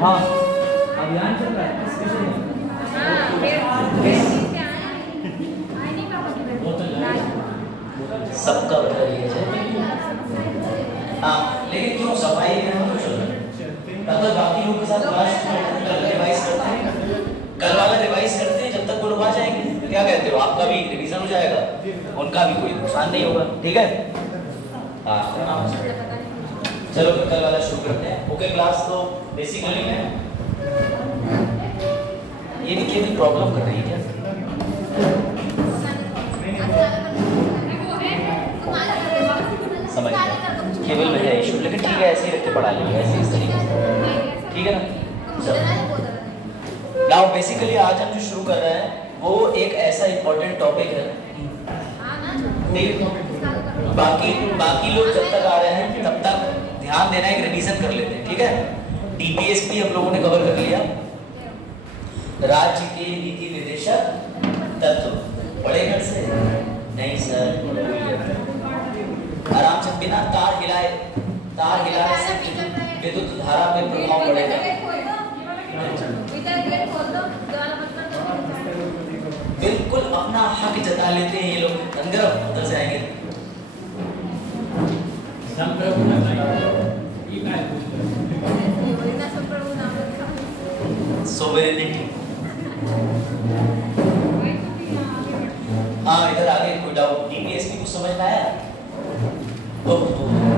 हाँ अभियान चल रहा है स्पेशल सबका बता रही है। हाँ लेकिन क्यों सफाई अभियान क्यों चल रहा है? तब तक बाकी लोग के साथ क्लास रिवाइज करते हैं, कल वाला रिवाइज करते हैं जब तक वो लोग आ जाएंगे। तो क्या कहते हो, आपका भी रिवीजन हो जाएगा, उनका भी कोई नुकसान नहीं होगा। ठीक है हाँ चलो फिर कल वाला शुरू करते हैं। ओके क्लास तो बेसिकली है ये भी केवल प्रॉब्लम कर रही है क्या? समझ गया केवल में है इशू, लेकिन ठीक है ऐसे ही रख के पढ़ा लेंगे ऐसे इस तरीके से, ठीक है ना। नाउ बेसिकली आज हम जो शुरू कर रहे हैं वो एक ऐसा इंपॉर्टेंट टॉपिक है, बाकी लोग जब तक आ रहे हैं तब तक ध्यान देना, एक रिवीजन कर लेते हैं। ठीक है डीपीएसपी हम लोगों ने कवर कर लिया, राज्य के नीति निर्देशक तत्व पढ़े घर से नहीं सर, आराम से बिना तार हिलाए से विद्युत धारा पे प्रभाव पड़ेगा। बिल्कुल अपना हक जता लेते हैं ये लोग, अंदर से आएंगे सोवरेनिटी। हाँ इधर आगे कोई डाउट डीपीएसपी कुछ समझ में आया?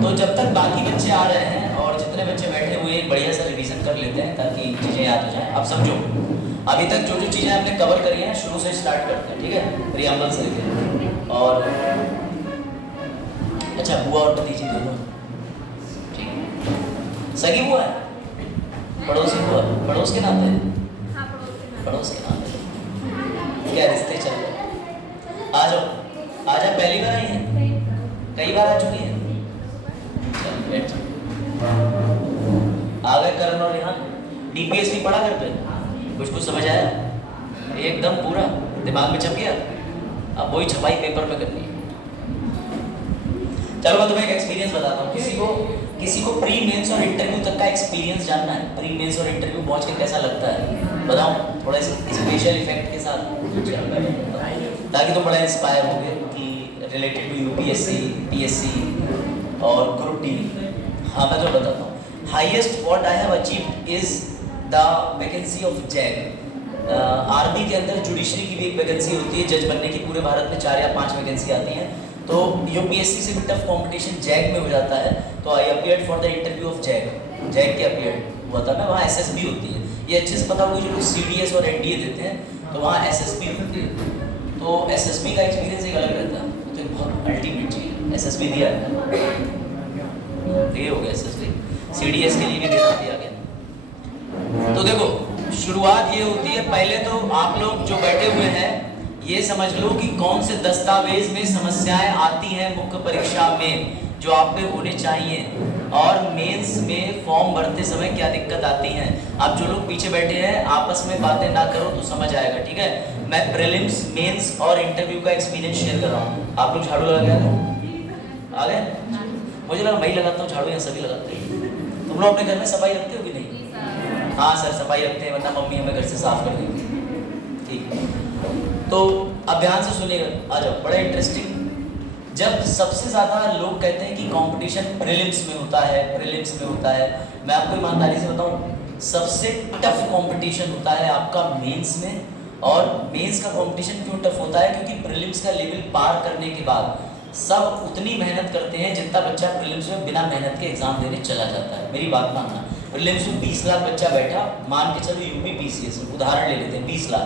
तो जब तक बाकी बच्चे आ रहे हैं और जितने बच्चे बैठे हुए एक बढ़िया सा रिवीजन कर लेते हैं ताकि चीज़ें याद हो जाएं। अब समझो अभी तक जो जो चीज़ें हमने कवर करी हैं शुरू से स्टार्ट करते हैं। ठीक है प्रियम्बल से लेकर और अच्छा बुआ और भतीजी दोनों ठीक, सगी बुआ है, पड़ोसी बुआ, पड़ोस के नाते पड़ोस के नाते क्या रिश्ते चल रहे? आ जाओ पहली बार आई है, कई बार आ चुकी है। आ गए करण और यहाँ डीपीएसपी पढ़ा घर पे, कुछ समझ आया? एकदम पूरा दिमाग में छप गया, अब वही छपाई पेपर पे करनी है। चलो मैं तुम्हें एक एक्सपीरियंस बताता हूँ, किसी को प्री मेंस और इंटरव्यू तक का एक्सपीरियंस जानना है? प्री मेंस और इंटरव्यू पहुँच के कैसा लगता है बताओ, थोड़ा स्पेशल इफेक्ट के साथ, ताकि तुम बड़ा इंस्पायर होगे कि रिलेटेड टू यूपीएससी पीएससी और ग्रुप डी। हाँ मैं तो बताता हूँ, highest what I have achieved is the vacancy of zag. Army के अंदर जुडिशरी की भी एक वैकेंसी होती है, जज बनने की पूरे भारत में 4 या 5 वैकेंसी आती हैं, तो यूपीएससी से भी टफ कंपटीशन जैग में हो जाता है। तो आई appeared for the interview of zag के अपीयर्ड हुआ था मैं, वहाँ एसएसबी होती है, ये अच्छे से पता होगा जो लोग सीडीएस और एनडीए देते हैं तो वहाँ एसएसबी होती है। तो एसएसबी का एक्सपीरियंस एक अलग रहता है, तो एक बहुत अल्टीमेट चीज़ एसएसबी दिया ये हो गया एसएसबी, सीडीएस के लिए भी दिया गया। तो देखो शुरुआत ये होती है, पहले तो आप लोग जो बैठे हुए हैं ये समझ लो कि कौन से दस्तावेज में समस्याएं आती हैं मुख्य परीक्षा में जो आप पे होने चाहिए, और मेंस में फॉर्म भरते समय क्या दिक्कत आती हैं। अब जो लोग पीछे बैठे हैं आपस में बातें ना करो तो समझ आएगा। ठीक है मैं प्रीलिम्स मेंस और इंटरव्यू का एक्सपीरियंस शेयर कर रहा हूँ। आप लोग झाड़ू लगा आ गए? मुझे लगा मैं ही लगाता हूँ झाड़ू, या सभी लगाते हैं। तुम लोग अपने घर में सफाई रखते हो कि नहीं? हाँ सर सफाई रखते हैं, वरना मम्मी हमें घर से साफ कर देंगी। ठीक तो अब ध्यान से सुनिएगा, आ जाओ बड़ा इंटरेस्टिंग। जब सबसे ज़्यादा लोग कहते हैं कि कंपटीशन प्रीलिम्स में होता है, मैं आपको ईमानदारी से बताऊं सबसे टफ कंपटीशन होता है आपका मेंस में। और मेंस का कंपटीशन क्यों टफ होता है? क्योंकि प्रीलिम्स का लेवल पार करने के बाद सब उतनी मेहनत करते हैं जितना बच्चा प्रीलिम्स में बिना मेहनत के एग्जाम देने चला जाता है। मेरी बात मानना, प्रीलिम्स में 20 लाख बच्चा बैठा, मान के चलो यूपी पीसीएस उदाहरण ले लेते हैं, 20 लाख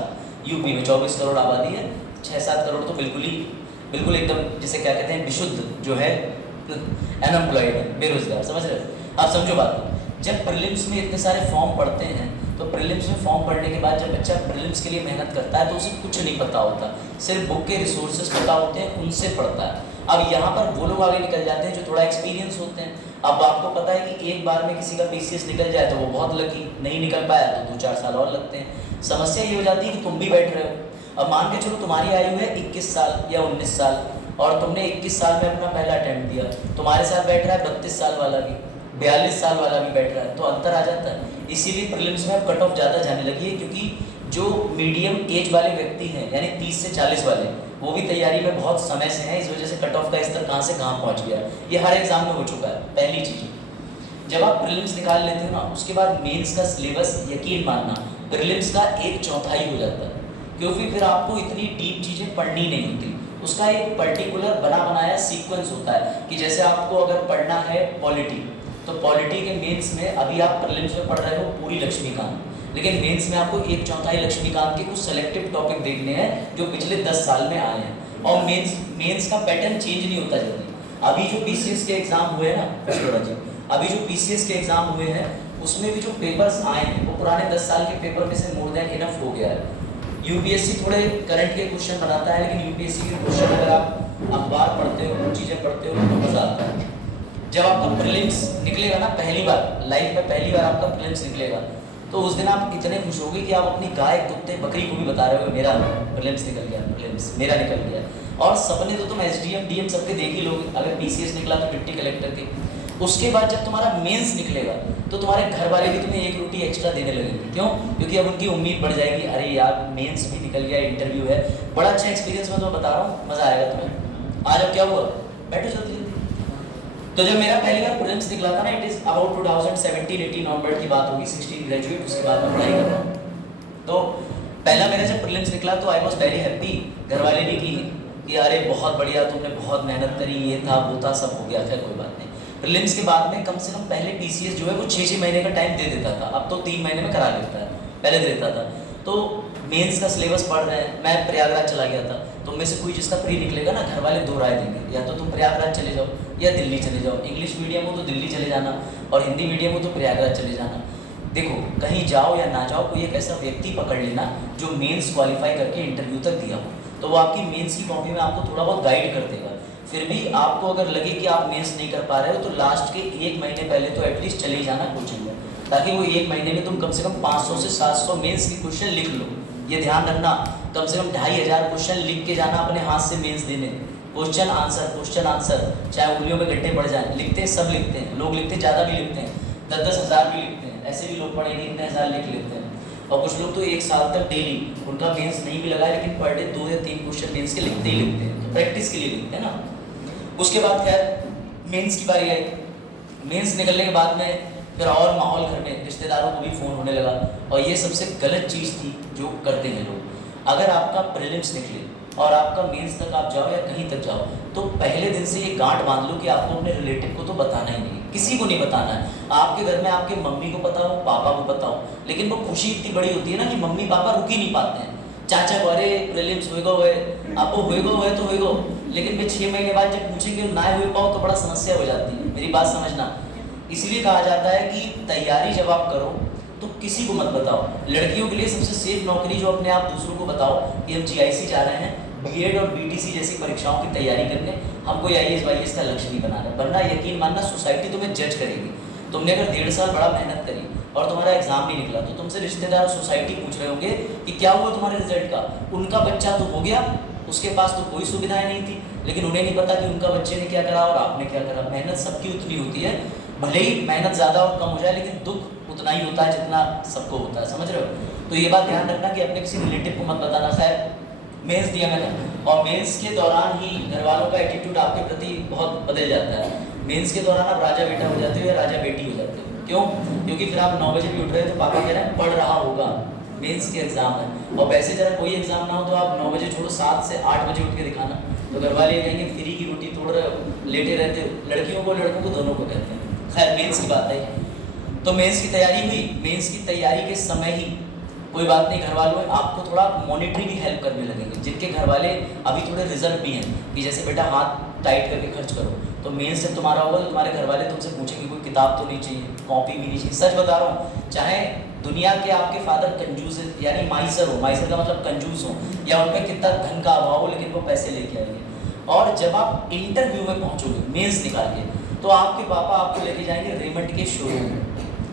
यूपी में 24 करोड़ आबादी है, 6-7 करोड़ तो बिल्कुल एकदम जिसे क्या कहते हैं विशुद्ध जो है अनएम्प्लॉयड बेरोजगार, समझ रहे हो? आप समझो बात, जब प्रीलिम्स में इतने सारे फॉर्म पढ़ते हैं तो प्रीलिम्स में फॉर्म पढ़ने के बाद जब बच्चा प्रीलिम्स के लिए मेहनत करता है तो उसे कुछ नहीं पता होता, सिर्फ बुक के रिसोर्सेज पता होते हैं, उनसे पढ़ता है। अब यहाँ पर वो लोग आगे निकल जाते हैं जो थोड़ा एक्सपीरियंस होते हैं। अब आपको पता है कि एक बार में किसी का पीसीएस निकल जाए तो वो बहुत लकी, नहीं निकल पाया तो 2-4 साल और लगते हैं। समस्या ये हो जाती है कि तुम भी बैठ रहे हो, अब मान के चलो तुम्हारी आयु है 21 साल या 19 साल और तुमने 21 साल में अपना पहला अटेम्प्ट दिया, तुम्हारे साथ बैठ रहा है 32 साल वाला भी, 42 साल वाला भी बैठ रहा है, तो अंतर आ जाता है। इसीलिए प्रीलिम्स में अब कट ऑफ ज़्यादा जाने लगी है, क्योंकि जो मीडियम एज वाले व्यक्ति हैं यानी 30 से 40 वाले, वो भी तैयारी में बहुत समय से हैं। इस वजह से कट ऑफ का स्तर कहाँ से कहाँ पहुँच गया, ये हर एग्जाम में हो चुका है। पहली चीज़, जब आप प्रीलिम्स निकाल लेते हो ना, उसके बाद मेंस का सिलेबस यकीन मानना प्रीलिम्स का 1/4 हो जाता है, क्योंकि फिर आपको इतनी डीप चीज़ें पढ़नी नहीं होती। उसका एक पर्टिकुलर बना बनाया सीक्वेंस होता है कि जैसे आपको अगर पढ़ना है पॉलिटी, तो पॉलिटी के मेंस में अभी आप प्रीलिम्स में पढ़ रहे हो पूरी लक्ष्मीकांत, लेकिन मेंस में आपको 1/4 लक्ष्मीकांत के कुछ सेलेक्टिव टॉपिक देखने हैं जो पिछले 10 साल में आए हैं। और मेंस का पैटर्न चेंज नहीं होता जल्दी। अभी जो पीसीएस के एग्जाम हुए हैं ना, अभी जो पीसीएस के एग्जाम हुए हैं उसमें भी जो पेपर्स आए हैं वो पुराने 10 साल के पेपर में से मोर देन इनफ हो गया है। यूपीएससी थोड़े करंट के क्वेश्चन बनाता है, लेकिन यूपीएससी के क्वेश्चन अगर आप अखबार पढ़ते हो, कुछ चीज़ें पढ़ते हो तो मज़ा आता है। जब आपका प्रीलिम्स निकलेगा ना, पहली बार लाइफ में पहली बार आपका प्रीलिम्स निकलेगा, तो उस दिन आप इतने खुश होगे कि आप अपनी गाय, कुत्ते, बकरी को भी बता रहे हो मेरा प्रीलिम्स निकल गया, प्रीलिम्स मेरा निकल गया। और सपने तो तुम एसडीएम डीएम सबके देख ही लोगे। अगर पीसीएस निकला तो डिप्टी कलेक्टर के। उसके बाद जब तुम्हारा मेंस निकलेगा तो तुम्हारे घर वाले भी तुम्हें 1 रोटी एक्स्ट्रा देने लगेंगे। क्यों? क्योंकि अब उनकी उम्मीद बढ़ जाएगी, अरे यार मेंस भी निकल गया, इंटरव्यू है। बड़ा अच्छा एक्सपीरियंस मैं तुम्हें बता रहा हूँ, मज़ा आएगा तुम्हें। आ जाओ, क्या हुआ, बैठो जल्दी। तो जब मेरा पहली बार प्रीलिम्स निकला था ना, इट इज़ अबाउट 2017-18 नवंबर की बात होगी, 16 ग्रेजुएट, उसके बाद मैं पढ़ाई कर रहा हूँ। तो पहला मेरा जब प्रीलिम्स निकला तो आई वॉज वेरी हैप्पी। घर वाले भी कि अरे बहुत बढ़िया, तुमने बहुत मेहनत करी, ये था वो था, सब हो गया, खैर कोई बात नहीं। प्रीलिम्स के बाद में कम से कम पहले पीसीएस जो है वो 6-6 महीने का टाइम दे देता था, अब तो 3 महीने में करा लेता है, पहले दे देता था। तो मेंस का सिलेबस पढ़ रहे हैं, मैं प्रयागराज चला गया था। तुम में से कोई जिसका प्री निकलेगा ना, घर वाले 2 राय देंगे, या तो तुम प्रयागराज चले जाओ या दिल्ली चले जाओ। इंग्लिश मीडियम हो तो दिल्ली चले जाना, और हिंदी मीडियम हो तो प्रयागराज चले जाना। देखो, कहीं जाओ या ना जाओ, कोई एक ऐसा व्यक्ति पकड़ लेना जो मेंस क्वालिफाई करके इंटरव्यू तक दिया हो, तो वो आपकी मेंस की कॉपी में आपको थोड़ा बहुत गाइड कर देगा। फिर भी आपको अगर लगे कि आप मेंस नहीं कर पा रहे हो, तो लास्ट के 1 महीने पहले तो एटलीस्ट चले ही जाना कोचिंग में, ताकि वो 1 महीने में तुम कम से कम 500 से 700 मेंस के क्वेश्चन लिख लो। ये ध्यान रखना, कम से कम 2500 क्वेश्चन लिख के जाना अपने हाथ से मेंस देने। क्वेश्चन आंसर, चाहे उंगलियों में गड्ढे पड़ जाए, लिखते हैं, सब लिखते हैं। लोग लिखते हैं, ज़्यादा भी लिखते हैं, 10-10 हज़ार भी लिखते हैं। ऐसे भी लोग पढ़ेंगे इतने हज़ार लिख लेते हैं। और कुछ लोग तो 1 साल तक डेली, उनका मेंस नहीं भी लगा लेकिन पर डे 2 या 3 क्वेश्चन मेंस के लिखते ही लिखते हैं, तो प्रैक्टिस के लिए लिखते हैं ना। उसके बाद खैर मेंस की बारी आई। मेंस निकलने के बाद में फिर और माहौल घर में, रिश्तेदारों को भी फ़ोन होने लगा। और ये सबसे गलत चीज़ थी जो करते हैं लोग। अगर आपका प्रीलिम्स निकले और आपका मेंस तक आप जाओ या कहीं तक जाओ, तो पहले दिन से ये गांठ बांध लो कि आपको अपने रिलेटिव को तो बताना ही नहीं, किसी को नहीं बताना है। आपके घर में आपके मम्मी को पता हो, पापा को पता हो, लेकिन वो खुशी इतनी बड़ी होती है ना कि मम्मी पापा रुक ही नहीं पाते हैं। चाचा को अरे प्रीलिम्स होएगा हुए, आपको होएगा हुए तो होएगा, लेकिन फिर 6 महीने बाद जब पूछेंगे ना हुए पाओ तो बड़ा समस्या हो जाती है। मेरी बात समझना। इसीलिए कहा जाता है कि तैयारी जब आप करो तो किसी को मत बताओ। लड़कियों के लिए सबसे सेफ नौकरी जो अपने आप दूसरों को बताओ कि हम जीआईसी जा रहे हैं, बीएड और बीटीसी जैसी परीक्षाओं की तैयारी करने, हमको आईएएस वाईएएस का लक्ष्य नहीं बनाना, वरना यकीन मानना सोसाइटी तुम्हें जज करेगी। तुमने अगर 1.5 साल बड़ा मेहनत करी और तुम्हारा एग्जाम नहीं निकला, तो तुमसे रिश्तेदार सोसाइटी पूछ रहे होंगे कि क्या हुआ तुम्हारे रिजल्ट का। उनका बच्चा तो हो गया, उसके पास तो कोई सुविधाएं नहीं थी, लेकिन उन्हें नहीं पता कि उनका बच्चे ने क्या करा और आपने क्या करा। मेहनत सबकी उतनी होती है, भले ही मेहनत ज़्यादा और कम हो जाए, लेकिन दुख उतना ही होता है जितना सबको होता है, समझ रहे हो। तो ये बात ध्यान रखना कि अपने किसी रिलेटिव को मत बताना। खैर मेंस दिया मैंने, और मेंस के दौरान ही घर वालों का एटीट्यूड आपके प्रति बहुत बदल जाता है। मेंस के दौरान आप राजा बेटा हो जाते हो या राजा बेटी हो जाते हो। क्यों? क्योंकि फिर आप 9 बजे भी उठ रहे हो तो पापा कह रहे हैं पढ़ रहा होगा, मेंस के एग्जाम है। और वैसे जरा कोई एग्जाम ना हो तो आप 9 बजे छोड़ो, 7 से 8 बजे उठ के दिखाना, तो घर वाले कहेंगे फ्री की रोटी तोड़ रहे हो, लेटे रहते हो। लड़कियों को लड़कों को दोनों को कहते हैं। खैर मेंस की बात है, तो मेंस की तैयारी हुई। मेंस की तैयारी के समय ही कोई बात नहीं, घर वालों आपको थोड़ा मॉनिटरी भी हेल्प करने लगेंगे। जिनके घर वाले अभी थोड़े रिजर्व भी हैं कि जैसे बेटा हाथ टाइट करके खर्च करो, तो मेंस जब तुम्हारा होगा तो तुम्हारे घर वाले तुमसे पूछेंगे कोई किताब तो नहीं चाहिए, कॉपी भी नहीं चाहिए। सच बता रहा हूँ, चाहे दुनिया के आपके फादर कंजूस यानी माइसर हो, माइसर का मतलब कंजूस हो, या उन पर कितना धन का अभाव हो, लेकिन वो पैसे लेके आएंगे। और जब आप इंटरव्यू में पहुँचोगे मेंस निकाल के, तो आपके पापा आपको लेके जाएंगे रेमंड के शोरूम,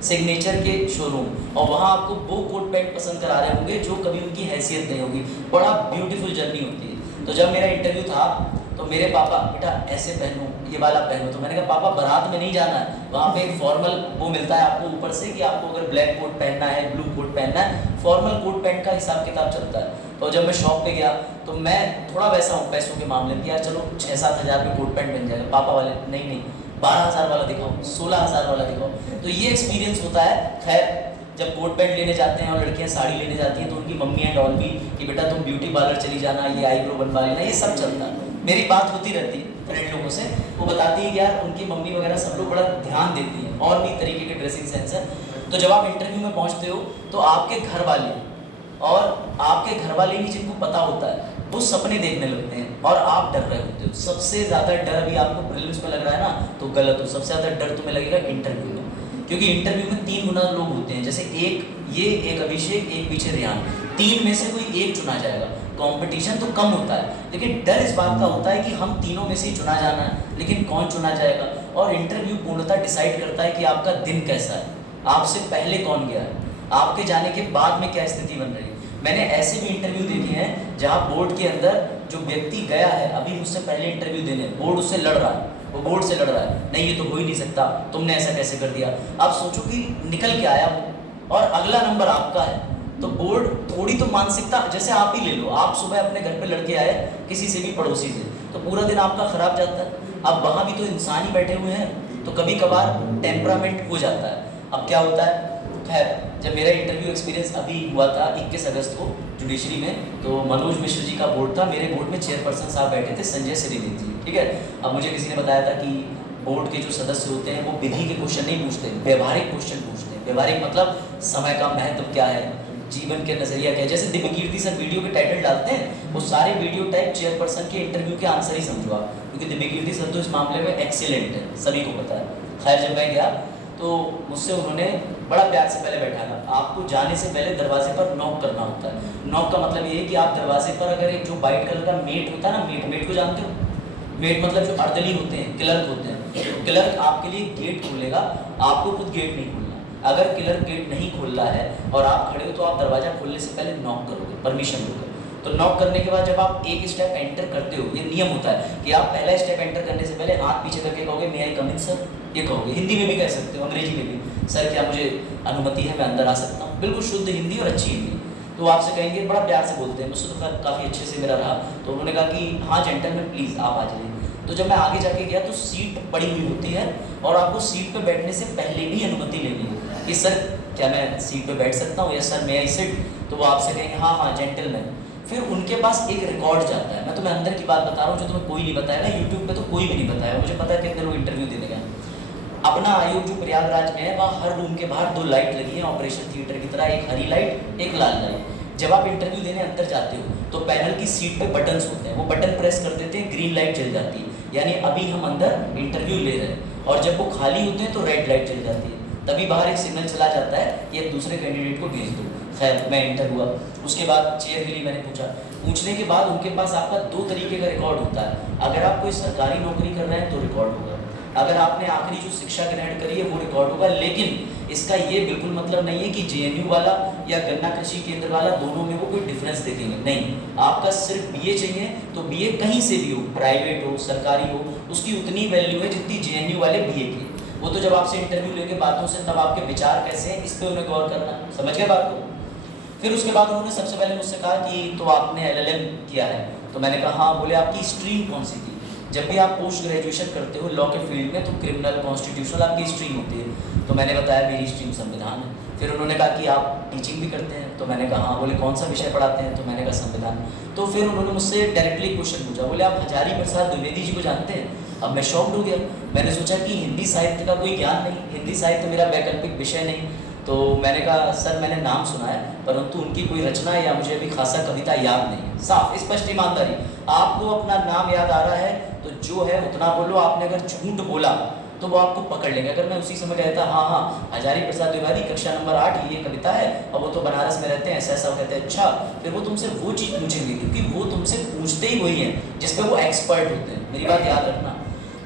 सिग्नेचर के शोरूम, और वहाँ आपको वो कोट पैंट पसंद करा रहे होंगे जो कभी उनकी हैसियत नहीं होगी। बड़ा ब्यूटीफुल जर्नी होती है। तो जब मेरा इंटरव्यू था तो मेरे पापा, बेटा ऐसे पहनो, ये वाला पहनो। तो मैंने कहा पापा बारात में नहीं जाना है, वहाँ पे एक फॉर्मल वो मिलता है आपको ऊपर से कि आपको अगर ब्लैक कोट पहनना है, ब्लू कोट पहनना है, फॉर्मल कोट पैंट का हिसाब किताब चलता है। तो जब मैं शॉप पे गया तो मैं थोड़ा वैसा हूँ पैसों के मामले में, यार चलो 6-7 हज़ार में कोट पैंट बन जाएगा। पापा वाले नहीं 12,000 वाला दिखाओ, 16,000 वाला दिखाओ। तो ये एक्सपीरियंस होता है। खैर जब कोट पैंट लेने जाते हैं और लड़कियां साड़ी लेने जाती हैं तो उनकी मम्मी एंड ऑल भी कि बेटा तुम ब्यूटी पार्लर चली जाना, ये आईब्रो बनवा लेना, ये सब चलता है। मेरी बात होती रहती है फ्रेंड लोगों से, वो बताती है कि यार उनकी मम्मी वगैरह सब लोग बड़ा ध्यान देती हैं और भी तरीके के ड्रेसिंग सेंस है। तो जब आप इंटरव्यू में पहुंचते हो तो आपके घर वाले और आपके घर वाले ही जिनको पता होता है वो सपने देखने लगते हैं और आप डर रहे होते हो। सबसे ज़्यादा डर अभी आपको प्रीलिम्स में लग रहा है ना, तो गलत हो। सबसे ज़्यादा डर तुम्हें लगेगा इंटरव्यू में, क्योंकि इंटरव्यू में 3 गुना लोग होते हैं। जैसे एक अभिषेक, एक पीछे रियान, 3 में से कोई एक चुना जाएगा। कंपटीशन तो कम होता है, लेकिन डर इस बात का होता है कि हम तीनों में से ही चुना जाना है, लेकिन कौन चुना जाएगा। और इंटरव्यू पूर्णतः डिसाइड करता है कि आपका दिन कैसा है, आपसे पहले कौन गया है, आपके जाने के बाद में क्या स्थिति बन रही है। मैंने ऐसे भी इंटरव्यू देखे हैं जहाँ बोर्ड के अंदर जो व्यक्ति गया है अभी मुझसे पहले इंटरव्यू देने, बोर्ड उससे लड़ रहा है, वो बोर्ड से लड़ रहा है, नहीं ये तो हो ही नहीं सकता, तुमने ऐसा कैसे कर दिया। आप सोचो कि निकल के आया वो और अगला नंबर आपका है। तो बोर्ड थोड़ी तो मानसिकता, जैसे आप ही ले लो, आप सुबह अपने घर पे लड़के आए किसी से भी पड़ोसी से, तो पूरा दिन आपका खराब जाता है। अब वहाँ भी तो इंसान ही बैठे हुए हैं, तो कभी कभार टेम्परामेंट हो जाता है। अब क्या होता है, खैर जब मेरा इंटरव्यू एक्सपीरियंस अभी हुआ था 21 अगस्त को जुडिशरी में, तो मनोज मिश्र जी का बोर्ड था, मेरे बोर्ड में चेयरपर्सन साहब बैठे थे संजय श्रीनिधि जी, ठीक है। अब मुझे किसी ने बताया था कि बोर्ड के जो सदस्य होते हैं वो विधि के क्वेश्चन नहीं पूछते, व्यवहारिक क्वेश्चन पूछते हैं। व्यवहारिक मतलब समय का महत्व क्या है, जीवन के नजरिया क्या है। जैसे दिव्यकीर्ति सर वीडियो के टाइटल डालते हैं, वो सारे वीडियो टाइप चेयरपर्सन के इंटरव्यू के आंसर ही समझो आप, क्योंकि दिव्यकीर्ति सर तो इस मामले में एक्सीलेंट है, सभी को पता है। खैर जब मैं गया तो मुझसे उन्होंने बड़ा प्यार से पहले बैठाया, आपको जाने से पहले दरवाजे पर नॉक करना होता है। नॉक का मतलब ये है कि आप दरवाजे पर अगर एक जो वाइट कलर का मेट होता है ना, मेट को जानते हो, मेट मतलब जो अर्दली होते हैं, क्लर्क होते हैं, क्लर्क आपके लिए गेट खोलेगा, आपको खुद गेट नहीं खोलना। अगर क्लर्क गेट नहीं खोल रहा है और आप खड़े हो तो आप दरवाजा खोलने से पहले नॉक करोगे, परमिशन लोगे। तो नॉक करने के बाद जब आप एक स्टेप एंटर करते हो, ये नियम होता है कि आप पहला स्टेप एंटर करने से पहले हाथ पीछे करके कहोगे मे आई कम इन सर, ये कहोगे। हिंदी में भी कह सकते हो, अंग्रेजी में भी, सर क्या मुझे अनुमति है, मैं अंदर आ सकता हूँ। बिल्कुल शुद्ध हिंदी और अच्छी हिंदी। तो आपसे कहेंगे, बड़ा प्यार से बोलते हैं, मुझसे तो काफ़ी अच्छे से मेरा रहा। तो उन्होंने कहा कि हाँ जेंटलमैन प्लीज़ आप आ जाइए। तो जब मैं आगे जाके गया तो सीट पड़ी हुई होती है और आपको सीट पे बैठने से पहले भी अनुमति लेनी है कि सर क्या मैं सीट पे बैठ सकता हूँ, या सर मे आई सिट। तो वो आपसे कहेंगे हाँ जेंटलमैन। फिर उनके पास एक रिकॉर्ड जाता है, मैं तुम्हें अंदर की बात बता रहा हूँ जो तुम्हें कोई नहीं बताएगा, यूट्यूब पे तो कोई भी नहीं बताएगा। मुझे पता है कितने लोग इंटरव्यू देने गए। अपना आयोग जो प्रयागराज में है, वहाँ हर रूम के बाहर 2 लाइट लगी है ऑपरेशन थिएटर की तरह, एक हरी लाइट, एक लाल लाइट। जब आप इंटरव्यू देने अंदर जाते हो तो पैनल की सीट पे बटन्स होते हैं, वो बटन प्रेस कर देते हैं, ग्रीन लाइट जल जाती है, यानी अभी हम अंदर इंटरव्यू ले रहे हैं। और जब वो खाली होते हैं तो रेड लाइट जल जाती है, तभी बाहर एक सिग्नल चला जाता है कि अब दूसरे कैंडिडेट को भेज दो। खैर मैं इंटर हुआ, उसके बाद चेयर के लिए मैंने पूछा। पूछने के बाद उनके पास आपका 2 तरीके का रिकॉर्ड होता है। अगर आप कोई सरकारी नौकरी कर रहे हैं तो रिकॉर्ड होगा, अगर आपने आखिरी जो शिक्षा ग्रहण करी है वो रिकॉर्ड होगा। लेकिन इसका ये बिल्कुल मतलब नहीं है कि जेएनयू वाला या गन्ना कृषि केंद्र वाला दोनों में वो कोई डिफरेंस देखेंगे, नहीं। आपका सिर्फ बीए चाहिए तो बीए कहीं से भी हो, प्राइवेट हो सरकारी हो, उसकी उतनी वैल्यू है जितनी जेएनयू वाले बीए की। वो तो जब आपसे इंटरव्यू लेके बातों से, तब आपके विचार कैसे हैं इस पर उन्हें गौर करना, समझ गए बात को। फिर उसके बाद उन्होंने सबसे पहले मुझसे कहा कि तो आपने एलएलएम किया है, तो मैंने कहा हाँ। बोले आपकी स्ट्रीम कौन सी थी? जब भी आप पोस्ट ग्रेजुएशन करते हो लॉ के फील्ड में तो क्रिमिनल कॉन्स्टिट्यूशनल आपकी स्ट्रीम होती है। तो मैंने बताया मेरी स्ट्रीम संविधान है। फिर उन्होंने कहा कि आप टीचिंग भी करते हैं? तो मैंने कहा हाँ। बोले कौन सा विषय पढ़ाते हैं? तो मैंने कहा संविधान। तो फिर उन्होंने मुझसे डायरेक्टली क्वेश्चन पूछा, बोले आप हजारी प्रसाद द्विवेदी जी को जानते हैं? अब मैं शॉक्ड हो गया। मैंने सोचा कि हिंदी साहित्य का कोई ज्ञान नहीं, हिंदी साहित्य मेरा वैकल्पिक विषय नहीं। तो मैंने कहा सर मैंने नाम सुना है परंतु उनकी कोई रचना या मुझे अभी खासा कविता याद नहीं। साफ स्पष्ट ईमानदारी, आपको अपना नाम याद आ रहा है तो जो है उतना बोलो। आपने अगर झूठ बोला तो वो आपको पकड़ लेंगे। अगर मैं उसी समय कहता हाँ हजारी प्रसाद द्विवेदी कक्षा नंबर 8 ये कविता है और वो तो बनारस में रहते हैं ऐसा ऐसा, कहते हैं अच्छा। फिर वो तुमसे वो चीज़ पूछेंगे क्योंकि वो तुमसे पूछते ही वही हैं जिस पर वो एक्सपर्ट होते हैं। मेरी बात याद रखना।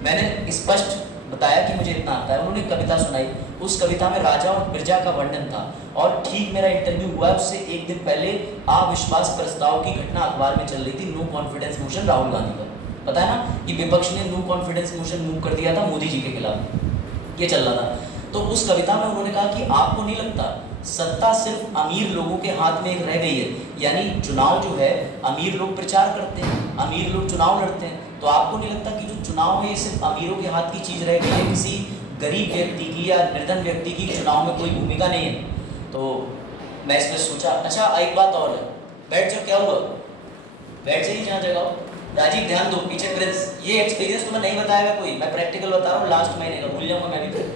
मैंने स्पष्ट बताया कि मुझे इतना आता है। उन्होंने कविता सुनाई, उस कविता में राजा और प्रजा का वर्णन था। और ठीक मेरा इंटरव्यू हुआ उससे एक दिन पहले अविश्वास प्रस्ताव की घटना अखबार में चल रही थी, no confidence motion Rahul Gandhi का। पता है ना कि विपक्ष ने नो कॉन्फिडेंस मोशन मूव कर दिया था मोदी जी के खिलाफ, ये चल रहा था। तो उस कविता में उन्होंने कहा कि आपको नहीं लगता सत्ता सिर्फ अमीर लोगों के हाथ में एक रह गई है, यानी चुनाव जो है अमीर लोग प्रचार करते हैं, अमीर लोग चुनाव लड़ते हैं, तो आपको नहीं लगता कि जो चुनाव है ये सिर्फ अमीरों के हाथ की चीज़ रह गई है, किसी गरीब व्यक्ति की या निर्धन व्यक्ति की चुनाव में कोई भूमिका नहीं है। तो मैं इसमें सोचा अच्छा एक बात और है, बैठ जाओ, क्या हुआ, बैठ जाइए जहाँ जगह हो। राजीव ध्यान दो पीछे प्रिंस, ये एक्सपीरियंस तुम्हें नहीं बताया कोई, मैं प्रैक्टिकल बता रहा हूँ, लास्ट महीने का भूल जाऊंगा मैं भी।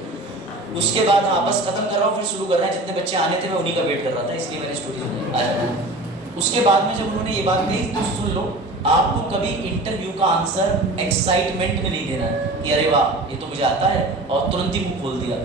उसके बाद हाँ बस खत्म कर रहा हूँ, फिर शुरू कर रहे हैं। जितने बच्चे आने थे मैं उन्हीं का वेट कर रहा था, इसलिए मैंने स्टोरी सुनाई। उसके बाद में जब उन्होंने ये बात कही तो सुन लो, आपको कभी इंटरव्यू का आंसर एक्साइटमेंट में नहीं देना है कि अरे वाह ये तो मुझे आता है और तुरंत ही मुंह खोल दिया।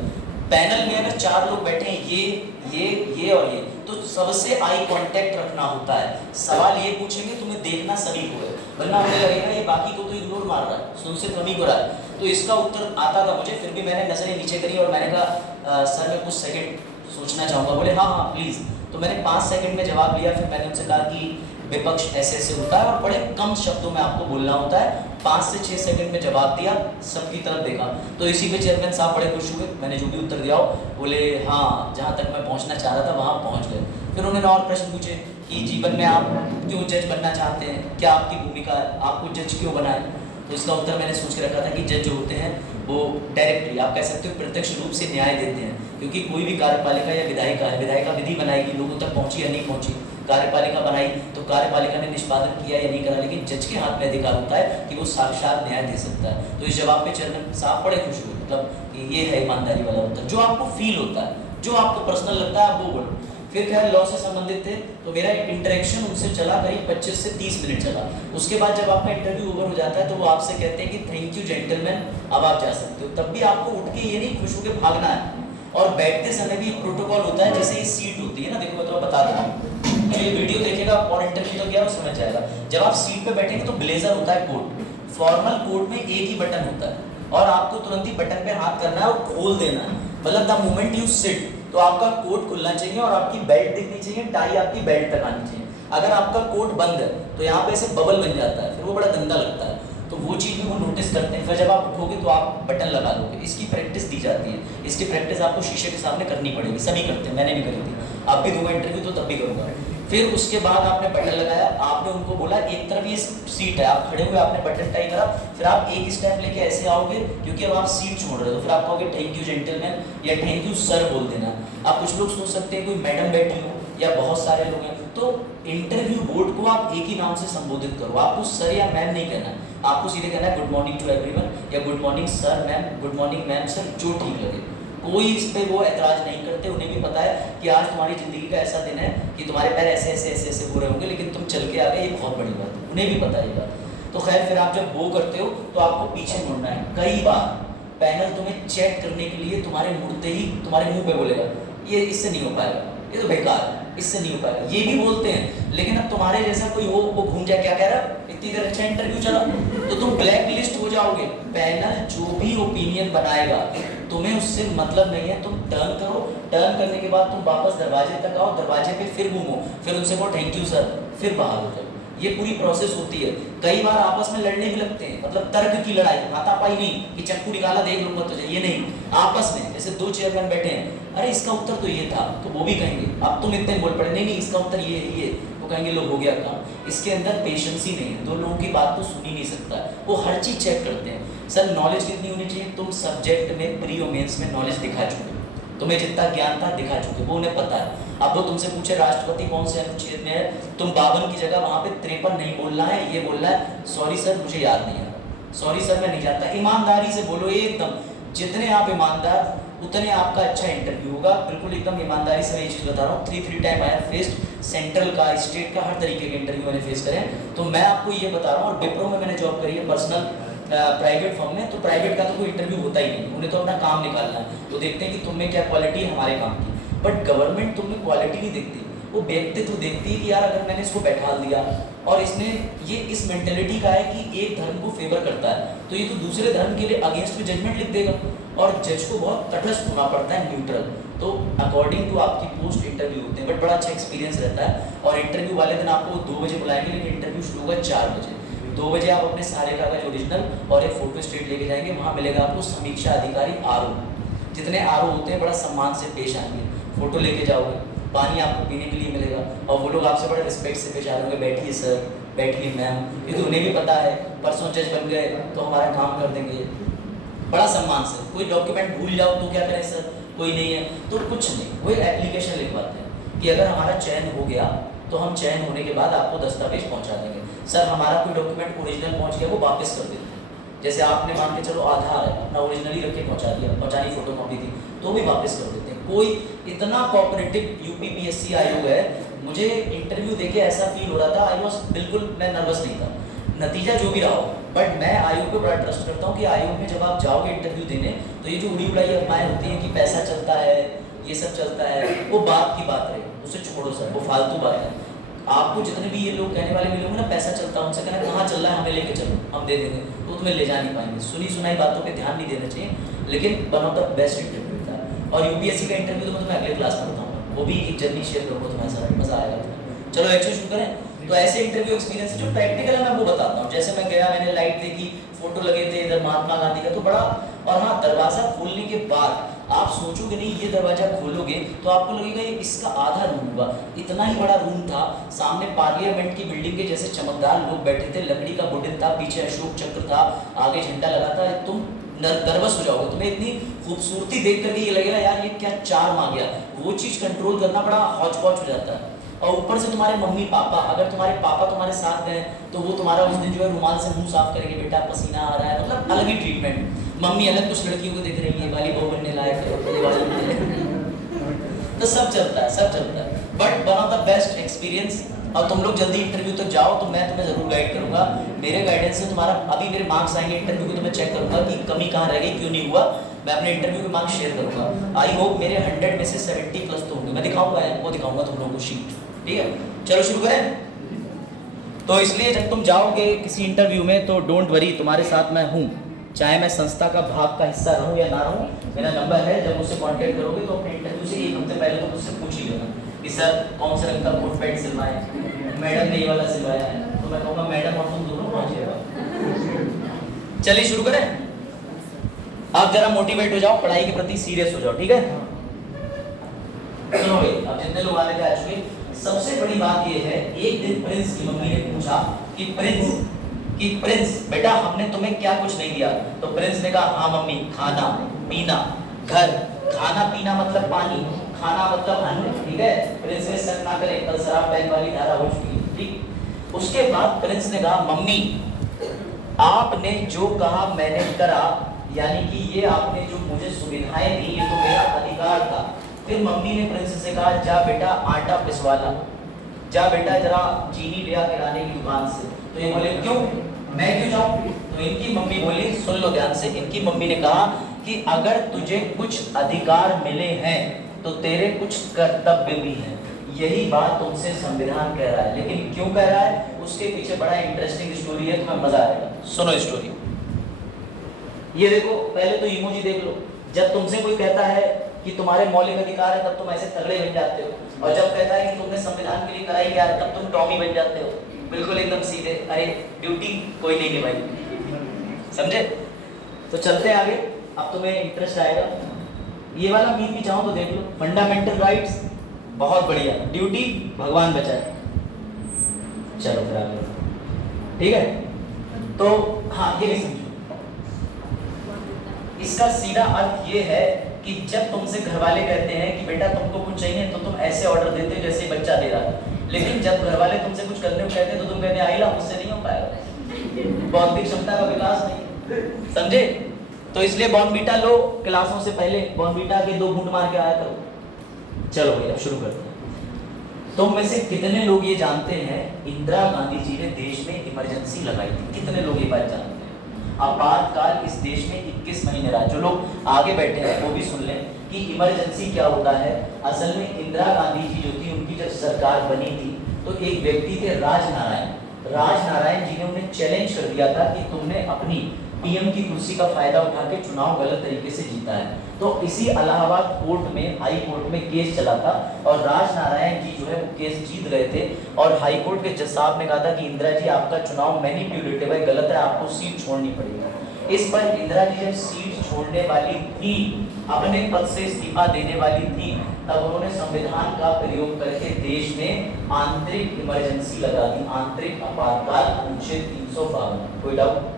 पैनल में अगर 4 लोग बैठे हैं, ये और ये, तो सबसे आई कांटेक्ट रखना होता है। सवाल ये पूछेंगे तुम्हें देखना सभी को है, वरना हमें लगेगा ये बाकी को तो इग्नोर मार रहा है, सुन से तो नहीं हो रहा है। तो इसका उत्तर आता था मुझे, फिर भी मैंने नजरें नीचे करी और मैंने कहा सर मैं कुछ सेकंड सोचना चाहूँगा। बोले हाँ हाँ प्लीज़। तो मैंने 5 सेकंड में जवाब लिया। फिर मैंने उनसे कहा कि विपक्ष ऐसे ऐसे होता है और बड़े कम शब्दों में आपको बोलना होता है। 5 से 6 सेकंड में जवाब दिया, सबकी तरफ देखा, तो इसी पे चेयरमैन साहब बड़े खुश हुए। मैंने जो भी उत्तर दिया हो, बोले हाँ जहाँ तक मैं पहुँचना चाह रहा था वहाँ पहुँच गए। फिर उन्होंने और प्रश्न पूछे कि जीवन में आप क्यों जज बनना चाहते हैं, क्या आपकी भूमिका है, आपको जज क्यों बनाए। तो इसका उत्तर मैंने सोच के रखा था कि जज जो होते हैं वो डायरेक्टली, आप कह सकते हो प्रत्यक्ष रूप से न्याय देते हैं, क्योंकि कोई भी कार्यपालिका या विधायिका है, विधायिका विधि बनाएगी, लोगों तक पहुंची या नहीं पहुंची, कार्यपालिका बनाई तो कार्यपालिका ने निष्पादन किया या नहीं करा, लेकिन जज के हाथ में अधिकार होता है कि वो साक्षात न्याय दे सकता है। तो इस जवाब पे चेयरमैन साहब बड़े खुश हुए, मतलब कि ये है ईमानदारी वाला उत्तर, जो आपको फील होता है, जो आपको पर्सनल लगता है आप वो बोलो। फिर खैर लॉ से संबंधित थे, तो मेरा इंटरेक्शन उनसे चला करीब 25 से 30 मिनट चला। उसके बाद जब आपका इंटरव्यू ओवर हो जाता है तो वो आपसे कहते हैं कि थैंक यू जेंटलमैन, अब आप जा सकते हो। तब भी आपको उठ के ये नहीं खुश होकर भागना है, और बैठते समय भी एक प्रोटोकॉल होता है, जैसे ये सीट होती है ना, देखो मैं तो बता देता हूँ, तो ये वीडियो देखेगा और इंटरव्यू तो क्या वो समझ जाएगा। जब आप सीट पे बैठेंगे तो ब्लेजर होता है कोट, फॉर्मल कोट में एक ही बटन होता है और आपको तुरंत ही बटन पे हाथ करना है और खोल देना है, मतलब द मोमेंट यू सिट तो आपका कोट खुलना चाहिए और आपकी बेल्ट दिखनी चाहिए, टाई आपकी बेल्ट तक आनी चाहिए। अगर आपका कोट बंद है तो यहाँ पे ऐसे बबल बन जाता है, फिर वो बड़ा गंदा लगता है, तो वो चीज़ भी वो नोटिस करते हैं। फिर जब आप उठोगे तो आप बटन लगा दोगे, इसकी प्रैक्टिस दी जाती है। इसकी प्रैक्टिस आपको शीशे के सामने करनी पड़ेगी, सभी करते हैं, मैंने भी करी थी, आप भी दूंगा इंटरव्यू तो तब भी करूँगा। फिर उसके बाद आपने बटन लगाया, आपने उनको बोला एक तरफ ये सीट है, आप खड़े हुए आपने बटन टाई करा, फिर आप एक स्टेप लेके ऐसे आओगे क्योंकि अब आप सीट छोड़ रहे हो, तो फिर आप कहोगे थैंक यू जेंटलमैन या थैंक यू सर बोल देना। आप कुछ लोग सोच सकते हैं कोई मैडम बैठी हो या बहुत सारे लोग हैं, तो इंटरव्यू बोर्ड को आप एक ही नाम से संबोधित करो, आपको सर या मैम नहीं कहना है, आपको सीधे कहना है गुड मॉर्निंग टू एवरीवन या good morning sir ma'am, good morning ma'am sir, जो ठीक लगे। कोई इस पे वो ऐतराज नहीं करते, उन्हें भी पता है कि आज तुम्हारी ज़िंदगी का ऐसा दिन है कि तुम्हारे पैर ऐसे ऐसे ऐसे ऐसे हो रहे होंगे, लेकिन तुम चल के आ गए, ये बहुत बड़ी बात है, उन्हें भी पता है ये बात। तो खैर फिर आप जब वो करते हो तो आपको पीछे मुड़ना है। कई बार पैनल तुम्हें चेक करने के लिए तुम्हारे मुड़ते ही तुम्हारे मुंह पे बोलेगा ये इससे नहीं हो पाएगा, ये तो बेकार है, इससे नहीं हो पाएगा, ये भी बोलते हैं, लेकिन अब तुम्हारे जैसा कोई हो वो घूम जाए, क्या कह रहा है, इतनी देर अच्छा इंटरव्यू चला, तो तुम ब्लैक लिस्ट हो जाओगे। पैनल जो भी ओपिनियन बनाएगा तुम्हें उससे मतलब नहीं है, तुम टर्न करो, टर्न करने के बाद तुम वापस दरवाजे तक आओ, दरवाजे पे फिर घूमो, फिर उनसे बोलो थैंक यू सर, फिर बाहर हो जाओ। ये पूरी प्रोसेस होती है। कई बार आपस में लड़ने भी लगते हैं, मतलब तर्क की लड़ाई, हाथापाई नहीं कि चक्कू निकाला देख लूंगा तुझे, ये नहीं, आपस में जैसे 2 चेयरमैन बैठे हैं, अरे इसका उत्तर तो ये था, तो वो भी कहेंगे अब तुम इतने बोल पड़े, नहीं नहीं इसका उत्तर ये है, ये वो कहेंगे लो हो गया काम। इसके अंदर पेशेंस ही नहीं है, 2 लोगों की बात तो सुन ही नहीं सकता, वो हर चीज़ चेक करते हैं। सर नॉलेज कितनी होनी चाहिए, तुम सब्जेक्ट में प्री और मेंस में नॉलेज दिखा चुके, तुम्हें जितना ज्ञान था दिखा चुके, वो उन्हें पता है। अब वो तुमसे पूछे राष्ट्रपति कौन से अनुच्छेद में है, तुम 52 की जगह वहाँ पे 53 नहीं बोलना है, ये बोलना है सॉरी सर मुझे याद नहीं आ रहा, सॉरी सर मैं नहीं जानता। ईमानदारी से बोलो एकदम, जितने आप ईमानदार उतने आपका अच्छा इंटरव्यू होगा, बिल्कुल एकदम ईमानदारी से मैं ये चीज़ बता रहा हूँ। 3 time I have faced central का, स्टेट का, हर तरीके के इंटरव्यू मैंने फेस करे, तो मैं आपको ये बता रहा हूँ। और विप्रो में मैंने जॉब करी है, पर्सनल प्राइवेट फर्म में, तो प्राइवेट का तो कोई इंटरव्यू होता ही नहीं, उन्हें तो अपना काम निकालना है, तो देखते हैं कि तुम में क्या क्वालिटी है हमारे काम की। बट गवर्नमेंट तुम में क्वालिटी नहीं देखती, वो व्यक्तित्व देखती है कि यार अगर मैंने इसको बैठा दिया और इसने ये इस मेंटेलिटी का है कि एक धर्म को फेवर करता है, तो ये तो दूसरे धर्म के लिए अगेंस्ट में जजमेंट लिख देगा, और जज को बहुत तटस्थ होना पड़ता है, न्यूट्रल। तो अकॉर्डिंग टू आपकी पोस्ट इंटरव्यू होते हैं, बट बड़ा अच्छा एक्सपीरियंस रहता है। और इंटरव्यू वाले दिन आपको 2 बजे बुलाएंगे, लेकिन इंटरव्यू शुरू होगा 4 बजे। 2 बजे आप अपने सारे कागज ओरिजिनल और एक फोटो स्टेट लेके जाएंगे, वहाँ मिलेगा आपको समीक्षा अधिकारी आरओ। जितने आरओ होते हैं बड़ा सम्मान से पेश आएंगे, फोटो लेके जाओगे, पानी आपको पीने के लिए मिलेगा और वो लोग आपसे बड़े रिस्पेक्ट से पेश आ रहे होंगे, बैठिए सर, बैठिए मैम, क्योंकि उन्हें भी पता है परसों जज बन गए तो हमारा काम कर देंगे, बड़ा सम्मान से। कोई डॉक्यूमेंट भूल जाओ तो क्या करें सर, कोई नहीं है तो कुछ नहीं, वो एक एप्लीकेशन लिखवाते हैं कि अगर हमारा चयन हो गया तो हम चयन होने के बाद आपको दस्तावेज पहुंचा देंगे। सर हमारा कोई डॉक्यूमेंट ओरिजिनल पहुंच गया वो वापस कर देते हैं, जैसे आपने मान के चलो आधार है अपना ओरिजिनली रख के पहुंचा दिया, पहुंचानी फोटो कॉपी थी तो भी वापस कर देते हैं। कोई इतना कोऑपरेटिव यूपीपीएससी आयोग है, मुझे इंटरव्यू देके ऐसा फील हो रहा था, आई वॉज बिल्कुल मैं नर्वस नहीं था, नतीजा जो भी रहा हो, बट मैं आयोग पे बड़ा ट्रस्ट करता हूँ कि आयोग में जब आप जाओगे इंटरव्यू देने तो ये जो उड़ी उड़ाई अफवाहें होती हैं कि पैसा चलता है, ये सब चलता है, वो बात की बात रहे, उसे छोड़ो सर, वो फालतू बात है। आपको जितने भी ये लोग कहने वाले मिलेंगे ना पैसा चलता है, उनसे कहना कहाँ चल रहा है, हमें लेके चलो हम दे देंगे, तो तुम्हें ले जा नहीं पाएंगे। सुनी सुनाई बातों पे ध्यान नहीं देना चाहिए, लेकिन one of the best interview था। और यूपीएससी का इंटरव्यू तो मैं तुम्हें अगले क्लास में बताऊंगा, वो भी एक जर्नी शेयर करूँगा तुम्हारे साथ, मजा आएगा। चलो एक्चुअली शुरू करें। तो ऐसे इंटरव्यू एक्सपीरियंस जो प्रैक्टिकल है मैं वो बताता हूँ। जैसे मैं गया, मैंने लाइट देखी, फोटो लगे थे इधर महात्मा गांधी का, तो बड़ा, और हाँ दरवाजा खोलने के बाद आप सोचोगे नहीं ये दरवाजा खोलोगे तो आपको लगेगा ये इसका आधा रूम होगा, इतना ही बड़ा रूम था। सामने पार्लियामेंट की बिल्डिंग के जैसे चमकदार लोग बैठे थे, लकड़ी का वुडन था, पीछे अशोक चक्र था, आगे झंडा लगा था। तुम नर्वस हो जाओगे, तुम्हें इतनी खूबसूरती देख करके ये लगेगा यार ये क्या चार्म आ गया, वो चीज कंट्रोल करना बड़ा हौच पौच हो जाता है। और ऊपर से तुम्हारे मम्मी पापा, अगर तुम्हारे पापा तुम्हारे साथ गए तो वो तुम्हारा उस दिन जो है रुमाल से मुंह साफ करेंगे, बेटा पसीना आ रहा है, मतलब अलग ही ट्रीटमेंट। मम्मी अलग, कुछ लड़कियों को देख रही है, वाली बहू बनने लायक है, ये वाली तो सब चलता है, सब चलता है, but one of the best experience. और तुम लोग जल्दी इंटरव्यू तक जाओ तो मैं तुम्हें जरूर गाइड करूंगा, मेरे गाइडेंस से तुम्हारा, अभी मेरे मार्क्स आएंगे इंटरव्यू के तो मैं चेक करूंगा कि कमी कहाँ रह गई, क्यों नहीं हुआ, मैं अपने इंटरव्यू के मार्क्स शेयर करूंगा। आई होप मेरे 100 में से 70 प्लस तो होंगे, मैं दिखाऊंगा वो दिखाऊंगा तुम लोगों को शीट, ठीक है। चलो शुरू करें। तो इसलिए जब तुम जाओगे किसी इंटरव्यू में तो डोंट वरी, तुम्हारे साथ मैं हूँ, चाहे मैं संस्था का भाग का हिस्सा रहूँ या ना रहूँ, मेरा नंबर है। जब मुझसे कांटेक्ट करोगे तो अपने इंटरव्यू से 1 हफ्ते पहले तो मुझसे पूछ ही लेना कि सर कौन से रंग का कोट पैंट सिलवाएं, मैडम ने ये वाला सिलवाया है, तो मैं कहूँगा मैडम और तुम दोनों पहुँचिएगा। चलिए शुरू करें। आप जरा मोटिवेट हो जाओ, पढ़ाई के प्रति सीरियस हो जाओ, ठीक है। सुनो भाई, अब जितने लोग आने का एक्चुअली सबसे बड़ी बात ये है, एक दिन प्रिंस की मम्मी ने पूछा कि प्रिंस बेटा हमने तुम्हें क्या कुछ नहीं दिया, तो प्रिंस ने कहा हाँ मम्मी, खाना पीना घर, खाना पीना मतलब पानी, खाना मतलब अन्न, ठीक है। प्रिंस ने शक ना करे, कल शराब बैन वाली धारा हो चुकी है, ठीक। उसके बाद प्रिंस ने कहा मम्मी आपने जो कहा मैंने करा, यानी कि ये आपने जो मुझे सुविधाएं दी ये तो मेरा अधिकार था। फिर मम्मी ने प्रिंस से कहा जा बेटा आटा पिसवा ला, जा बेटा जरा चीनी ले आके लाने की दुकान से। तो ये बोले क्यों, मैं क्यों जाऊं? तो इनकी मम्मी बोली, सुन लो ध्यान से, इनकी मम्मी ने कहा कि अगर तुझे कुछ अधिकार मिले हैं तो तेरे कुछ कर्तव्य भी हैं। यही बात तुमसे संविधान कह रहा है, लेकिन क्यों कह रहा है उसके पीछे बड़ा इंटरेस्टिंग स्टोरी है, तुम्हें मजा आएगा। सुनो स्टोरी। ये देखो, पहले तो इमोजी देख लो। जब तुमसे कोई कहता है कि तुम्हारे मौलिक अधिकार है तब तुम ऐसे तगड़े बन जाते हो, और जब कहता है कि तुमने संविधान के लिए कराई क्या है तब तुम टॉमी बन जाते हो, बिल्कुल एकदम सीधे, अरे ड्यूटी कोई नहीं निभाई, समझे। तो चलते हैं आगे, अब तुम्हें इंटरेस्ट आएगा। ये वाला मीम भी चाहो तो देख लो, फंडामेंटल राइट्स बहुत बढ़िया, ड्यूटी भगवान बचाए। चलो फिर आगे, ठीक है। तो हाँ ये नहीं समझो, इसका सीधा अर्थ ये है कि जब तुमसे घर वाले कहते हैं कि बेटा तुमको कुछ चाहिए तो तुम ऐसे ऑर्डर देते हो जैसे बच्चा दे रहा है, लेकिन जब घर वाले तुमसे कुछ करने को कहते हैं तो तुम कहते हैं आइला मुझसे नहीं हो पाएगा, बौद्धिक क्षमता का विकास नहीं, समझे। तो इसलिए बॉर्नवीटा लो, क्लासों से पहले बॉर्नवीटा के 2 घूंट मार के आया करो। चलो भैया शुरू करते हैं। तुम में से कितने लोग ये जानते हैं इंदिरा गांधी जी ने देश में इमरजेंसी लगाई थी? कितने लोग ये बात जानते हैं? आपातकाल इस देश में 21 महीने रहा। जो लोग आगे बैठे हैं वो भी सुन लें कि इमरजेंसी क्या होता है। असल में इंदिरा गांधी जी जो थी, उनकी जब सरकार बनी थी तो एक व्यक्ति थे राजनारायण जी ने उन्हें चैलेंज कर दिया था कि तुमने अपनी पीएम की कुर्सी का फायदा उठा के चुनाव गलत तरीके से जीता है। तो इसी इलाहाबाद कोर्ट में, हाई कोर्ट में केस चला था और राजनारायण जी जो है वो केस जीत गए थे और हाई कोर्ट के जज साहब ने कहा था कि इंदिरा जी आपका चुनाव मैनिपुलेटिव है, गलत है, आपको सीट छोड़नी पड़ेगी। इस पर इंदिरा जी जब सीट छोड़ने वाली थी, अपने पद से इस्तीफा देने वाली थी, तब उन्होंने संविधान का प्रयोग करके देश में आंतरिक इमरजेंसी लगा दी, आंतरिक आपातकाल अनुच्छेद 352। कोई डाउट?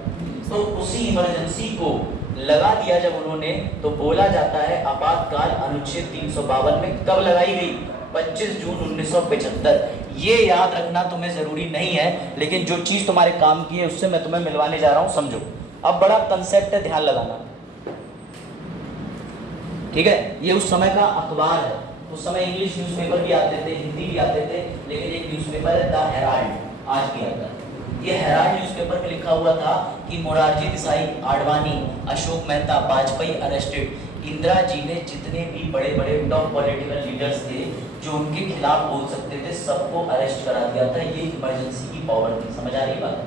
तो उसी इमरजेंसी को लगा दिया जब उन्होंने, तो बोला जाता है आपातकाल अनुच्छेद 352 में कब लगाई गई? 25 जून 1975। ये याद रखना तुम्हें जरूरी नहीं है, लेकिन जो चीज तुम्हारे काम की है उससे मैं तुम्हें मिलवाने जा रहा हूं, समझो। अब बड़ा कंसेप्ट है, ध्यान लगाना, ठीक है? ये उस समय का अखबार है, उस समय इंग्लिश न्यूज़पेपर भी आते थे, हिंदी भी आते थे, लेकिन एक न्यूज़पेपर है द हेराल्ड, आज भी आता है। ये हेराल्ड न्यूज़पेपर में लिखा हुआ था कि मोरारजी देसाई, आडवाणी, अशोक मेहता, वाजपेयी अरेस्टेड। इंदिरा जी ने जितने भी बड़े बड़े टॉप पॉलिटिकल लीडर्स थे जो उनके खिलाफ बोल सकते थे, सबको अरेस्ट करा दिया था। ये इमरजेंसी की पावर थी। समझ आ रही बात?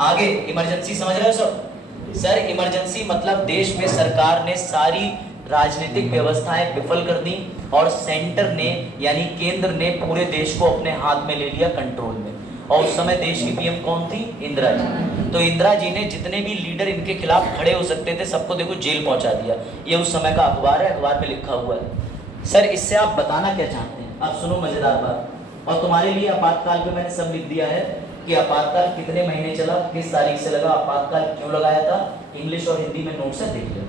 आगे इमरजेंसी समझ रहे हो सब? सर इमरजेंसी मतलब देश में सरकार ने सारी राजनीतिक व्यवस्थाएं विफल कर दी और सेंटर ने यानी केंद्र ने पूरे देश को अपने हाथ में ले लिया, कंट्रोल में। और उस समय देश की पीएम कौन थी? इंदिरा जी। तो इंदिरा जी ने जितने भी लीडर इनके खिलाफ खड़े हो सकते थे सबको देखो जेल पहुंचा दिया। ये उस समय का अखबार है, अखबार में लिखा हुआ है। सर इससे आप बताना क्या चाहते हैं? आप सुनो मजेदार बात, और तुम्हारे लिए आपातकाल पे मैंने सब लिख दिया है कि आपातकाल कितने महीने चला, किस तारीख से लगा, आपातकाल क्यों लगाया था, इंग्लिश और हिंदी में नोट्स है, देख लो।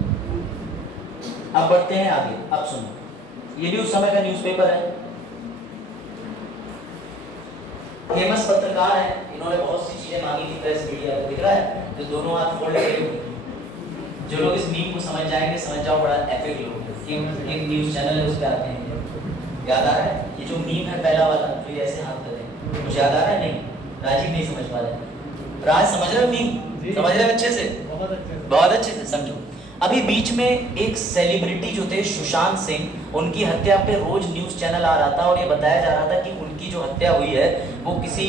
अब बढ़ते हैं आगे। अब सुनो, ये भी उस समय का न्यूज़पेपर है, फेमस पत्रकार है, इन्होंने बहुत सी चीजें मांगी थी प्रेस मीडिया को, दिख रहा है? जो दोनों हाथ फोल्ड करके, जो लोग इस मीम को समझ जाएंगे, समझ जाओ बड़ा एपिक लोग। एक न्यूज़ चैनल है, उस पर आते हैं, याद आ रहा है? ये जो मीम है पहला वाला, तो ये ऐसे हाथ करें, मुझे याद आ रहा है? नहीं, राजीव नहीं समझ पा रहे। राज समझ रहे हो मीम? समझ रहे हो अच्छे से? बहुत अच्छे से समझो। अभी बीच में एक सेलिब्रिटी जो थे सुशांत सिंह, उनकी हत्या पे रोज न्यूज़ चैनल आ रहा था और ये बताया जा रहा था कि उनकी जो हत्या हुई है वो किसी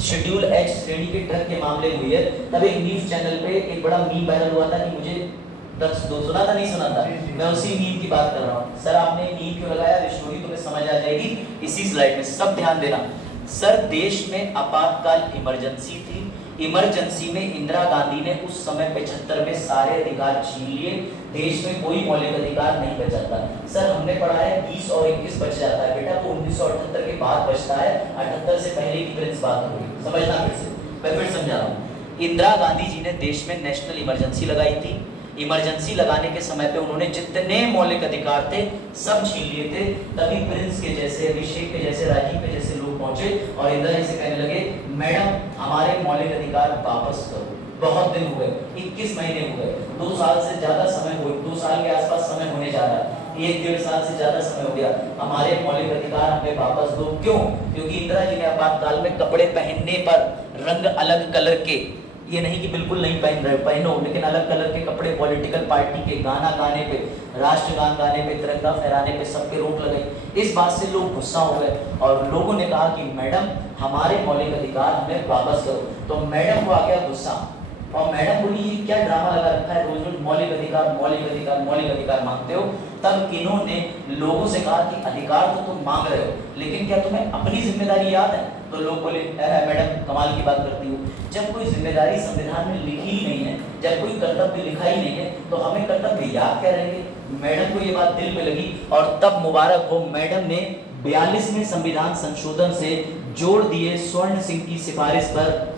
शेड्यूल एच श्रेणी के ड्रग के मामले में हुई है। तब एक न्यूज़ चैनल पे एक बड़ा मीम वायरल हुआ था कि मुझे सुना था, नहीं सुना था? मैं उसी मीम की बात कर रहा हूँ। सर आपने मीम क्यों लगाया, स्टोरी तुम्हें समझ आ जाएगी इसी स्लाइड में, सब ध्यान देना। सर देश में आपातकाल इमरजेंसी थी। इमरजेंसी में इंदिरा गांधी ने उस समय 75 में सारे अधिकार छीन लिए, देश में कोई मौलिक अधिकार नहीं बचा था। सर हमने पढ़ा है 20 और 21 बच जाता है बेटा, तो 1978 के बाद बचता है, 78 से पहले की प्रिंस बात होगी। समझना फिर से, मैं फिर समझा रहा हूँ। इंदिरा गांधी जी ने देश में नेशनल इमरजेंसी लगाई थी। इमरजेंसी लगाने के समय पे उन्होंने जितने मौलिक अधिकार थे सब छीन लिए थे। तभी प्रिंस के जैसे, अभिषेक के जैसे, राजीव के जैसे लोग पहुंचे और इंदिरा जी से कहने लगे मैडम हमारे मौलिक अधिकार वापस करो। बहुत दिन हुए, 21 महीने हुए, 2 साल से ज्यादा समय हुए, 2 साल के आसपास समय होने जा रहा है, 1-1.5 साल से ज्यादा समय हो गया, हमारे मौलिक अधिकार हमें वापस दो। क्यों? क्योंकि इंदिरा जी ने आपातकाल में कपड़े पहनने पर रंग अलग कलर के, ये नहीं कि बिल्कुल नहीं पहन रहे, पहनो, लेकिन अलग कलर के कपड़े पॉलिटिकल पार्टी के गाना गाने पे, राष्ट्रगान गाने पे, तिरंगा फहराने पे सबके रोक लगाई। इस बात से लोग गुस्सा हो गए और लोगों ने कहा कि मैडम हमारे मौलिक अधिकार हमें वापस करो। तो मैडम को आ गया गुस्सा और मैडम बोली ये क्या ड्रामा लगा रखा है, रोज रोज मौलिक अधिकार मौलिक अधिकार मौलिक अधिकार मांगते हो। तब इन्होंने लोगों से कहा कि अधिकार तो तुम मांग रहे हो, लेकिन क्या तुम्हें अपनी जिम्मेदारी याद है? तो लोग बोले मैडम कमाल की बात करती हो, जब कोई जिम्मेदारी संविधान में लिखी ही नहीं है, जब कोई कर्तव्य लिखा ही नहीं है, तो हमें कर्तव्य याद क्या रहेंगे? मैडम को ये बात दिल में लगी और तब मुबारक हो मैडम ने 42वें संविधान संशोधन से जोड़ दिए स्वर्ण सिंह की सिफारिश पर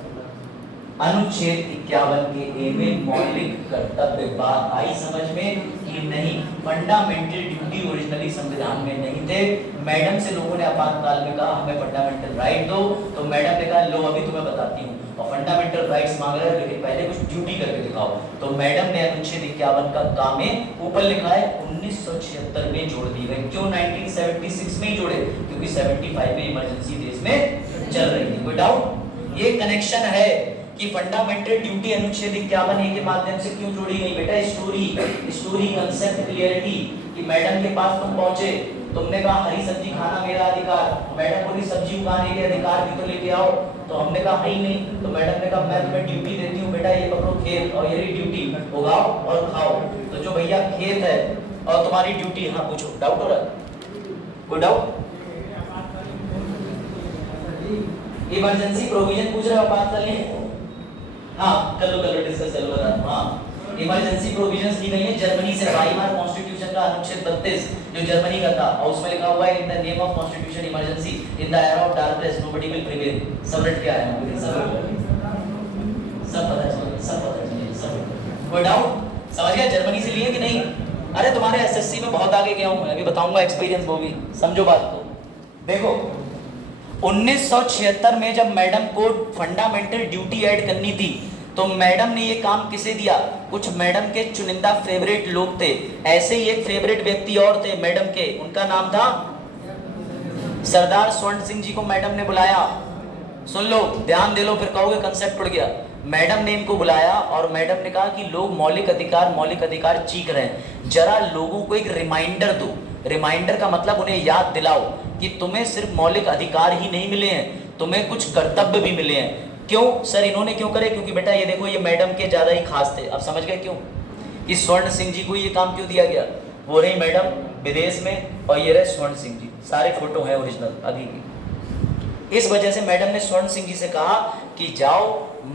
अनुच्छेद 51 के ए में मौलिक कर्तव्य। बात आई समझ में कि नहीं? फंडामेंटल ड्यूटी ओरिजिनली संविधान में नहीं थे। मैडम से लोगों ने आपातकाल में कहा हमें फंडामेंटल राइट दो, तो मैडम ने कहा लो अभी तुम्हें बताती हूँ, और फंडामेंटल राइट्स मांग रहे हो लेकिन पहले कुछ ड्यूटी करके दिखाओ। तो मैडम ने अनुच्छेद 51 का काम ऊपर लिखा है 1976 में जोड़ दी गई। क्यों 1976 में ही जोड़े? क्योंकि 75 में इमरजेंसी देश में चल रही थी। कोई डाउट? ये कनेक्शन है कि फंडामेंटल ड्यूटी अनुच्छेद 51 के माध्यम से क्यों जोड़ी गई बेटा? स्टोरी कंसेप्ट क्लियरिटी कि मैडम के पास तुम पहुंचे, तुमने कहा हरी सब्जी खाना मेरा अधिकार, मैडम बोली सब्जी उगाने के अधिकार भी तो लेके आओ, तो हमने कहा है ही नहीं, तो मैडम ने कहा मैं तुम्हें ड्यूटी देती हूँ बेटा, ये पकड़ो खेत और ये ड्यूटी, उगाओ और खाओ। तो जो भैया खेत है और तुम्हारी ड्यूटी, हाँ पूछो, डाउट हो रहा है, कोई डाउट? इमरजेंसी प्रोविजन पूछ रहे हो, बात कर लें? हाँ कर लो डिस्कस कर लो। हाँ इमरजेंसी प्रोविजंस दी गई है जर्मनी से, वाइमार कॉन्स्टिट्यूशन का अनुच्छेद 32 जो जर्मनी का था, और उसमें लिखा हुआ है in the name of constitution emergency in the era of darkness nobody will prevail. सब रट क्या है, सब पता चले, सब पता चले, सब। कोई डाउट? समझ गया जर्मनी से लिए कि नहीं? अरे तुम्हारे एसएससी में बहुत आगे गया हूं मैं, अभी बताऊंगा एक्सपीरियंस, वो भी समझो बात को। देखो 1976 में जब मैडम को फंडामेंटल ड्यूटी ऐड करनी थी, तो मैडम ने ये काम किसे दिया? कुछ मैडम के चुनिंदा फेवरेट लोग थे। ऐसे ही एक फेवरेट व्यक्ति और थे मैडम के, उनका नाम था सरदार स्वर्ण सिंह जी को मैडम ने बुलाया। सुन लो, ध्यान दे लो, फिर कहोगे कंसेप्ट उड़ गया। मैडम ने इनको बुलाया और मैडम ने कहा कि लोग मौलिक अधिकार चीख रहे हैं, जरा लोगों को एक रिमाइंडर दो। रिमाइंडर का मतलब उन्हें याद दिलाओ कि तुम्हें सिर्फ मौलिक अधिकार ही नहीं मिले हैं, तुम्हें कुछ कर्तव्य भी मिले हैं। क्यों सर, इन्होंने क्यों करे? क्योंकि बेटा ये देखो, ये मैडम के ज्यादा ही खास थे। अब समझ गए क्यों कि स्वर्ण सिंह जी को ये काम क्यों दिया गया? वो रही मैडम विदेश में और ये रहे स्वर्ण सिंह जी, सारे फोटो हैं ओरिजिनल अभी की। इस वजह से मैडम ने स्वर्ण सिंह जी से कहा कि जाओ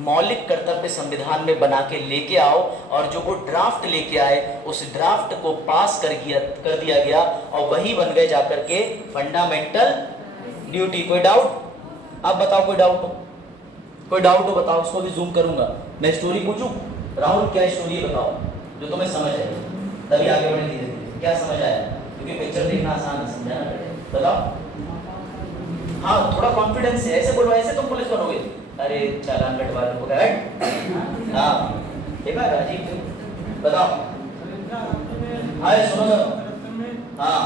मौलिक कर्तव्य संविधान में बना के लेके आओ, और जो वो ड्राफ्ट लेके आए उस ड्राफ्ट को पास कर दिया गया, और वही बन गए जाकर के फंडामेंटल ड्यूटी। कोई डाउट? अब बताओ, कोई डाउट हो? कोई डाउट हो बताओ, उसको भी जूम करूंगा। मैं स्टोरी पूछूं? राहुल क्या स्टोरी है बताओ जो तुम्हें समझ आए, तभी आगे बढ़े धीरे धीरे। क्या समझ आया? क्योंकि पिक्चर देखना आसान है, समझाना पड़ेगा। बताओ। हाँ थोड़ा कॉन्फिडेंस है, ऐसे बोलो, ऐसे तुम पुलिस बनोगे। अरे चालान कटवा दो, हाँ देखा राजीव, बताओ। अरे सुनो सुनो, हाँ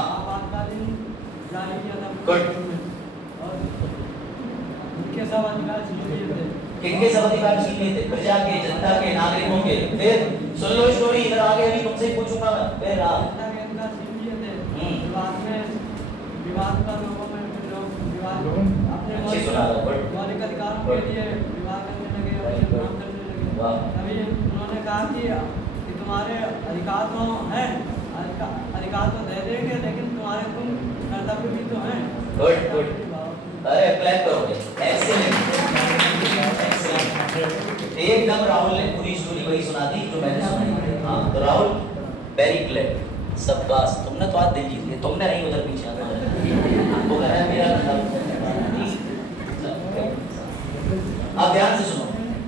गुड। किनके सब अधिकार छीन लिए थे? प्रजा के, जनता के, नागरिकों के। फिर सुन लो स्टोरी, इधर आगे अभी तुमसे ही पूछूंगा मैं। फिर अच्छी सुना रहा हूं। मौलिक अधिकारों के लिए विवाद करने लगे, तभी उन्होंने कहा कि तुम्हारे अधिकार तो हैं, अधिकार तो दे देंगे, लेकिन तुम्हारे तुम कर्तव्य भी तो हैं। गुड गुड, अरे क्लैप करोगे, एक्सीलेंट एकदम। राहुल ने पूरी स्टोरी वही सुना दी जो मैंने सुनाई। हाँ तो राहुल वेरी क्लैप, सबकाश, तुमने तो आज दिल जीत लिया, तुमने नहीं उधर पीछे वो कह रहा है मेरा। अब ध्यान से सुनो,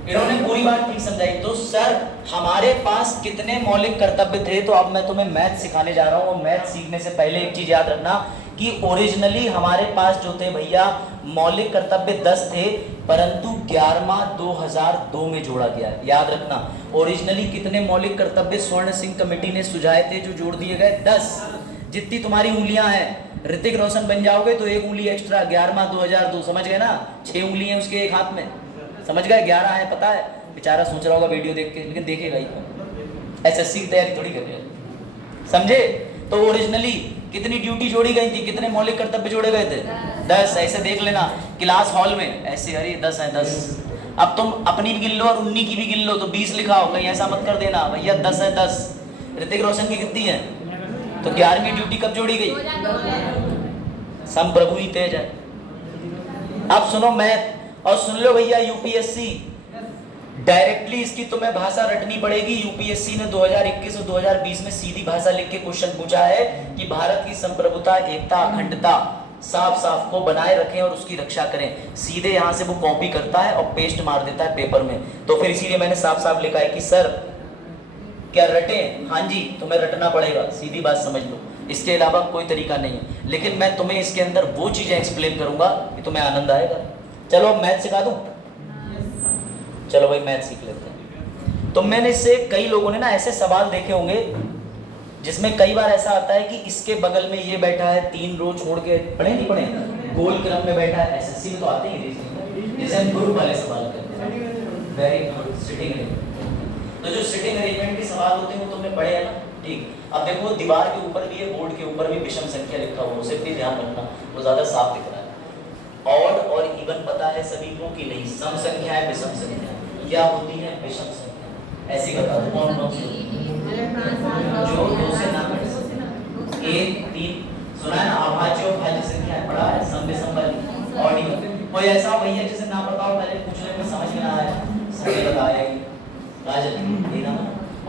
इन्होंने पूरी बात ठीक समझाई। तो सर हमारे पास कितने मौलिक कर्तव्य थे? तो अब मैं तुम्हें मैथ सिखाने जा रहा हूँ, और मैथ सीखने से पहले एक चीज याद रखना कि ओरिजिनली हमारे पास जो थे भैया मौलिक कर्तव्य 10 थे, परंतु 11वां 2002 में जोड़ा गया। याद रखना, ओरिजिनली कितने मौलिक कर्तव्य स्वर्ण सिंह कमेटी ने सुझाए थे जो जोड़ दिए गए? 10। जितनी तुम्हारी उंगलियां हैं, ऋतिक रोशन बन जाओगे तो एक उंगली एक्स्ट्रा, 11वां 2002, समझ गए ना? 6 उंगली है उसके एक हाथ में, समझ गए? 11 है, पता है? बेचारा सोच रहा होगा वीडियो देख के, लेकिन देखेगा ही। एसएससी की तैयारी थोड़ी कर रहे हैं, समझे? तो ओरिजिनली कितनी ड्यूटी जोड़ी गई थी, कितने मौलिक कर्तव्य जोड़े गए थे? 10। ऐसे देख लेना क्लास हॉल में, ऐसे अरे 10 है 10। अब तुम अपनी भी गिन लो और उन्नी की भी गिन लो तो 20 लिखाओ, कहीं ऐसा मत कर देना भैया 10 है 10। ऋतिक रोशन की कितनी है? तो 11वीं ड्यूटी कब जोड़ी गई? सम प्रभु ही तेज है। अब सुनो मैथ, और सुन लो भैया यूपीएससी, डायरेक्टली इसकी तुम्हें भाषा रटनी पड़ेगी। यूपीएससी ने 2021 और 2020 में सीधी भाषा लिख के क्वेश्चन पूछा है कि भारत की संप्रभुता, एकता, अखंडता साफ साफ को बनाए रखें और उसकी रक्षा करें। सीधे यहाँ से वो कॉपी करता है और पेस्ट मार देता है पेपर में। तो फिर इसीलिए मैंने साफ साफ लिखा है कि सर क्या रटें? हाँ जी, तुम्हें रटना पड़ेगा, सीधी बात समझ लो, इसके अलावा कोई तरीका नहीं है। लेकिन मैं तुम्हें इसके अंदर वो चीजें एक्सप्लेन करूंगा कि तुम्हें आनंद आएगा। चलो मैथ सिखा दूं? चलो भाई मैथ सीख लेते हैं। तो मैंने इससे कई लोगों ने ना ऐसे सवाल देखे होंगे जिसमें कई बार ऐसा आता है कि इसके बगल में ये बैठा है, 3 रो छोड़ के, पढ़े नहीं पढ़े, गोल क्रम में बैठा है। एसएससी में तो आते ही जैसे हम ग्रुप वाले सवाल करते हैं। Very good, sitting arrangement. तो जो सिटिंग अरेंजमेंट के सवाल होते हैं वो तुमने पढ़े है ना? ठीक। अब देखो दीवार के ऊपर भी है, बोर्ड के ऊपर भी विषम संख्या लिखा हुआ, उसे भी ध्यान रखना, वो ज्यादा साफ दिख रहा है। ऑड और इवन पता है सभी को कि नहीं? सम संख्या है, विषम संख्या क्या होती है? विषम संख्या। ऐसे बता दो कौन कौन सी जो 2 से ना कटे। 1 3 सुना है ना? अभाज्य और भाज्य संख्या पढ़ा है, सम विषम वाली। और इवन कोई ऐसा भैया जिसे ना बताओ पहले पूछने में समझ में ना आया, सही बताया ही राजन ये ना।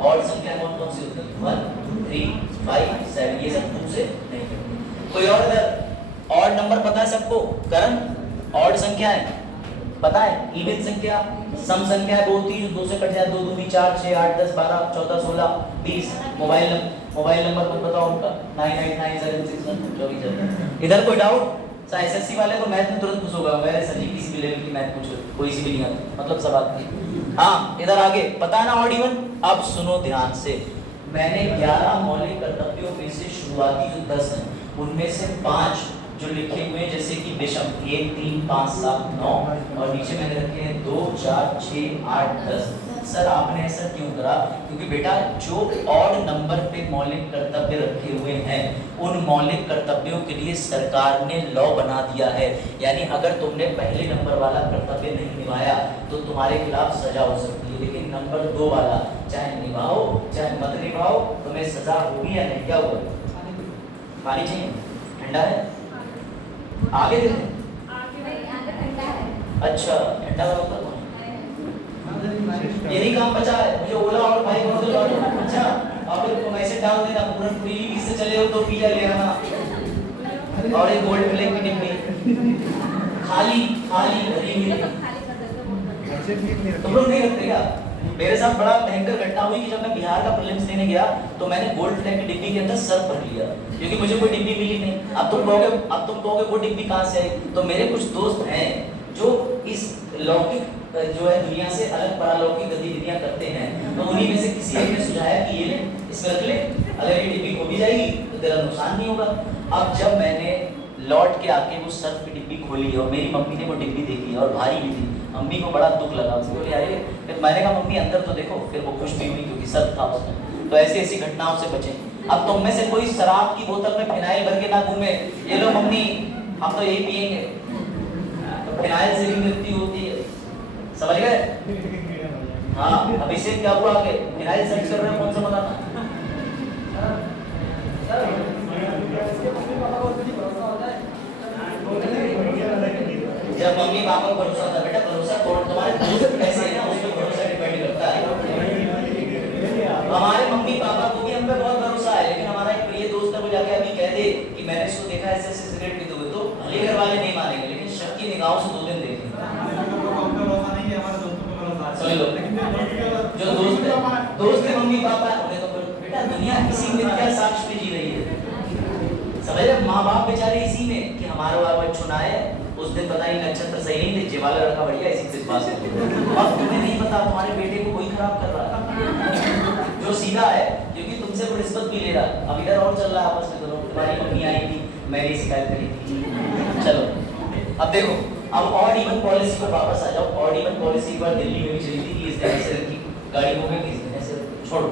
और संख्या कौन कौन सी होती है? 1 2 3 5 7, ये सब 2 से नहीं कटती। कोई और इधर ऑड नंबर पता है सबको? करण ऑड संख्या है पता है? इवन संख्या सम संख्या है, 2 3 2 से कट जाए, 2 2 4 6 8 10 12 14 16 20। मोबाइल नंबर कुछ बताओ उनका? 99976124। इधर कोई डाउट? एसएससी वाले को मैथ में तुरंत खुश होगा, मेरे सर जी किसी भी लेवल की मैथ पूछो, कोई सी भी नहीं आती, मतलब सब आती है। हाँ इधर आगे पता है ना ऑड इवन? अब सुनो ध्यान से, मैंने 11 मौलिक कर्तव्यों में से शुरुआती जो 10 हैं उनमें से 5 जो लिखे हुए हैं जैसे कि विषम 1 3 5 7 9 और नीचे मैंने रखे हैं 2 4 6 8 10। सर आपने ऐसा क्यों करा? क्योंकि बेटा जो ऑड नंबर पे मौलिक कर्तव्य रखे हुए हैं उन मौलिक कर्तव्यों के लिए सरकार ने लॉ बना दिया है, यानी अगर तुमने पहले नंबर वाला कर्तव्य नहीं निभाया तो तुम्हारे खिलाफ सजा हो सकती है, लेकिन नंबर 2 वाला चाहे निभाओ चाहे मत निभाओ तुम्हें सजा होगी या नहीं? क्या होगा? पानी चाहिए? ठंडा है? आगे देते? अच्छा ठंडा वाला कौन? यही काम बचा है मुझे ओला और भाई को दे दो। अच्छा अब तो मैसेज डाल देना पूरा पूरी से चले हो तो पिज़्ज़ा ले आना और एक गोल्ड प्लेट की डिब्बी खाली भरी हुई। तुम लोग नहीं रखते क्या? मेरे साथ बड़ा भयंकर घटना हुई कि जब मैं बिहार का प्रीलिम्स देने गया तो मैंने गोल्ड फ्लैग की डिब्बी के अंदर सर्फ भर लिया क्योंकि मुझे कोई डिब्बी मिली नहीं। अब तुम कहोगे वो डिब्बी कहाँ से आई? तो मेरे कुछ दोस्त हैं जो इस लौकिक जो है दुनिया से अलग परालौकिक गतिविधियां करते हैं, तो उन्हीं में से किसी एक ने सुझाया कि ये ले इसमें रख ले, अगर ये डिब्बी खो भी जाएगी तो तेरा नुकसान नहीं होगा। अब जब मैंने लौट के आके वो सर्फ की डिब्बी खोली और मेरी मम्मी ने वो डिब्बी देखी और भारी भी थी, मम्मी को बड़ा दुख लगा, बोले अरे, फिर मैंने कहा मम्मी अंदर तो देखो, फिर वो खुश भी हुई क्योंकि सर्फ था उसमें। तो ऐसी ऐसी घटनाओं से बचें। अब तुम में से कोई शराब की बोतल में फिनाइल भर के ना घूमे, ये लो मम्मी हम तो यही पियेंगे, तो फिनाइल से भी मृत्यु होती है, समझ गए? हाँ अभिषेक क्या हुआ आगे? फिनाइल सर्च कर रहे हैं, कौन सा बताना? जब मम्मी पापा को भरोसा होता है बेटा, भरोसा तुम्हारे दोस्त कैसे है ना उस पर भरोसा डिपेंड करता है। हमारे मम्मी पापा को भी हम पे बहुत भरोसा है, लेकिन हमारा एक प्रिय दोस्त है वो जाके अभी कह दे कि मैंने इसको देखा ऐसे ऐसे सिगरेट पीते हुए, तो भले घर वाले नहीं मानेंगे लेकिन शक की निगाहों से 2 दिन देखेंगे। समझ लो जो दोस्त है मम्मी पापा उन्हें तो बेटा दुनिया इसी मिथ्या साक्ष्य में जी रही है, समझ रहे? माँ बाप बेचारे इसी में कि हमारा बाबा चुना है, उस दिन पता नहीं नक्षत्र सही नहीं थे, जेवाला लड़का बढ़िया इसी के पास है। अब तुम्हें नहीं पता तुम्हारे बेटे को कोई खराब कर रहा है जो सीधा है, क्योंकि तुमसे वो रिश्वत भी ले रहा। अब इधर और चल रहा है आपस में दोनों, तुम्हारी मम्मी आई थी मैंने शिकायत करी थी। चलो अब देखो, अब ऑड इवन पॉलिसी पर वापस आ जाओ। ऑड इवन पॉलिसी एक बार दिल्ली में भी चली थी कि इस तरह से रखी गाड़ी हो गई, किस तरह से छोड़ो,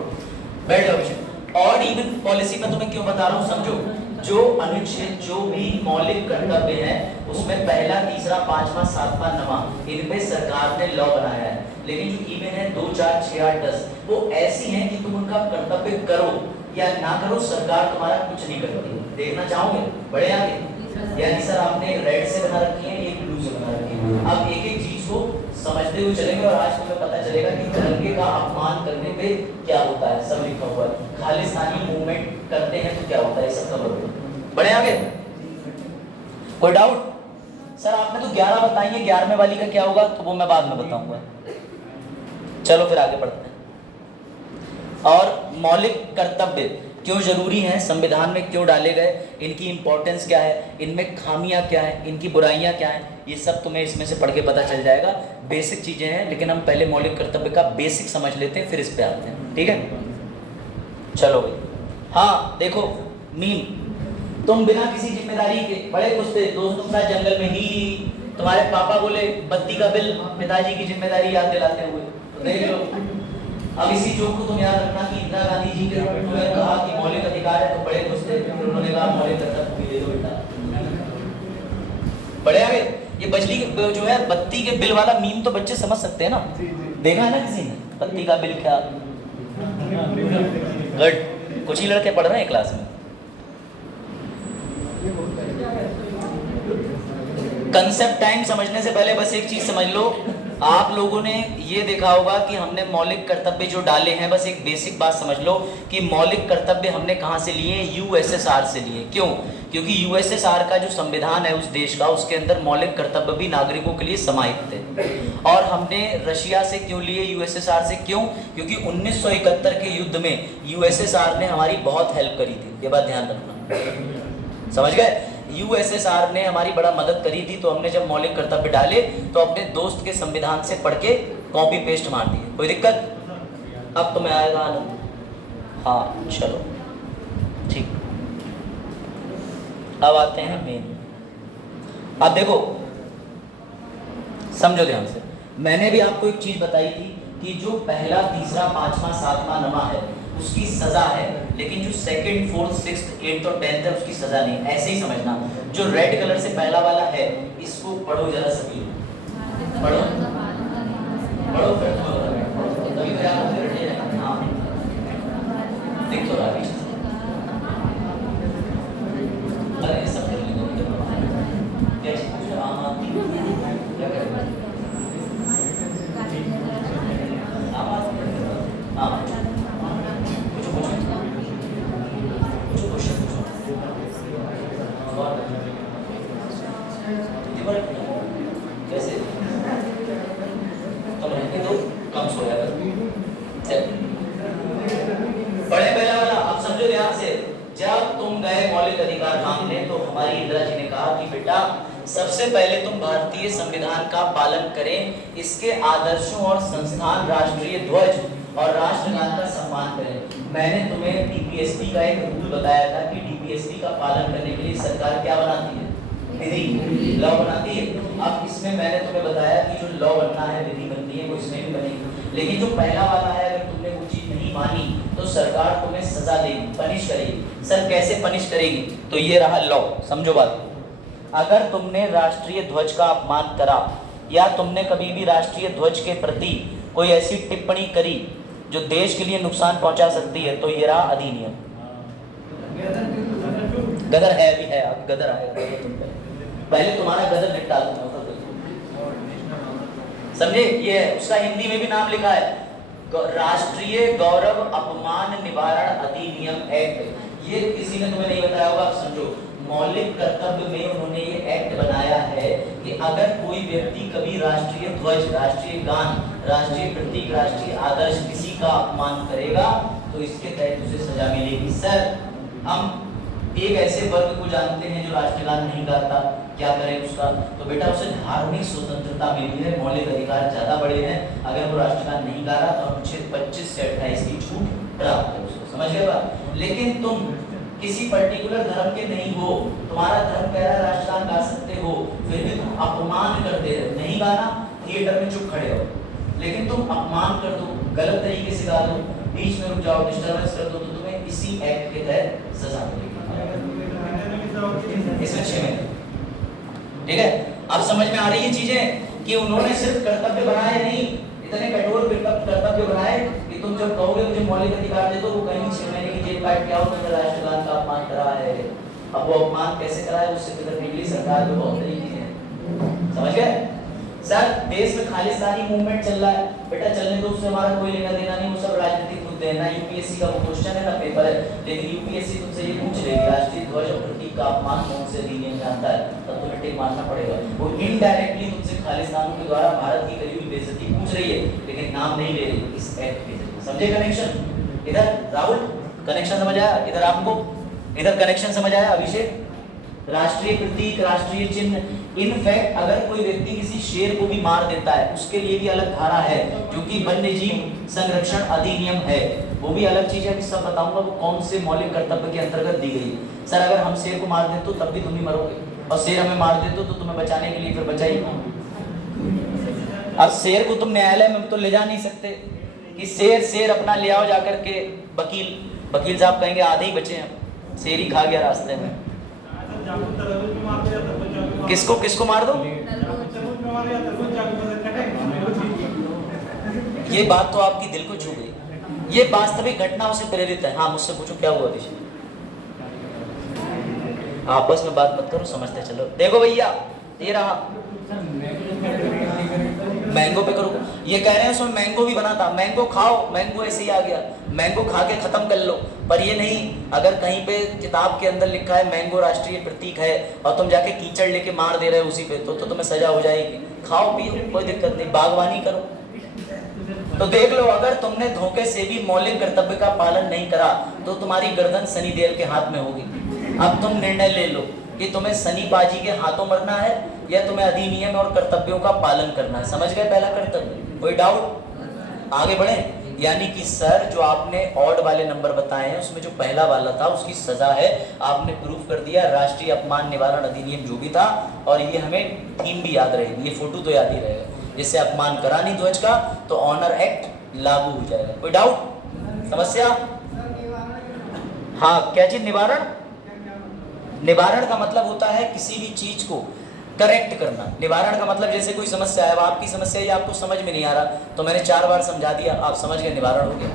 बैठ जाओ विषय। ऑड इवन पॉलिसी में तुम्हें क्यों बता रहा हूँ समझो। जो अनुच्छेद जो भी मौलिक कर्तव्य है उसमें पहला, तीसरा, 5वां, 7वां, 9वां इनमें सरकार ने लॉ बनाया है, लेकिन जो इवन है 2 4 6 8 10 वो ऐसी हैं कि तुम उनका कर्तव्य करो या ना करो, सरकार तुम्हारा कुछ नहीं करती। देखना चाहोगे? बड़े आगे यानी सर आपने रेड से बना रखी है, एक ब्लू से बना रखी है। अब एक एक चीज को समझते हुए चलेंगे और आज तुम्हें पता चलेगा कि तिरंगे का अपमान करने पे क्या होता है, सब लिखा हुआ है। खालिस्तानी मूवमेंट करते हैं तो क्या होता है, सब खबर होता है। बड़े आगे कोई डाउट? सर आपने तो 11 बताई है, 11वें वाली का क्या होगा तो वो मैं बाद में बताऊंगा। चलो फिर आगे बढ़ते हैं। और मौलिक कर्तव्य क्यों जरूरी हैं, संविधान में क्यों डाले गए, इनकी इंपॉर्टेंस क्या है, इनमें खामियां क्या है, इनकी बुराइयां क्या हैं, ये सब तुम्हें इसमें से पढ़ के पता चल जाएगा। बेसिक चीजें हैं, लेकिन हम पहले मौलिक कर्तव्य का बेसिक समझ लेते हैं फिर इस पे आते हैं, ठीक है? चलो भाई, हाँ देखो मीम, तुम बिना किसी जिम्मेदारी के बड़े खुश थे दोस्तों के साथ जंगल में ही, तुम्हारे पापा बोले बत्ती का बिल, पिताजी की जिम्मेदारी याद दिलाते हुए, तो देख लो अब इसी जोक को तुम याद रखना कि इंदिरा गांधी जी के तुम्हें कहा कि मौलिक अधिकार है, तो बड़े खुश थे, फिर उन्होंने कहा मौलिक कर्तव्य भी दे दो बेटा। बड़े आगे ये बिजली जो है बत्ती के बिल वाला मीम तो बच्चे समझ सकते हैं ना, देखा है ना किसी ने, बत्ती का बिल क्या। गुड, कुछ ही लड़के पढ़ रहे हैं क्लास में। कंसेप्ट टाइम समझने से पहले बस एक चीज समझ लो, आप लोगों ने ये देखा होगा कि हमने मौलिक कर्तव्य जो डाले हैं, बस एक बेसिक बात समझ लो कि मौलिक कर्तव्य हमने कहाँ से लिए, यूएसएसआर से लिए। क्यों? क्योंकि यूएसएसआर का जो संविधान है उस देश का, उसके अंदर मौलिक कर्तव्य भी नागरिकों के लिए समाहित थे। और हमने रशिया से क्यों लिए, यूएसएसआर से क्यों? क्योंकि 1971 के युद्ध में यूएसएसआर ने हमारी बहुत हेल्प करी थी, ये बात ध्यान रखना, समझ गए। यूएसएसआर ने हमारी बड़ा मदद करी थी, तो हमने जब मौलिक कर्तव्य डाले तो अपने दोस्त के संविधान से पढ़ के कॉपी पेस्ट मार दिए। कोई दिक्कत? अब तुम्हें आएगा आनंद? हाँ चलो ठीक। अब आते हैं मेन। अब देखो समझो ध्यान से, मैंने भी आपको एक चीज बताई थी कि जो पहला, तीसरा, पांचवा, सातवां नमा है उसकी सजा है, लेकिन जो सेकंड, फोर्थ, सिक्स्थ, एट्थ और 10th है उसकी सजा नहीं। ऐसे ही समझना, जो रेड कलर से पहला वाला है इसको पढ़ो जरा सभी, पढ़ो पढ़ो तभी तो याद है। हाँ देख तो रहा है, अरे सब कर लो क्या चीज। हाँ क्या कर कैसे तुम रहने दो, कम सोया कर। बड़े पहला वाला अब समझो ध्यान से, जब तुम गए मौलिक अधिकार मांगने तो हमारी इंदिरा जी ने कहा कि बेटा सबसे पहले तुम भारतीय संविधान का पालन करें, इसके आदर्शों और संस्थान, राष्ट्रीय ध्वज और राष्ट्रगान का सम्मान करें। मैंने तुम्हें डीपीएसपी का एक रूल बताया था कि डीपीएसपी का पालन करने के लिए सरकार क्या बनाती है, विधि, लॉ बनाती है। अब इसमें मैंने तुम्हें बताया कि जो लॉ बनना है, विधि बननी है, वो इसमें भी बनेगी। लेकिन जो पहला वाला है, अगर तुमने वो चीज नहीं मानी तो सरकार तुम्हें सजा देगी, पनिश करेगी। सर कैसे पनिश करेगी? तो ये रहा लॉ, समझो बात। अगर तुमने राष्ट्रीय ध्वज का अपमान करा या तुमने कभी भी राष्ट्रीय ध्वज के प्रति कोई ऐसी टिप्पणी करी जो देश के लिए नुकसान पहुंचा सकती है, तो ये रहा अधिनियम। गदर है भी है, अब गदर आएगा तुम पे, पहले तुम्हारा गदर निपटा दूंगा। समझे? ये है, उसका हिंदी में भी नाम लिखा है, राष्ट्रीय गौरव अपमान निवारण अधिनियम एक्ट। ये किसी ने तुम्हें नहीं बताया होगा, आप समझो। मौलिक कर्तव्य में उन्होंने ये एक्ट बनाया है कि अगर कोई व्यक्ति कभी राष्ट्रीय ध्वज, राष्ट्रीय गान, राष्ट्रीय प्रतीक, राष्ट्रीय आदर्श किसी का अपमान करेगा तो इसके तहत उसे सजा मिलेगी। सर हम एक ऐसे वर्ग को जानते हैं जो राष्ट्रगान नहीं गाता, क्या करें उसका? तो बेटा उसे धार्मिक स्वतंत्रता मिली है, मौलिक अधिकार ज्यादा बड़े हैं। अगर वो राष्ट्रगान नहीं गा रहा तो उसे 25 से 28 की छूट प्राप्त है उसको, समझ गए बात? लेकिन तुम किसी पर्टिकुलर धर्म के नहीं हो, तुम्हारा धर्म कह रहा है राष्ट्रगान गा सकते हो, फिर भी तुम अपमान करते रहो, नहीं गाना, थिएटर में चुप खड़े हो, लेकिन तुम अपमान कर दो, गलत तरीके से गा दो, बीच में रुक जाओ, डिस्टर्बेंस कर दो, तो तुम्हें इसी एक्ट के तहत सजा मिलेगी। इसमें 6 महीने, ठीक है? अब समझ में आ रही है चीजें कि उन्होंने सिर्फ कर्तव्य बनाए नहीं, इतने कठोर कर्तव्य बनाए कि तुम जब कहोगे मुझे मौलिक अधिकार दे दो, वो कहीं 6 महीने की जेल काट के आओ, तो राष्ट्रगान का अपमान करा है। अब वो अपमान कैसे करा है उससे करने के लिए सरकार को बहुत तरीके हैं, समझ गए? सर देश में खालिस्तानी मूवमेंट चल रहा है, बेटा चलने दो, उससे हमारा कोई लेना देना नहीं, वो सब राजनीतिक मुद्दे हैं। ना यूपीएससी का वो क्वेश्चन है ना पेपर है, लेकिन यूपीएससी तुमसे ये पूछ लेगी राष्ट्रीय ध्वज और प्रतीक का अपमान कौन से अधिनियम में आता है, तब तुम्हें टिक मारना पड़ेगा। वो इनडायरेक्टली तुमसे खालिस्तानियों के द्वारा भारत की करी हुई बेइज्जती पूछ रही है, लेकिन नाम नहीं ले रही इस एक्ट के जरिए। समझे कनेक्शन? इधर राहुल कनेक्शन समझ आया? इधर आपको इधर कनेक्शन समझ आया? अभिषेक, राष्ट्रीय प्रतीक, राष्ट्रीय चिन्ह, इनफैक्ट अगर कोई व्यक्ति किसी शेर को भी मार देता है उसके लिए भी अलग धारा है, क्योंकि वन्य जीव संरक्षण अधिनियम है, वो भी अलग चीज है। मैं सब बताऊंगा वो कौन से मौलिक कर्तव्य के अंतर्गत दी गई। सर अगर हम शेर को मार दें तो तब भी तुम ही मरोगे, और शेर हमें मार दे तो तुम्हें बचाने के लिए फिर बचाइए। अब शेर को तुम न्यायालय में तो ले जा नहीं सकते, कि शेर शेर अपना ले आओ जाकर के, वकील साहब कहेंगे आधे ही बचे हैं, शेर ही खा गया रास्ते में। किसको मार दो? ये बात तो आपकी दिल को छू गई, ये वास्तविक घटनाओं से प्रेरित है। हाँ मुझसे पूछो क्या हुआ अभिषेक? आपस में बात मत करो, समझते चलो। देखो भैया ये रहा, मैंगो पे करो, ये कह रहे हैं उसमें मैंगो भी बना था, मैंगो खाओ, मैंगो ऐसे ही आ गया, मैंगो खा के खत्म कर लो। पर ये नहीं, अगर कहीं पे किताब के अंदर लिखा है मैंगो राष्ट्रीय प्रतीक है और तुम जाके कीचड़ लेके मार दे रहे हो उसी पे, तो तुम्हें सजा हो जाएगी। खाओ पियो, कोई दिक्कत नहीं, बागवानी करो। तो देख लो, अगर तुमने धोखे से भी मौलिक कर्तव्य का पालन नहीं करा तो तुम्हारी गर्दन शनिदेव के हाथ में होगी। अब तुम निर्णय ले लो कि तुम्हें शनि बाजी के हाथों मरना है या तुम्हें अधिनियम और कर्तव्यों का पालन करना है। समझ गए पहला कर्तव्य? कोई डाउट? आगे बढ़े। यानी कि सर जो आपने ऑड वाले नंबर बताए हैं उसमें जो पहला वाला था उसकी सजा है, आपने प्रूफ कर दिया, राष्ट्रीय अपमान निवारण अधिनियम जो भी था। और ये हमें थीम भी याद रहेगी, ये फोटो तो याद ही रहेगा, जिससे अपमान करा नहीं ध्वज का तो ऑनर एक्ट लागू हो जाएगा। कोई डाउट? समस्या? हाँ, क्या चीज? निवारण। निवारण का मतलब होता है किसी भी चीज को करेक्ट करना। निवारण का मतलब जैसे कोई समस्या है, आपकी समस्या ये आपको समझ में नहीं आ रहा तो मैंने 4 बार समझा दिया, आप समझ गए, निवारण हो गया।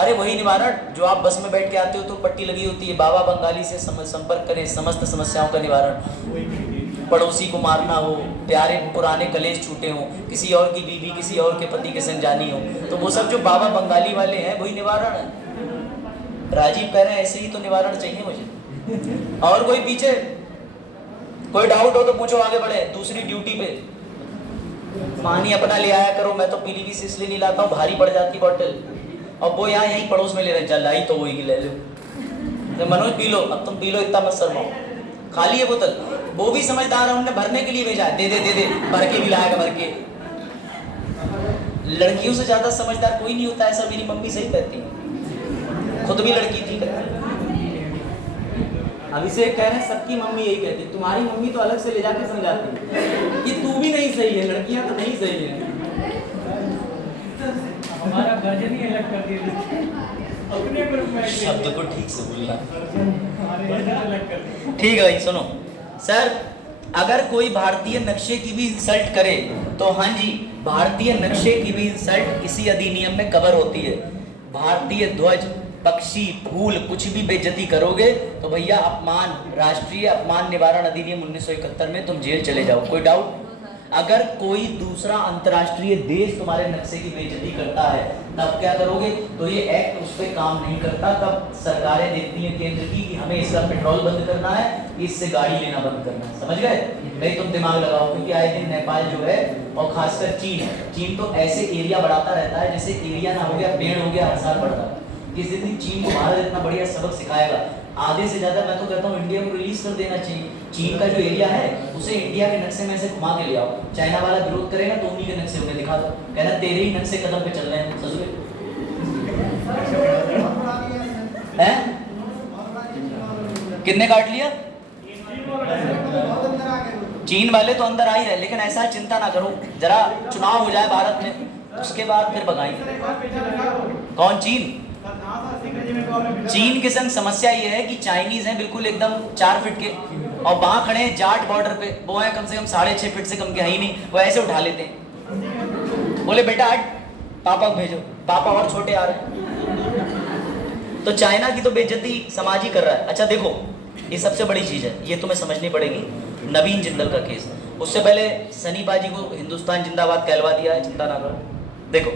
अरे वही निवारण जो आप बस में बैठ के आते हो तो पट्टी लगी होती है, बाबा बंगाली से संपर्क करें, समस्त समस्याओं का निवारण। पड़ोसी को मारना हो, प्यारे पुराने कलेश छूटे हो, किसी और की बीवी किसी और के पति के संग जानी हो, तो वो सब जो बाबा बंगाली वाले हैं वही निवारण है। राजीव कह रहे हैं ऐसे ही तो निवारण चाहिए मुझे। और कोई पीछे? कोई डाउट हो तो पूछो, आगे बढ़े। दूसरी ड्यूटी पे, पानी अपना ले आया करो, मैं तो पीलीवी से इसलिए नहीं लाता हूँ, भारी पड़ जाती बॉटल, और वो यहाँ यहीं पड़ोस में ले रहे, जलाई तो वही ले लो, तो मनोज पी लो, अब तुम पी लो, इतना मत शर्माओ, खाली है बोतल। वो भी समझदार है, उन्होंने भरने के लिए भेजा है, दे दे दे दे, भर के भी लाएगा, भर के। लड़कियों से ज्यादा समझदार कोई नहीं होता, ऐसा मेरी मम्मी सही कहती है, खुद भी लड़की थी। अभिषेक कह रहे हैं सबकी मम्मी यही कहती, तुम्हारी मम्मी तो अलग से ले जाके समझाती है कि तू भी नहीं सही है, लड़कियां तो नहीं सही है। हमारा वर्जन ही अलग कर दिया, अपने ग्रुप में शब्द को ठीक से बोलना। अलग कर दिया। ठीक है भाई सुनो, सर अगर कोई भारतीय नक्शे की भी इंसल्ट करे तो हाँ जी, भारतीय नक्शे की भी इंसल्ट इसी अधिनियम में कवर होती है। भारतीय ध्वज, पक्षी, फूल, कुछ भी बेइज्जती करोगे तो भैया अपमान, राष्ट्रीय अपमान निवारण अधिनियम 1971 में तुम जेल चले जाओ। कोई डाउट? अगर कोई दूसरा अंतर्राष्ट्रीय देश तुम्हारे नक्शे की बेइज्जती करता है तब क्या करोगे? तो ये एक्ट उस पर काम नहीं करता, तब सरकारें देती हैं केंद्र की कि हमें इसका पेट्रोल बंद करना है, इससे गाड़ी लेना बंद करना है। समझ गए? नहीं तुम दिमाग लगाओ, क्योंकि आए दिन नेपाल जो है और खासकर चीन तो ऐसे एरिया बढ़ाता रहता है, जैसे एरिया ना हो गया पेड़ हो गया, हर साल बढ़ता है। किस दिन चीन को भारत इतना बढ़िया सबक सिखाएगा, आधे से ज्यादा मैं तो कहता हूँ इंडिया को रिलीज कर देना चाहिए। चीन का जो एरिया है उसे इंडिया के नक्शे में से घुमा के ले आओ, चाइना वाला विरोध करेगा तो उन्हीं के नक्शे उन्हें दिखा दो, कहना तेरे ही नक्शे कदम पे चल रहे हैं ससुरे। हैं? कितने काट लिया? चीन वाले तो अंदर आ ही रहे, लेकिन ऐसा चिंता ना करो, जरा चुनाव हो जाए भारत में, उसके बाद फिर भगाएंगे। कौन? चीन? चीन के संग समस्या ये है कि चाइनीज हैं बिल्कुल एकदम 4 फीट के, और वहां खड़े हैं जाट बॉर्डर पे, वो है कम से कम 6.5 फीट से कम के, है ही नहीं, वो ऐसे उठा लेते हैं, बोले बेटा हट, पापा को भेजो, पापा और छोटे आ रहे हैं। तो चाइना की तो बेइज्जती समाज ही कर रहा है। अच्छा देखो, ये सबसे बड़ी चीज है, ये तुम्हें समझनी पड़ेगी। नवीन जिंदल का केस, उससे पहले सनी बाजी को हिंदुस्तान जिंदाबाद कहलवा दिया है, चिंता ना करो। देखो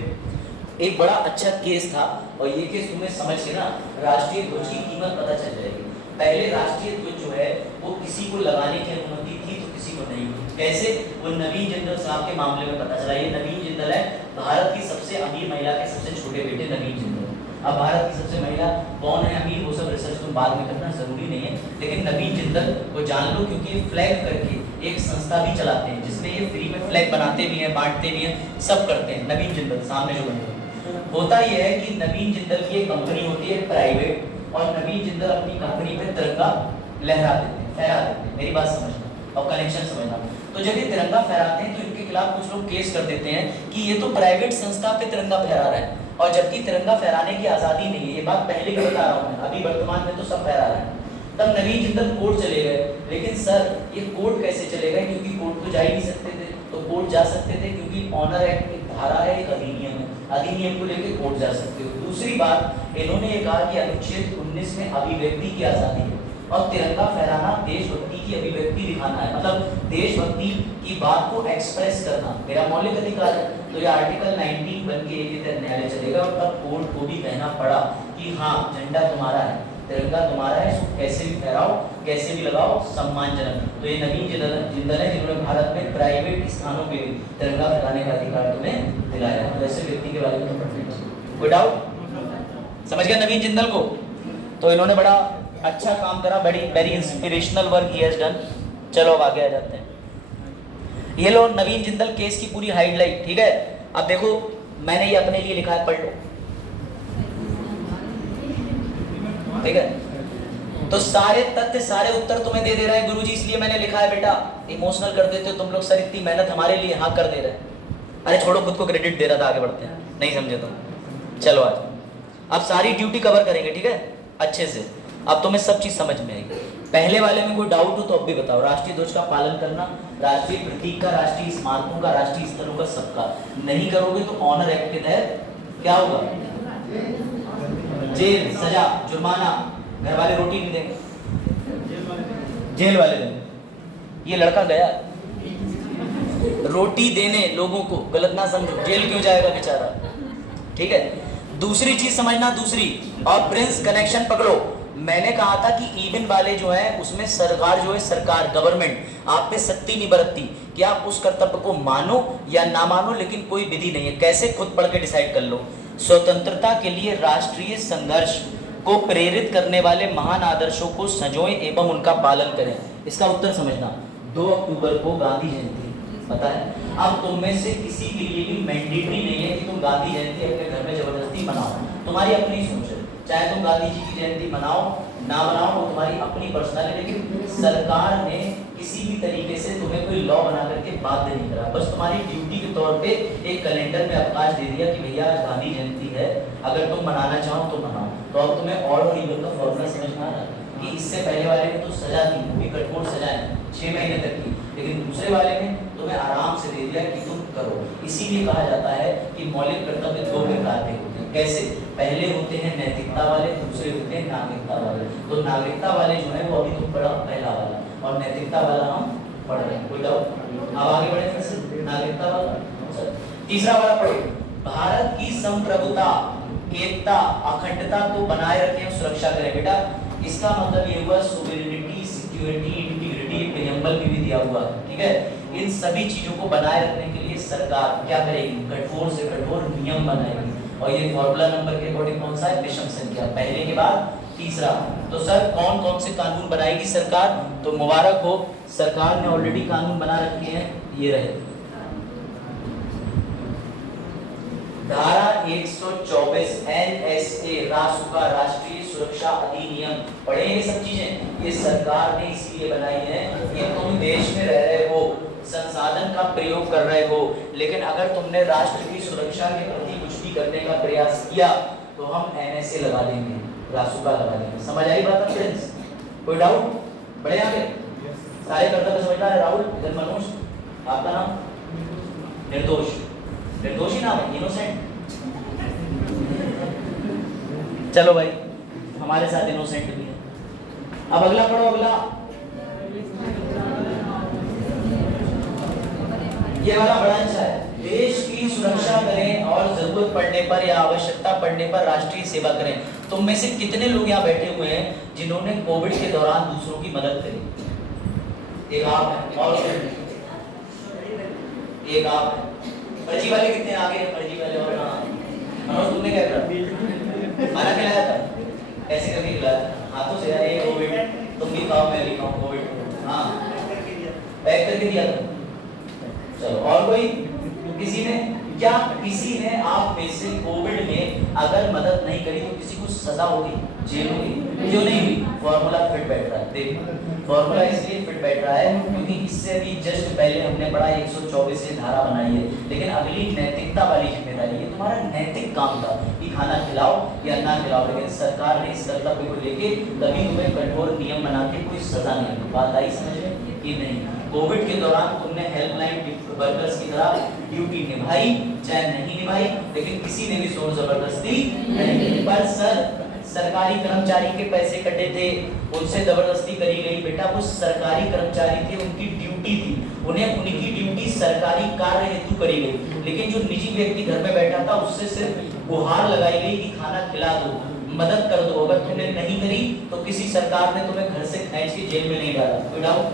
एक बड़ा अच्छा केस था, और ये केस तुम्हें समझ के ना राष्ट्रीय ध्वज की कीमत पता चल जाएगी। पहले राष्ट्रीय ध्वज जो है वो किसी को लगाने की अनुमति थी तो किसी को नहीं। कैसे? वो नवीन जिंदल साहब के मामले में पता चला। ये नवीन जिंदल है भारत की सबसे अमीर महिला के सबसे छोटे बेटे नवीन जिंदल। अब भारत की सबसे महिला कौन है अमीर, वो सब रिसर्च तुम बाद में करना जरूरी नहीं है, लेकिन नवीन जिंदल को जान लो, क्योंकि ये फ्लैग करके एक संस्था भी चलाते हैं जिसमें ये फ्री में फ्लैग बनाते भी हैं, बांटते भी हैं, सब करते हैं। नवीन जिंदल सामने जो बंदे, होता यह है कि नवीन जिंदल की एक कंपनी होती है प्राइवेट, और नवीन जिंदल अपनी कंपनी पे तिरंगा लहरा देते हैं, फहरा देते हैं। मेरी बात समझना और कनेक्शन समझना। तो जब ये तिरंगा फहराते हैं तो इनके खिलाफ कुछ लोग केस कर देते हैं कि ये तो प्राइवेट संस्था पे तिरंगा फहरा रहा है, और जबकि तिरंगा फहराने की आज़ादी नहीं है। ये बात पहले की बता रहा हूँ मैं, अभी वर्तमान में तो सब फहरा रहे हैं। तब नवीन जिंदल कोर्ट चले गए, लेकिन सर ये कोर्ट कैसे चले गए? क्योंकि कोर्ट तो जा ही नहीं सकते थे। तो कोर्ट जा सकते थे क्योंकि ऑनर एक्ट एक धारा है, एक अधिनियम है, अधिनियम को लेकर कोर्ट जा सकते हो। दूसरी बात, इन्होंने ये कहा कि अनुच्छेद 19 में अभिव्यक्ति की आज़ादी है और तिरंगा फहराना देशभक्ति की अभिव्यक्ति दिखाना है, मतलब देशभक्ति की बात को एक्सप्रेस करना मेरा मौलिक अधिकार है। तो ये आर्टिकल 19 बन के एक न्यायालय चलेगा और तब कोर्ट को भी कहना पड़ा कि हाँ झंडा तुम्हारा है, तिरंगा तुम्हारा है, इसको कैसे भी फहराओ, कैसे भी लगाओ, सम्मानजनक। तो ये नवीन जिंदल है जिन्होंने भारत में प्राइवेट स्थानों पे तिरंगा फहराने का अधिकार तुम्हें दिलाया। तो ऐसे व्यक्ति के बारे में तो परफेक्ट, कोई डाउट? समझ गया नवीन जिंदल को? तो इन्होंने बड़ा अच्छा काम करा, very inspirational work he has done. चलो अब आगे आ जाते हैं। ये लो नवीन जिंदल केस की पूरी हाइलाइट, ठीक है? अब देखो मैंने ये अपने लिए लिखा है, पढ़ लो, ठीक है? तो सारे तथ्य सारे उत्तर तुम्हें दे रहा है गुरुजी, इसलिए मैंने लिखा है। बेटा इमोशनल कर देते हो तुम लोग, सर इतनी मेहनत हमारे लिए हाँ कर दे रहे हैं। अरे छोड़ो, खुद को क्रेडिट दे रहा था, आगे बढ़ते हैं, नहीं समझे तुम? चलो आज अब सारी ड्यूटी कवर करेंगे, ठीक है? अच्छे से अब तुम्हें सब चीज समझ में आएगी। पहले वाले में कोई डाउट हो तो अब भी बताओ। राष्ट्रीय ध्वज का पालन करना, राष्ट्रीय प्रतीक का, राष्ट्रीय स्मारकों का, राष्ट्रीय स्थलों का, सबका नहीं करोगे तो ऑनर एक्ट के तहत क्या होगा? जेल, सजा, जुर्माना, घर वाले रोटी नहीं देंगे, जेल वाले देंगे। ये लड़का गया रोटी देने लोगों को, गलत ना समझो, जेल क्यों जाएगा बेचारा, ठीक है? दूसरी चीज समझना, दूसरी और प्रिंस कनेक्शन पकड़ो। मैंने कहा था कि इवन वाले जो है उसमें सरकार जो है, सरकार गवर्नमेंट आप पे सख्ती नहीं बरतती कि आप उस कर्तव्य को मानो या ना मानो, लेकिन कोई विधि नहीं है। कैसे? खुद पढ़ के डिसाइड कर लो। स्वतंत्रता के लिए राष्ट्रीय संघर्ष को प्रेरित करने वाले महान आदर्शों को संजोएं एवं उनका पालन करें। इसका उत्तर समझना, 2 अक्टूबर को गांधी जयंती, पता है? अब तुम में से किसी के लिए भी मैंडेटरी नहीं है कि तुम गांधी जयंती अपने घर में जबरदस्ती मनाओ, तुम्हारी अपनी सोच है। चाहे तुम गांधी जी की जयंती मनाओ ना मनाओ, वो तुम्हारी अपनी पर्सनल है, लेकिन सरकार ने किसी भी तरीके से तुम्हें कोई लॉ बना करके बाध्य नहीं करा। बस तुम्हारी ड्यूटी के तौर पे एक कैलेंडर में अवकाश दे दिया कि भैया आज गांधी जयंती है, अगर तुम मनाना चाहो तो मनाओ। तो अब तुम्हें ऑड और इवन का फॉर्मूला समझ में आ रहा है कि इससे पहले वाले में तो सजा थी, वो भी कठोर सजा है 6 महीने तक की, लेकिन दूसरे वाले में तुम्हें आराम से दे दिया कि तुम करो। इसीलिए कहा जाता है कि मौलिक कर्तव्य 2 प्रकार के होते हैं। कैसे? पहले होते हैं नैतिकता वाले, दूसरे होते हैं नागरिकता वाले। तो नागरिकता वाले जो है वो अभी तुम पढ़ा पहला वाला, और नैतिकता वाला हम पढ़ रहे हैं। कोई डाउट? अब आगे बढ़े फिर से नागरिकता वाला। तीसरा वाला पढ़ो, भारत की संप्रभुता, एकता, अखंडता को बनाए रखें और सुरक्षा करें। बेटा इसका मतलब ये हुआ सोवरेनिटी, सिक्योरिटी, इंटीग्रिटी, प्रियम्बल में भी दिया हुआ, ठीक है? इन सभी चीजों को बनाए रखने के लिए सरकार क्या करेगी? कठोर से कठोर नियम बनाएगी। और ये फॉर्मूला नंबर के अकॉर्डिंग कौन सा है? विषम संख्या, पहले के बाद तीसरा। तो सर कौन कौन से कानून बनाएगी सरकार? तो मुबारक हो, सरकार ने ऑलरेडी कानून बना रखे हैं, ये रहे। धारा 124 NSA, रासुका, राष्ट्रीय सुरक्षा अधिनियम, पढ़े ये सब चीजें? ये सरकार ने इसलिए बनाई है कि तुम देश में रह रहे हो, संसाधन का प्रयोग कर रहे हो, लेकिन अगर तुमने राष्ट्र की सुरक्षा के प्रति कुछ भी करने का प्रयास किया तो हम NSA लगा देंगे, रासुका लगा देंगे। समझ आई बात फ्रेंड्स? कोई डाउट? बढ़े आगे? सारे कर्तव्य समझना है। राहुल, इधर मनोज, आपका नाम? निर्दोष, निर्दोषी नाम है, इनोसेंट। चलो भाई, हमारे साथ इनोसेंट भी है। अब अगला पढ़ो, अगला ये वाला बड़ा अच्छा है। देश की सुरक्षा करें और जरूरत पड़ने पर या आवश्यकता पड़ने पर राष्ट्रीय सेवा करें। तुम में से कितने लोग यहाँ बैठे हुए हैं जिन्होंने कोविड के दौरान दूसरों की मदद करी? एक आप है, और एक आप है। फर्जी वाले कितने आगे हैं? फर्जी वाले और मनोज तुमने क्या करा? खाना खिलाया था? कैसे करके खिलाया? हाथों से। यार ये कोविड, तुम भी खाओ मैं भी खाऊं कोविड। हाँ पैक करके दिया था। चलो और कोई? किसी ने क्या किसी ने आप में से कोविड में अगर मदद नहीं करी तो किसी को सजा होगी, जेल होगी? क्यों नहीं हुई? फॉर्मूला फिट बैठ रहा है। देख फॉर्मूला इसलिए फिट बैठ रहा है क्योंकि इससे भी जस्ट पहले हमने बड़ा 124 से धारा बनाई है, लेकिन अगली नैतिकता वाली जिम्मेदारी है। तुम्हारा नैतिक काम था कि खाना खिलाओ या ना खिलाओ, लेकिन सरकार ने इस कर्तव्य को लेके कभी तुम्हें कठोर नियम बना के कोई सजा नहीं दी। बात आई समझ में कि नहीं? कोविड के दौरान तुमने हेल्पलाइन वर्कर्स की तरह ड्यूटी निभाई, चाहे नहीं निभाई, लेकिन किसी ने भी जोर जबरदस्ती नहीं की। पर सरकारी कर्मचारी के पैसे कटे थे, उनसे जबरदस्ती करी गई। बेटा वो सरकारी कर्मचारी थे, उनकी ड्यूटी थी, उन्हें उनकी ड्यूटी सरकारी कार्य हेतु करी गई। लेकिन जो निजी व्यक्ति घर में बैठा था उससे सिर्फ गुहार लगाई गई कि खाना खिला दो, मदद कर दो। अगर तुमने नहीं करी तो किसी सरकार ने तुम्हें घर से खींच के जेल में नहीं डाला। कोई डाउट,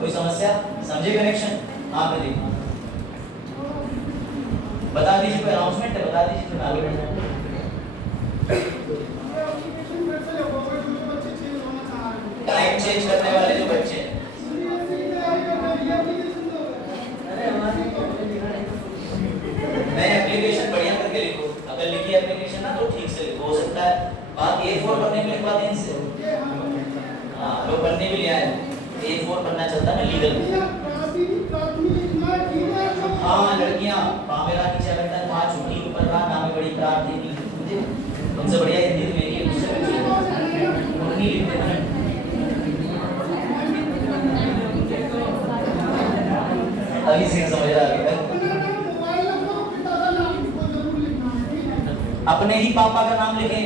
कोई समस्या? समझे कनेक्शन? हाँ प्रदीप बता दीजिए, कोई अनाउंसमेंट है बता दीजिए, फिर आगे बढ़ते हैं। टाइम चेंज करने वाले जो बच्चे हैं, मैं एप्लीकेशन बढ़िया करके लिखो। अगर लिखी एप्लीकेशन ना तो ठीक से लिखो। हो सकता है बात A4 पढ़ने में लिखवा दें इनसे। हाँ लोग पढ़ने भी लिया है, A4 पढ़ना चलता है ना लीगल। हाँ लड़कियाँ मेरा नीचे बैठा है, वहाँ छुट्टी ऊपर रहा नाम में बड़ी प्रार्थी नहीं, तुमसे बढ़िया हिंदी तो मेरी है, मुझसे नहीं लिखते हैं। अभी से समझ रहा है अपने ही पापा का नाम लिखें,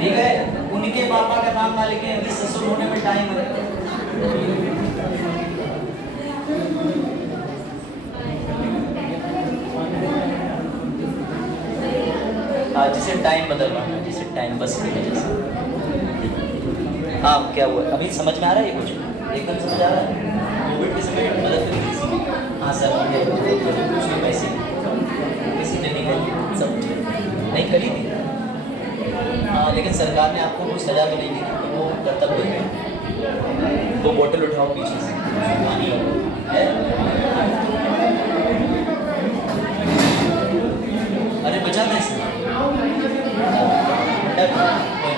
ठीक है? उनके पापा का नाम ना लिखें, अभी ससुर होने में टाइम है। जिसे टाइम बदलना है, जिसे टाइम बस की वजह से। हाँ क्या हुआ अभी समझ में आ रहा है? ये कुछ एकदम समझ आ रहा है? कोविड के समय मदद करी किसी की? हाँ सर उसके पैसे किसी ने नहीं करी, सब नहीं करी थी। हाँ लेकिन सरकार ने आपको कोई सजा भी नहीं दी थी, वो कर्तव्य है। वो बोतल उठाओ पीछे से, पानी है। अरे बचा था इसमें कोई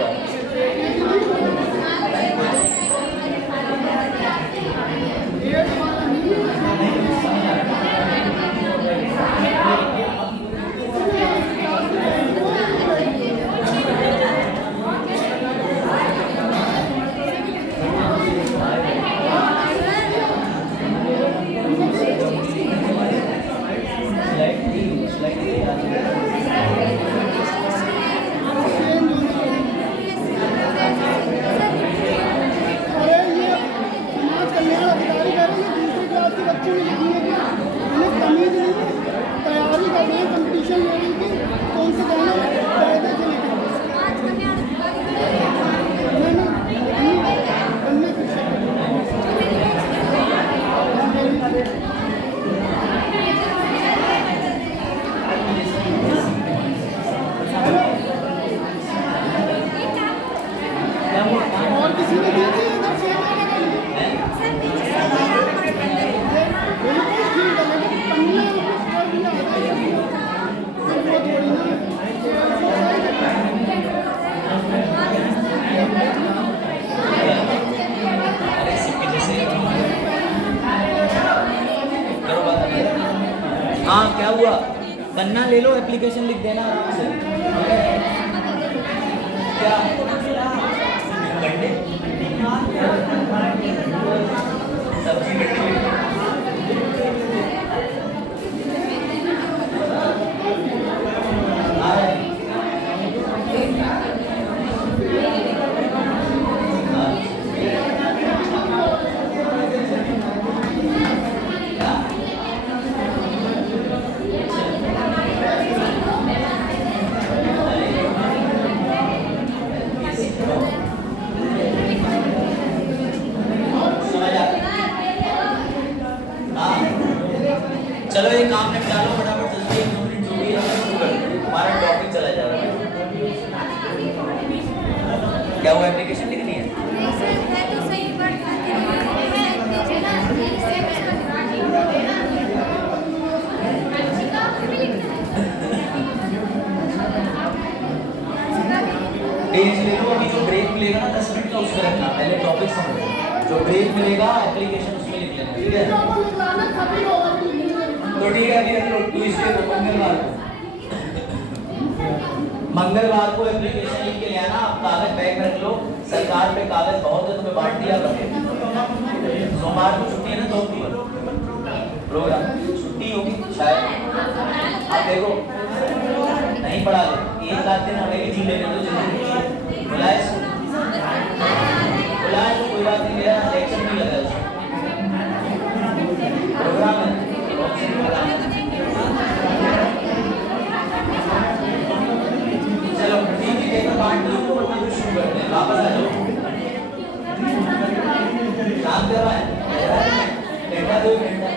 बात क्या हुआ? पन्ना ले लो, एप्लीकेशन लिख देना आराम से। क्या गंडे सब्जी चलो ये काम निपटा लो फटाफट जल्दी, 1 मिनट जो भी है शुरू कर दो, हमारा टॉपिक चला जाएगा। क्या वो एप्लीकेशन लिखनी है? पेज ले लो, अभी जो ब्रेक मिलेगा ना 10 मिनट का उसमें रखना, पहले टॉपिक समझो, जो ब्रेक मिलेगा एप्लीकेशन उसमें लिख लेना, ठीक है? तो ठीक है, अभी रख लो ट्यूसडे को, मंगलवार को एप्लीकेशन लिख के ले आना, आप कागज बैग में रख लो, सरकार पे कागज बहुत है, तुम्हें बांट दिया रखे, सोमवार को छुट्टी है ना, 2 अक्टूबर प्रोग्राम छुट्टी होगी शायद, आप देखो नहीं पढ़ा लो, 1 लाख दिन हमें भी जी लेने दो, जल्दी बुलाए तो कोई बात नहीं, मेरा लेक्चर नहीं लगा प्रोग्राम है, चलो ठीक है, पेपर बांट दो तो मतलब शुरू करते हैं, वापस आ जाओ, काम कर रहा है घंटा 2 घंटा,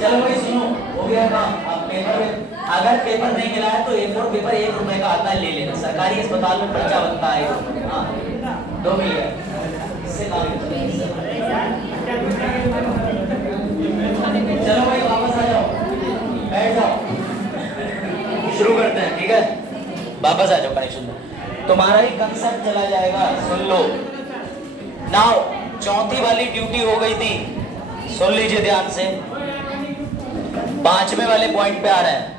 चलो भाई सुनो, हो गया काम, अब पेपर में अगर पेपर नहीं मिला है तो A4 पेपर 1 रुपए का आता है, ले लेना, सरकारी अस्पताल में खर्चा बनता है, हाँ 2 मिल गया, इससे काम चलो भाई वापस आ जाओ, बैठ जाओ, शुरू करते हैं, ठीक है? वापस आ जाओ कनेक्शन में, तुम्हारा ही कंसेप्ट चला जाएगा, सुन लो नाउ। चौथी वाली ड्यूटी हो गई थी, सुन लीजिए ध्यान से, 5वें वाले पॉइंट पे आ रहे हैं,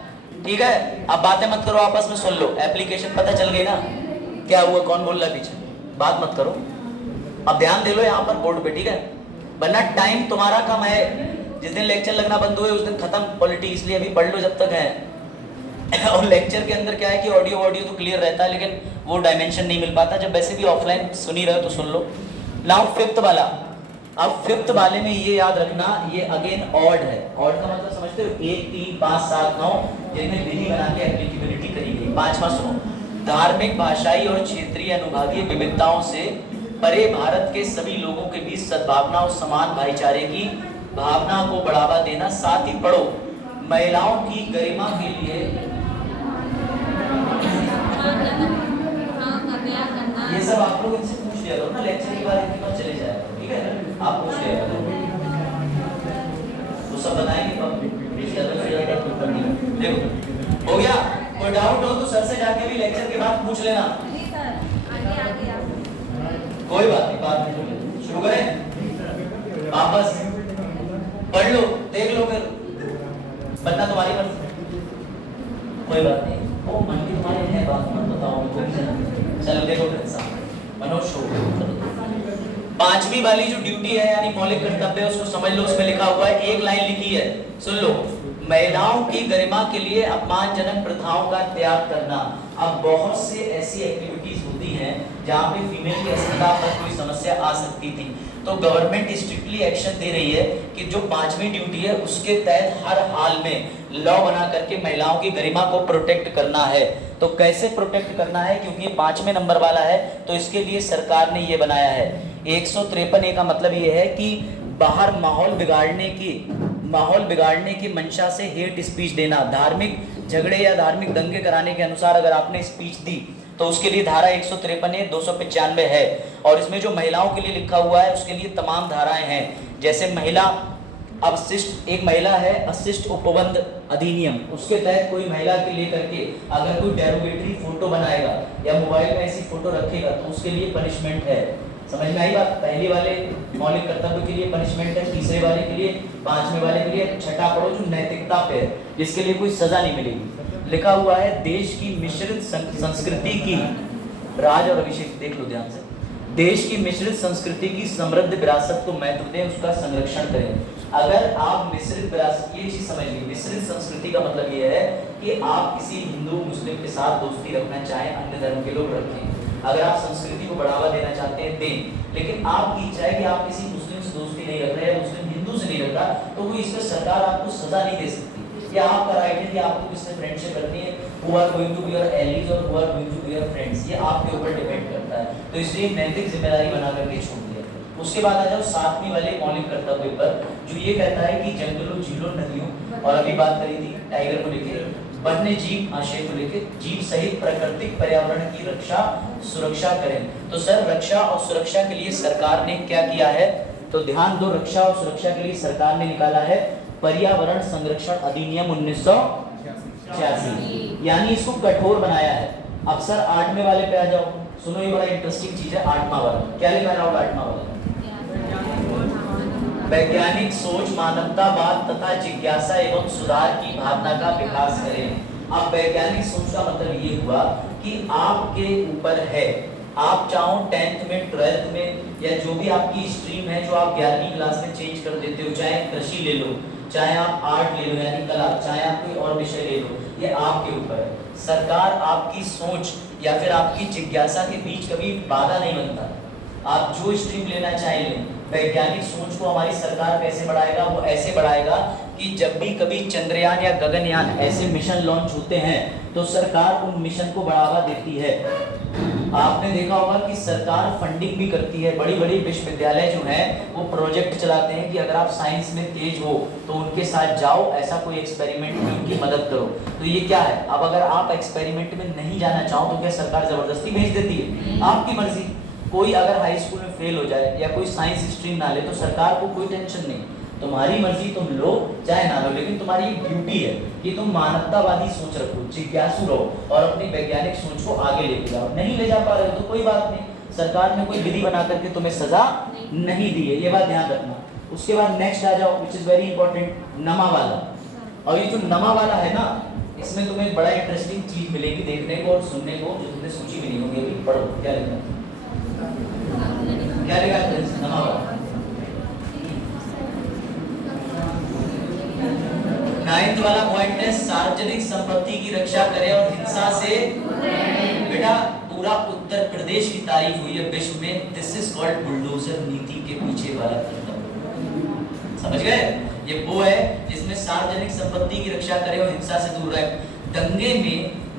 ठीक है? अब बातें मत करो आपस में, सुन लो, एप्लीकेशन पता चल गई ना क्या हुआ, कौन बोल रहा है पीछे, बात मत करो, अब ध्यान दे लो यहाँ पर बोर्ड पे, ठीक है? वरना टाइम तुम्हारा कम है, जिस दिन लेक्चर लगना बंद हुए उस दिन खत्म पॉलिटी, इसलिए अभी पढ़ लो जब तक है। और लेक्चर के अंदर क्या है कि ऑडियो तो क्लियर रहता है, लेकिन वो डायमेंशन नहीं मिल पाता, जब वैसे भी ऑफलाइन सुन ही रहे तो सुन लो। नाउ 5th वाला, अब 5th वाले में ये याद रखना, ये अगेन ऑड है, ऑड का मतलब समझते हो, 1 3 5 7 9, जिनमें विधि बना के एप्लीकेबिलिटी करी गई। 5वां सुनो, धार्मिक भाषाई और क्षेत्रीय अनुभागीय विविधताओं से परे भारत के सभी लोगों के बीच सद्भावना और समान भाईचारे की भावना को बढ़ावा देना, साथ ही पढ़ो महिलाओं की गरिमा के लिए, ये सब आप लोग इनसे पूछ लिया करो ना, लेक्चर के बाद इनके पास चले जाएगा, ठीक है? आप पूछ लिया करो, वो सब बताएंगे तो देखो हो गया, कोई डाउट हो तो सर से जाके भी लेक्चर के बाद पूछ लेना, कोई बात नहीं, बात नहीं, शुरू करें, वापस पढ़ लो, देख लो, फिर बनना तुम्हारी मर्जी, कोई बात नहीं, वो मन की तुम्हारी है बात, मत बताओ उनको, चलो देखो फिर मनोज शो। 5वीं वाली जो ड्यूटी है यानी मौलिक कर्तव्य है, उसको समझ लो, उसमें लिखा हुआ है, एक लाइन लिखी है, सुन लो, महिलाओं की गरिमा के लिए अपमानजनक प्रथाओं का त्याग करना। अब बहुत से ऐसी एक्टिविटीज होती हैं जहाँ पे फीमेल की अस्मिता पर कोई समस्या आ सकती थी, तो गवर्नमेंट स्ट्रिक्टली एक्शन दे रही है कि जो 5वीं ड्यूटी है उसके तहत हर हाल में लॉ बना करके महिलाओं की गरिमा को प्रोटेक्ट करना है। तो कैसे प्रोटेक्ट करना है, क्योंकि ये 5वें नंबर वाला है, तो इसके लिए सरकार ने ये बनाया है 153A का मतलब ये है कि बाहर माहौल बिगाड़ने की मंशा से हेट स्पीच देना, धार्मिक झगड़े या धार्मिक दंगे कराने के अनुसार अगर आपने स्पीच दी तो उसके लिए धारा 153A 295 है, और इसमें जो महिलाओं के लिए लिखा हुआ है उसके लिए तमाम धाराएं हैं, जैसे महिला अवशिष्ट, एक महिला है अशिष्ट उपबंध अधिनियम, उसके तहत कोई महिला के लिए करके अगर कोई डेरोगेटरी फोटो बनाएगा या मोबाइल में ऐसी फोटो रखेगा तो उसके लिए पनिशमेंट है। समझ में आई बात? पहले वाले मौलिक कर्तव्य के लिए पनिशमेंट है, तीसरे वाले के लिए, 5वें वाले के लिए छठा पढ़ो जो नैतिकता पे है, जिसके लिए कोई सजा नहीं मिलेगी। लिखा हुआ है देश की मिश्रित संस्कृति की, राज और अभिषेक देख लो ध्यान से, देश की मिश्रित संस्कृति की समृद्ध विरासत को महत्व दें, उसका संरक्षण करें। अगर आप मिश्रित विरासत, ये चीज समझ लीजिए, मिश्रित संस्कृति का मतलब ये है कि आप किसी हिंदू मुस्लिम के साथ दोस्ती रखना चाहें, अन्य धर्म के लोग रखें, अगर आप संस्कृति को बढ़ावा देना चाहते हैं दें, लेकिन आपकी इच्छा है कि आप किसी मुस्लिम से दोस्ती नहीं रख रहे या मुस्लिम हिंदू से नहीं रख रहा, तो कोई इसमें सरकार आपको सजा नहीं दे सकती। या आपका राइट है कि आपको किससे फ्रेंडशिप रखनी है, who are going to be your allies और who are going to be your friends, ये आपके ऊपर डिपेंड करता है। तो इसलिए नैतिक जिम्मेदारी बना करके छोड़ दिया। उसके बाद आ जाओ 7वीं वाले मौलिक कर्तव्य पर, जो ये कहता है कि जंगलों, झीलों, नदियों, और अभी बात करी थी टाइगर को लेकर, वन्य जीव आशय को लेकर, जीव सहित प्राकृतिक पर्यावरण की रक्षा सुरक्षा करें। तो सर रक्षा और सुरक्षा के लिए सरकार ने क्या किया है, तो ध्यान दो, रक्षा और सुरक्षा के लिए सरकार ने निकाला है पर्यावरण संरक्षण अधिनियम 1986, यानी इसको कठोर बनाया है। अब सर 8वें वाले पे आ जाओ, सुनो ये बड़ा इंटरेस्टिंग चीज है। 8वां वाला क्या लिखा है राहुल? 8वां वाला वैज्ञानिक सोच, मानवतावाद तथा जिज्ञासा एवं सुधार की भावना का विकास करें। अब वैज्ञानिक सोच का मतलब ये हुआ कि आपके ऊपर है, आप चाहो 10th में 12th में या जो भी आपकी स्ट्रीम है जो आप 11वीं क्लास में चेंज कर देते हो, चाहे कृषि ले लो, चाहे आप आर्ट ले लो यानी कला, चाहे आप कोई और विषय ले लो, ये आपके ऊपर है। सरकार आपकी सोच या फिर आपकी जिज्ञासा के बीच कभी बाधा नहीं बनता। आप जो स्ट्रीम लेना चाहे लें। वैज्ञानिक सोच को हमारी सरकार कैसे बढ़ाएगा? वो ऐसे बढ़ाएगा कि जब भी कभी चंद्रयान या गगनयान ऐसे मिशन लॉन्च होते हैं तो सरकार उन मिशन को बढ़ावा देती है। आपने देखा होगा कि सरकार फंडिंग भी करती है। बड़ी बड़ी विश्वविद्यालय जो है वो प्रोजेक्ट चलाते हैं कि अगर आप साइंस में तेज हो तो उनके साथ जाओ, ऐसा कोई एक्सपेरिमेंट में उनकी मदद करो। तो ये क्या है? अब अगर आप एक्सपेरिमेंट में नहीं जाना चाहो तो क्या सरकार जबरदस्ती भेज देती है? आपकी मर्जी। कोई अगर हाई स्कूल में फेल हो जाए या कोई साइंस स्ट्रीम ना ले तो सरकार को कोई टेंशन नहीं, तुम्हारी मर्जी, तुम लो चाहे ना लो, लेकिन तुम्हारी एक ड्यूटी है कि तुम मानवतावादी सोच रखो, जिज्ञासु रहो और अपनी वैज्ञानिक सोच को आगे लेके जाओ। नहीं ले जा पा रहे हो तो कोई बात नहीं, सरकार ने कोई विधि बना करके तुम्हें सजा नहीं दी है, ये बात ध्यान रखना। उसके बाद नेक्स्ट आ जाओ, विच इज वेरी इंपॉर्टेंट, नमा वाला। और ये जो नमा वाला है ना, इसमें तुम्हें बड़ा इंटरेस्टिंग चीज मिलेगी देखने को और सुनने को जो तुमने सोची भी नहीं होगी। अभी पढ़ो क्या लिखा है, क्या लिखा है नमा वाला। 9th वाला पॉइंट है सार्वजनिक संपत्ति की रक्षा करें और हिंसा से बेटा पूरा उत्तर प्रदेश की तारीफ हुई है विश्व में। दिस इज कॉल्ड बुलडोजर नीति के पीछे वाला तत्व, समझ गए? ये वो है जिसमें सार्वजनिक संपत्ति की रक्षा करें और हिंसा से दूर रहे। दंगे में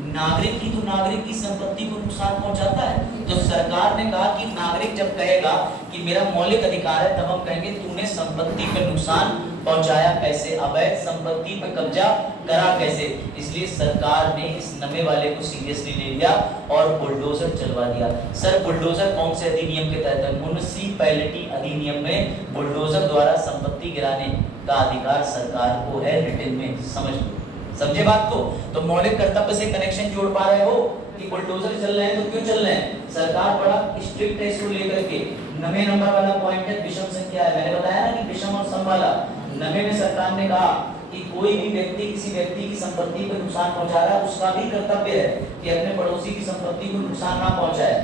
नागरिक की तो नागरिक की संपत्ति को नुकसान पहुंचाता है, तो सरकार ने कहा कि नागरिक जब कहेगा कि मेरा मौलिक अधिकार है तब हम कहेंगे तूने संपत्ति पर नुकसान पहुंचाया कैसे, अवैध संपत्ति पर कब्जा करा कैसे। इसलिए सरकार ने इस नमे वाले को सीरियसली ले लिया और बुलडोजर चलवा दिया। सर बुलडोजर कौन से अधिनियम के तहत है? म्युनिसिपैलिटी अधिनियम में बुलडोजर द्वारा संपत्ति गिराने का अधिकार सरकार को है, रिटन में, समझ लो। समझे बात को? तो मौलिक कर्तव्य से कनेक्शन जोड़ पा रहे हो कि बुलडोजर चल रहे हैं तो क्यों चल रहे हैं? सरकार बड़ा स्ट्रिक्ट है इसको लेकर के। 9वें नंबर वाला पॉइंट है विषम संख्या है। मैंने बताया ना कि विषम और सम वाला। 9वें में सरकार ने कहा कि कोई भी व्यक्ति किसी व्यक्ति की संपत्ति को नुकसान पहुंचा रहा है, उसका भी कर्तव्य है कि अपने पड़ोसी की संपत्ति को नुकसान ना पहुंचाए।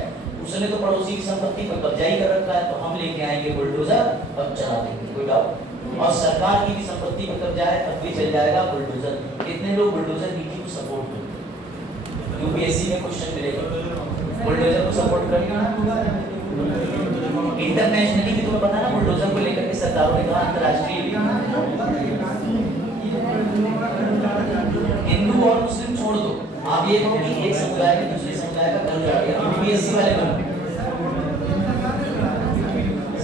उसने तो पड़ोसी की संपत्ति पर कब्जा ही कर रखा है, तो हम लेके आएंगे बुलडोजर और चला देंगे, कोई डाउट? और सरकार की भी संपत्ति पर कब्जा है तब भी चल जाएगा बुलडोजर। कितने लोग बुलडोजर नीति को सपोर्ट करते हैं? यूपीएससी में क्वेश्चन मिलेगा, बुलडोजर को सपोर्ट करेगा। इंटरनेशनली भी तुम्हें पता है ना, बुलडोजर को लेकर के सरकारों ने कहा अंतरराष्ट्रीय हिंदू और मुस्लिम छोड़ दो, आप ये कहो कि एक समुदाय के दूसरे समुदाय का घर उजाड़ दिया, यूपीएससी वाले बनो।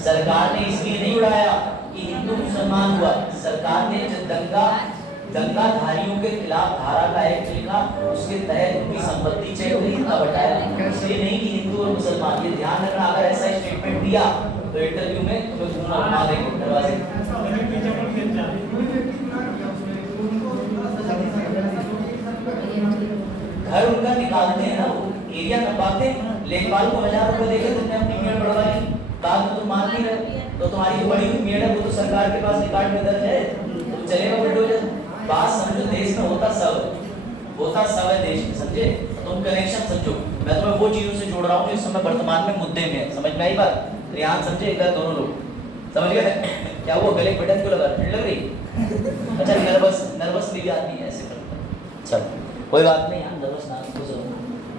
सरकार ने इसलिए नहीं उड़ाया कि हिंदू मुसलमान हुआ, सरकार ने जब दंगाधारियों के खिलाफ धारा का एक्ट लिखा, उसके तहत उनकी संपत्ति चाहिए हिस्सा बटाया। इसलिए नहीं कि हिंदू और मुसलमान, ये ध्यान रखना। अगर ऐसा स्टेटमेंट दिया तो इंटरव्यू में तुम्हें घुमा देंगे दरवाजे। घर उनका निकालते हैं ना, वो एरिया नपाते हैं, लेखपाल को 1000 रुपए देकर तुमने अपनी मेड़ बढ़वाई, बाद में तुम मान नहीं रहे तो तुम्हारी जो बड़ी हुई मेड़ है वो तो सरकार के पास रिकॉर्ड में दर्ज है, तो चलेगा बुलडोजर। बात समझो, देश में होता सब है देश में, समझे? तुम कनेक्शन समझो। मैं तुम्हें वो चीजों से जोड़ रहा हूँ जो इस समय वर्तमान में मुद्दे में है। समझ में आई बात? ध्यान समझे इधर दोनों लोग, समझ गए? क्या वो गले बटन क्यों लगा? ठंड लग रही? अच्छा नर्वस भी आदमी है ऐसे करता है। चल कोई बात नहीं यार, नर्वस ना हो।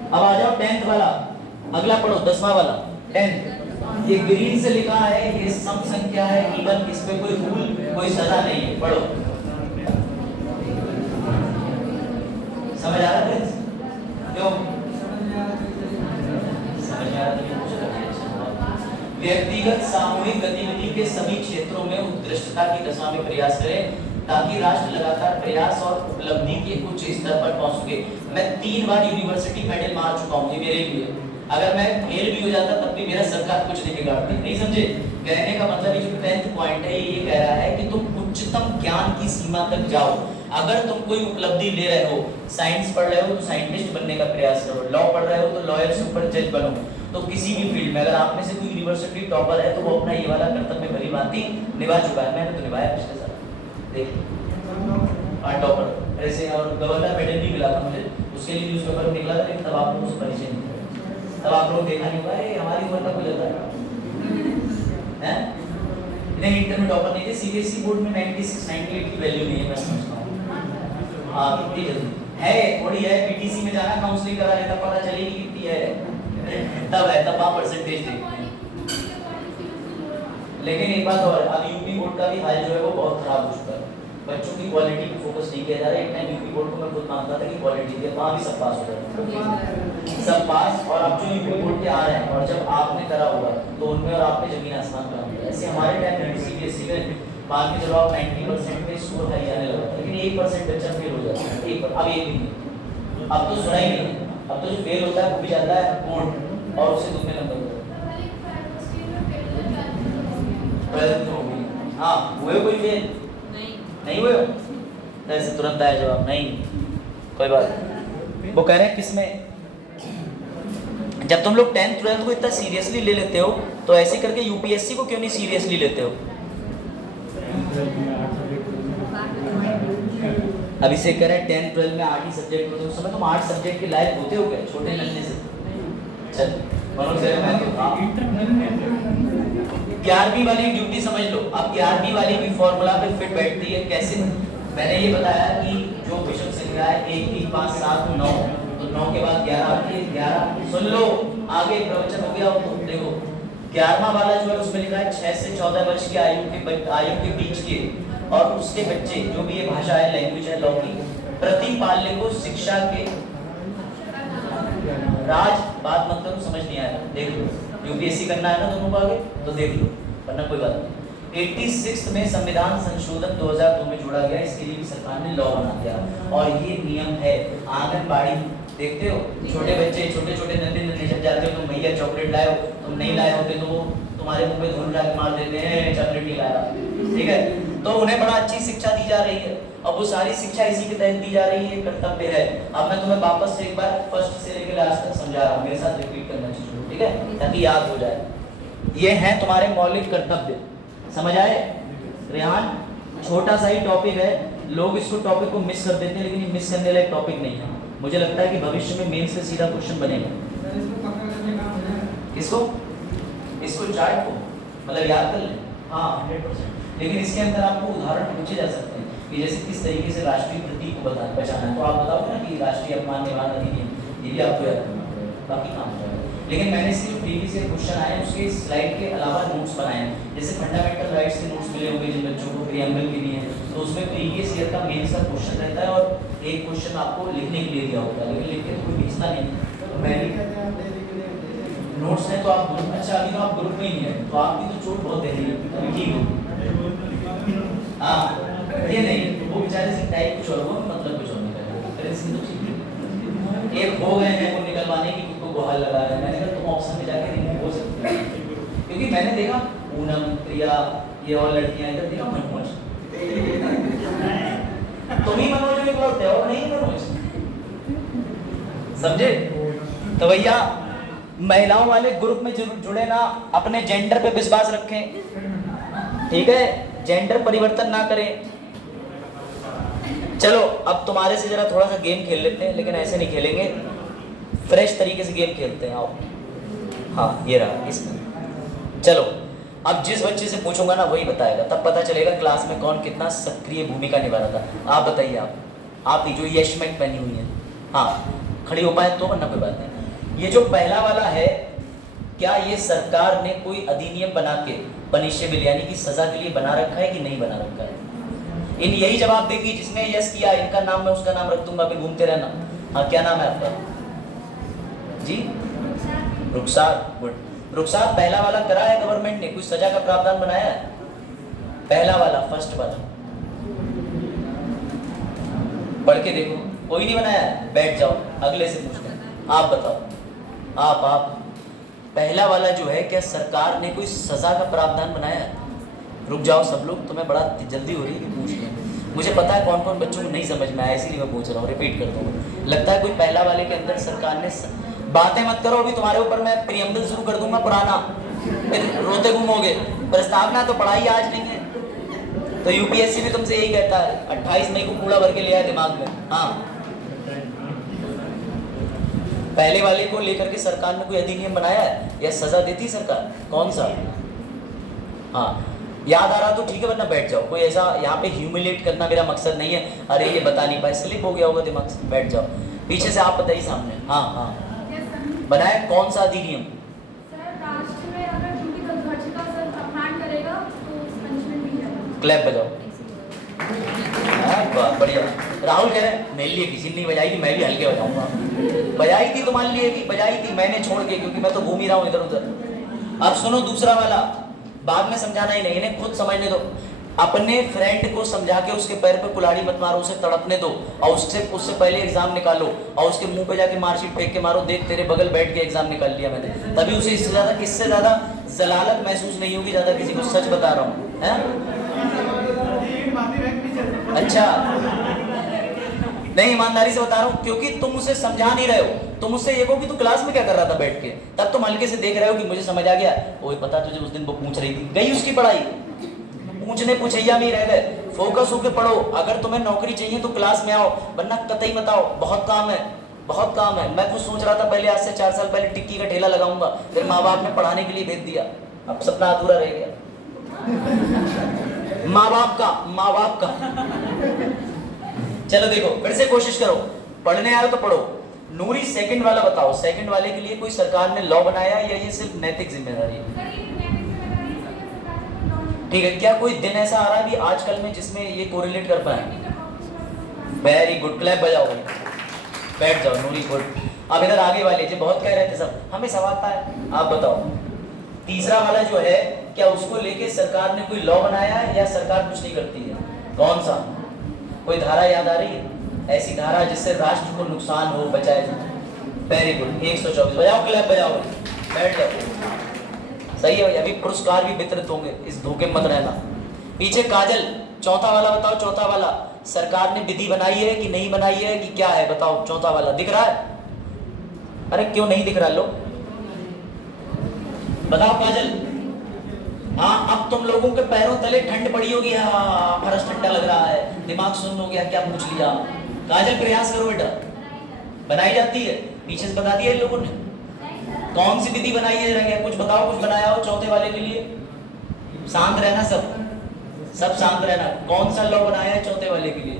अब आ जाओ 10th वाला, अगला पढ़ो 10वां वाला 10th। ये ग्रीन से लिखा है, ये सम संख्या है, इवन, इस पे कोई रूल कोई सजा नहीं है। पढ़ो, समझ आ रहा है? क्यों समझ आ रहा है? व्यक्तिगत सामूहिक गतिविधि के सभी क्षेत्रों में उत्कृष्टता की दशा में प्रयास करें ताकि राष्ट्र लगातार प्रयास और उपलब्धि के उच्च स्तर पर पहुंच सके। मैं 3 बार यूनिवर्सिटी मेडल मार चुका हूँ, ये मेरे लिए। अगर मैं फेल भी हो जाता तब भी मेरा सरकार कुछ नहीं बिगाड़ती, नहीं समझे? कहने का मतलब ये जो 10th पॉइंट है ये कह रहा है कि तुम उच्चतम ज्ञान ज्ञान की सीमा तक जाओ। अगर तुम कोई उपलब्धि ले रहे हो, साइंस पढ़ रहे हो तो साइंटिस्ट बनने का प्रयास करो, लॉ पढ़ रहे हो तो लॉयर से ऊपर जज बनो। तो किसी भी फील्ड में अगर आप में से कोई यूनिवर्सिटी टॉपर है तो वो अपना ये वाला कर्तव्य भली भांति निभा चुका है। मैंने तो निभाया पिछले साल, देख टॉपर ऐसे। और गवर्नर मेडल भी मिला था मुझे, उसके लिए न्यूज़पेपर निकला था, लेकिन तब आप लोगों से परिचय नहीं था, तब आप लोग देखा नहीं हुआ हमारी उम्र का कोई लगा है नहीं। इंटर में टॉपर नहीं थे, सीबीएसई बोर्ड में 96 98 की वैल्यू नहीं है, मैं समझता हूँ। हाँ कितनी जल्दी है, थोड़ी है, पीटीसी में जाना काउंसलिंग करा लेता पता चलेगी कितनी है, तब है, तब आप परसेंटेज देखते हैं। लेकिन एक बात और, अब यूपी बोर्ड का भी हाल जो है वो बहुत खराब हो चुका है, बच्चों की क्वालिटी पे फोकस नहीं किया जा रहा है। एक टाइम यूपी बोर्ड को मैं खुद मानता था कि क्वालिटी है, वहाँ भी सब पास हो जाए, सब पास। और अब जो यूपी बोर्ड के आ रहे हैं और जब आपने करा होगा तो उनमें और आप में जमीन आसमान का अंतर है। ऐसे हमारे टाइम में सीबीएसई में बाद में जब आप 90% पे स्कोर हाई जाने लगा, लेकिन 1% बच्चा फेल हो जाता है, अब एक भी नहीं, अब तो सुना ही नहीं। अब तो जो फेल होता है वो भी जाता है बोर्ड और उससे दुगने नंबर होता है। हाँ हुए कोई फेल नहीं हुए, ऐसे तुरंत आया जवाब नहीं, कोई बात। वो कह रहे हैं किसमें, जब तुम लोग 10th 12th को इतना सीरियसली ले लेते हो तो ऐसे करके यूपीएससी को क्यों नहीं सीरियसली लेते हो? अभी से कह रहे हैं 10th 12th में 8 ही सब्जेक्ट होते हैं, उस समय तुम 8 सब्जेक्ट के लायक होते हो क्या छोटे लगने से? चल मनोज सर मैं तो 11वीं वाली ड्यूटी समझ लो। अब 11वीं वाली भी फॉर्मूला पे फिट बैठती है कैसे? मैंने ये बताया कि जो विषम संख्या है 1 3 5 7 9, तो 9 के बाद 11 आती है, 11 सुन लो आगे प्रवचन हो गया। तो देखो 11वां वाला जो है उसमें लिखा है 6 से 14 वर्ष की आयु के बीच के और उसके बच्चे, जो भी ये भाषा है, लैंग्वेज है, लॉ की, प्रतिपाल्य को शिक्षा के राज बात मत करो, समझ नहीं आया, देख लो। यूपीएससी करना है ना दोनों को आगे तो देख लो, वरना कोई बात नहीं। 86 में संविधान संशोधन 2002 में जोड़ा गया, इसके लिए भी सरकार ने लॉ बना दिया और ये नियम है। आंगनबाड़ी देखते हो, छोटे बच्चे छोटे छोटे नन्हे नन्हे जब जाते हो, तुम भैया चॉकलेट लाए हो, तुम नहीं लाए होते तो वो तुम्हारे मुंह पे धूल डाल मार देते हैं, चॉकलेट नहीं लाया, ठीक है। तो उन्हें बड़ा अच्छी शिक्षा दी जा रही है, अब वो सारी शिक्षा इसी के तहत दी जा रही है, कर्तव्य है। अब मैं तुम्हें वापस से एक बार फर्स्ट से लेकर लास्ट तक समझा रहा हूँ, मेरे साथ रिपीट करना चाहिए, ठीक है, ताकि याद हो जाए। ये हैं तुम्हारे मौलिक कर्तव्य, समझ आए? रेहान छोटा सा ही टॉपिक है, लोग इसको टॉपिक को मिस कर देते हैं, लेकिन ये मिस करने लायक टॉपिक नहीं है। मुझे लगता है कि भविष्य में मेंस से सीधा क्वेश्चन बनेगा। किसको? इसको चार्ट को मतलब याद कर ले, हाँ 100%। लेकिन इसके अंदर आपको उदाहरण पूछे जा सकते हैं कि जैसे किस तरीके से राष्ट्रीय प्रतीक को बचाना है, तो आप बताओगे ना कि राष्ट्रीय अपमान निवारण अधिनियम, ये भी आपको याद करना पड़ेगा, बाकी काम हो जाएगा। लेकिन मैंने इसके जो प्रीवियस ईयर क्वेश्चन आए उसके स्लाइड के अलावा नोट्स बनाए हैं, जैसे फंडामेंटल राइट्स के नोट्स मिले होंगे जिन बच्चों को प्रीएम्बल के लिए, तो उसमें प्रीवियस ईयर का मेंस का क्वेश्चन रहता है और एक क्वेश्चन आपको लिखने के लिए दिया होता है, लेकिन लिख के तो कोई भेजता नहीं, तो मैं नोट्स है तो आप ग्रुप, अच्छा अभी तो आप ग्रुप में ही है तो आपकी तो चोट बहुत गहरी है, अभी ठीक हो, हाँ ये नहीं, वो बेचारे से टाइप कुछ और, वो मतलब कुछ और निकल करेंसी तो ठीक है। एक हो गए हैं वो निकलवाने की खुद को गुहार लगा रहे हैं, मैंने कहा तुम ऑप्शन में जाके रिमूव हो सकते हैं, क्योंकि मैंने देखा पूनम प्रिया ये और लड़कियां इधर देखा मनोज, तुम ही मनोज निकलते हो नहीं मनोज, समझे? तो भैया महिलाओं वाले ग्रुप में जुड़े ना, अपने जेंडर पे विश्वास रखें, ठीक है, जेंडर परिवर्तन ना करें। चलो अब तुम्हारे से जरा थोड़ा सा गेम खेल लेते हैं, लेकिन ऐसे नहीं खेलेंगे, फ्रेश तरीके से गेम खेलते हैं। आओ, हाँ ये रहा इसमें। चलो अब जिस बच्चे से पूछूंगा ना वही बताएगा, तब पता चलेगा क्लास में कौन कितना सक्रिय भूमिका निभा रहा था। आप बताइए, आप ही जो यशमैक पहनी हुई है, हाँ खड़ी हो पाए तो, वरना कोई बात नहीं। ये जो पहला वाला है, क्या ये सरकार ने कोई अधिनियम बना के पनिशेबल यानी कि सजा के लिए बना रखा है कि नहीं बना रखा है? इन यही जवाब देगी जिसने यस किया, इनका नाम मैं उसका नाम रख दूंगा, अभी घूमते रहना। हाँ क्या नाम है आपका जी? रुखसार, गुड। रुखसार पहला वाला करा है गवर्नमेंट ने, कुछ सजा का प्रावधान बनाया है? पहला वाला, फर्स्ट वाला पढ़ के देखो, कोई नहीं बनाया है, बैठ जाओ अगले से पूछते हैं। आप बताओ, आप पहला वाला जो है, क्या सरकार ने कोई सजा का प्रावधान बनाया है? रुक जाओ सब लोग, तुम्हें बड़ा जल्दी हो रही है कि पूछ लें। मुझे पता है कौन कौन बच्चों को नहीं समझ में आया, इसीलिए मैं पूछ रहा हूँ, रिपीट कर दूँगा। लगता है कोई पहला वाले के अंदर सरकार ने बातें मत करो, अभी तुम्हारे ऊपर मैं प्रियम्बल शुरू कर दूंगा पुराना, फिर रोते घूमोगे। प्रस्तावना तो पढ़ाई आज नहीं है, तो यूपीएससी भी तुमसे यही कहता है 28 मई को कूड़ा भर के ले आए दिमाग में। हाँ, पहले वाले को लेकर के सरकार ने कोई अधिनियम बनाया है या सजा देती सरकार? कौन सा? हाँ, याद आ रहा तो ठीक है, वरना बैठ जाओ। कोई ऐसा यहाँ पे ह्यूमिलेट करना मेरा मकसद नहीं है। अरे ये बता नहीं पाए, स्लिप हो गया होगा दिमाग से, बैठ जाओ। पीछे से आप बताइए सामने। हाँ हाँ, बनाया कौन सा अधिनियम? क्लैप बजाओ। बढ़िया। राहुल कह रहे हैं मेरे लिए किसी ने नहीं बजाई थी, मैं भी हल्के बजाऊंगा। बजाई थी तुम्हारे लिए भी, बजाई थी मैंने छोड़ के, क्योंकि मैं तो घूम ही रहा हूँ इधर उधर। अब सुनो दूसरा वाला, बाद में समझाना ही नहीं, इन्हें खुद समझने दो। अपने फ्रेंड को समझा के उसके पैर पे कुल्हाड़ी मत मारो, उसे तड़पने दो, और उससे पहले एग्जाम निकालो, और उसके मुंह पे जाके मार्कशीट फेंक के मारो, देख तेरे बगल बैठ के एग्जाम निकाल लिया मैंने, तभी उसे इससे ज्यादा जलालत महसूस नहीं होगी। ज्यादा किसी को सच बता रहा हूँ, है? अच्छा, नहीं ईमानदारी से बता रहा हूँ, क्योंकि तुम उसे समझा नहीं रहे हो। तुम उससे ये कहो कि तू क्लास में क्या कर रहा था बैठ के, तब तुम हल्के से देख रहे हो कि मुझे समझ आ गया। ओए पता तुझे उस दिन वो पूछ रही थी, गई उसकी पढ़ाई, पूछने पूछैया में ही रह गए। फोकस होकर पढ़ो। अगर तुम्हें नौकरी चाहिए तो क्लास में आओ, वरना कतई मत आओ। बहुत काम है, बहुत काम है। मैं खुद सोच रहा था पहले, आज से 4 साल पहले टिक्की का ठेला लगाऊंगा, फिर माँ बाप ने पढ़ाने के लिए भेज दिया, अब सपना अधूरा रह गया। माँ बाप का चलो देखो, फिर से कोशिश करो, पढ़ने आए तो पढ़ो। नूरी सेकंड वाला बताओ, सेकंड वाले के लिए कोई सरकार ने लॉ बनाया या ये सिर्फ नैतिक जिम्मेदारी है? ठीक है, क्या कोई दिन ऐसा आ रहा है भी आजकल में जिसमें ये कोरिलेट कर पाए? वेरी गुड, क्लैप बजाओ भाई, बैठ जाओ। नूरी गुड। अब इधर आगे वाले जो बहुत कह रहे थे सब हमें सब आता है, आप बताओ तीसरा वाला जो है, क्या उसको लेके सरकार ने कोई लॉ बनाया है या सरकार कुछ नहीं करती है? कौन सा? कोई धारा याद आ रही है? ऐसी धारा जिससे राष्ट्र को नुकसान हो, बचाए जाए? वेरी गुड, 124 बजाओ, क्लैप बजाओ, बैठ जाओ। सही है भाई, अभी पुरस्कार भी वितरित होंगे, इस धोखे मत रहना। पीछे काजल, चौथा वाला बताओ, चौथा वाला सरकार ने विधि बनाई है कि नहीं बनाई है कि क्या है? बताओ, चौथा वाला दिख रहा है? अरे क्यों नहीं दिख रहा लो? बताओ काजल। हाँ, अब तुम लोगों के पैरों तले ठंड पड़ी होगी, हाँ फर्श ठंडा लग रहा है, दिमाग सुन्न हो गया, क्या पूछ लिया? काजल प्रयास करो बेटा, बनाई जाती है, पीछे से बता दिया इन लोगों ने। कौन सी विधि बनाई है? रंगे कुछ बताओ, कुछ बनाया हो चौथे वाले के लिए? शांत रहना, सब शांत रहना। कौन सा लॉ बनाया है चौथे वाले के लिए?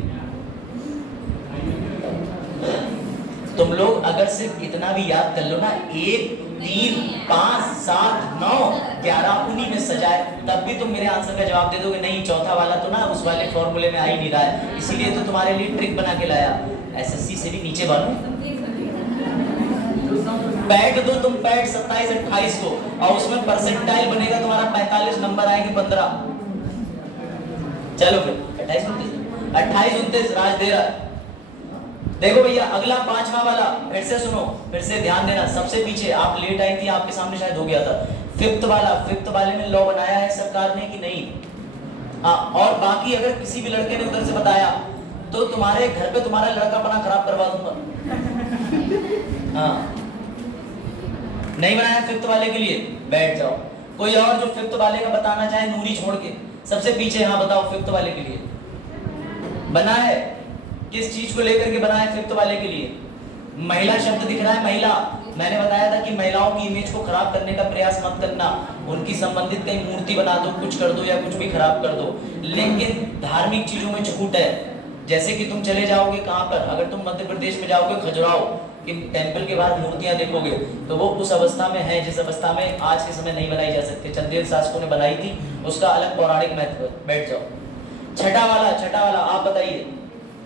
तुम लोग अगर सिर्फ इतना भी याद कर लो ना, 1 3 5 7 9 11 उन्हीं में सजाए, तब भी तुम मेरे आंसर का जवाब दे दोगे नहीं चौथा वाला तो ना उस वाले फॉर्मूले में आ ही नहीं रहा है, इसीलिए तो तुम्हारे लिए ट्रिक बना के लाया। एसएससी से भी नीचे वालों बैठ दो तुम, बैठ 27 28 को, और उसमें परसेंटाइल बनेगा तुम्हारा 45, नंबर आएंगे 15। चलो फिर 28 29 राज दे रहा। देखो भैया अगला 5वां वाला, फिर से सुनो, फिर से ध्यान देना। सबसे पीछे आप लेट आई थी, आपके सामने शायद हो गया था। 5th वाले में लॉ बनाया है सरकार ने कि नहीं? हाँ, और बाकी अगर किसी भी लड़के ने उधर से बताया तो तुम्हारे घर पे तुम्हारा लड़कापना खराब करवा दूंगा। हाँ, नहीं बनाया 5th वाले के लिए? बैठ जाओ। कोई और जो 5th वाले का बताना चाहे, नूरी छोड़ के सबसे पीछे। हाँ बताओ, 5th वाले के लिए बना है? किस चीज को लेकर के बना है 5th वाले के लिए? महिला शब्द दिख रहा है, महिला। मैंने बताया था कि महिलाओं की इमेज को खराब करने का प्रयास मत करना, उनकी संबंधित कहीं मूर्ति बना दो, कुछ कर दो या कुछ भी खराब कर दो, लेकिन धार्मिक चीजों में छूट है। जैसे कि तुम चले जाओगे कहाँ पर, अगर तुम मध्य प्रदेश में जाओगे खजुराहो कि टेंपल के बाहर मूर्तियां देखोगे तो वो उस अवस्था में है जिस अवस्था में आज के समय नहीं बनाई जा सकती। चंदेल शासकों ने बनाई थी, उसका अलग पौराणिक महत्व। बैठ जाओ। छठा वाला आप बताइए,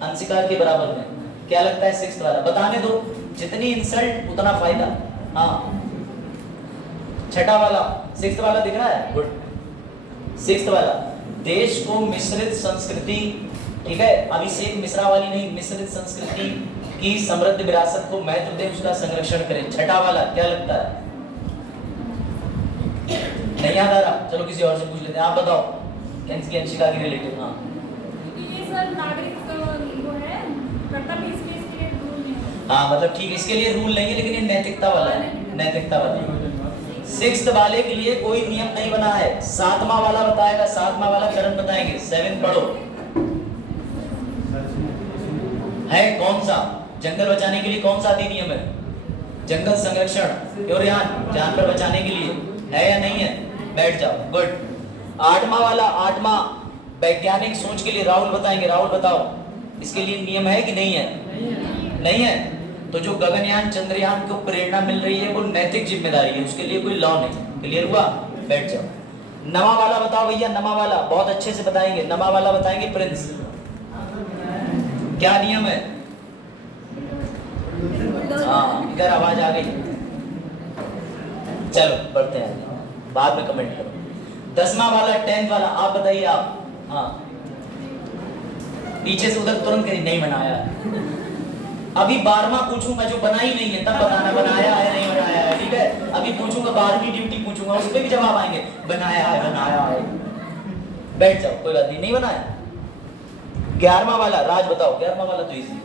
अंशिकार के बराबर में क्या लगता है? 6th वाला बताने दो, जितनी इंसल्ट उतना फायदा। हाँ, छठा वाला 6th वाला दिख रहा है? गुड। 6th वाला, देश को मिश्रित संस्कृति, ठीक है, अभिषेक मिश्रा वाली नहीं, मिश्रित संस्कृति की समृद्ध विरासत को महत्व दे, उसका संरक्षण करें। छठा वाला क्या लगता है? नहीं याद आ रहा? चलो किसी और से पूछ लेते हैं, आप बताओ। अंशिका के रिलेटिव। हाँ, सर नागरिक वो है कर्तव्य, इसलिए इसके लिए रूल नहीं है। हाँ मतलब ठीक है, इसके लिए रूल नहीं है, लेकिन ये नैतिकता वाला है, नैतिकता वाला है। 6th वाले के लिए कोई नियम नहीं बना है, 7वां वाला बताएगा, 7वां वाला करण बताएंगे। 7 पढ़ो है कौन सा? जंगल बचाने के लिए कौन सा अधिनियम है? जंगल संरक्षण और जानवर बचाने के लिए है या नहीं है? बैठ जाओ, गुड। 8वां वाला, 8वां वैज्ञानिक सोच के लिए राहुल बताएंगे। राहुल बताओ, इसके लिए नियम है कि नहीं है? नहीं है। तो जो गगनयान चंद्रयान को प्रेरणा मिल रही है वो नैतिक जिम्मेदारी है, उसके लिए कोई लॉ नहीं। क्लियर हुआ? बैठ जाओ। 9वां वाला बताओ भैया, 9वां वाला बहुत अच्छे से बताएंगे। 9वां वाला बताएंगे प्रिंस, क्या नियम है? हाँ इधर आवाज आ गई, चलो बढ़ते हैं, बाद में कमेंट करो। 10वां वाला, 10th वाला आप बताइए आप। हाँ पीछे से उधर तुरंत कहीं नहीं बनाया। अभी 12वां पूछूंगा, जो बना ही नहीं है तब बताना बनाया है नहीं बनाया है, ठीक है? अभी पूछूंगा 12वीं ड्यूटी पूछूंगा, उस पर भी जवाब आएंगे बनाया है बनाया है। बैठ जाओ, कोई बात नहीं, नहीं बनाया। 11वां वाला राज बताओ, 11वां वाला तो इजी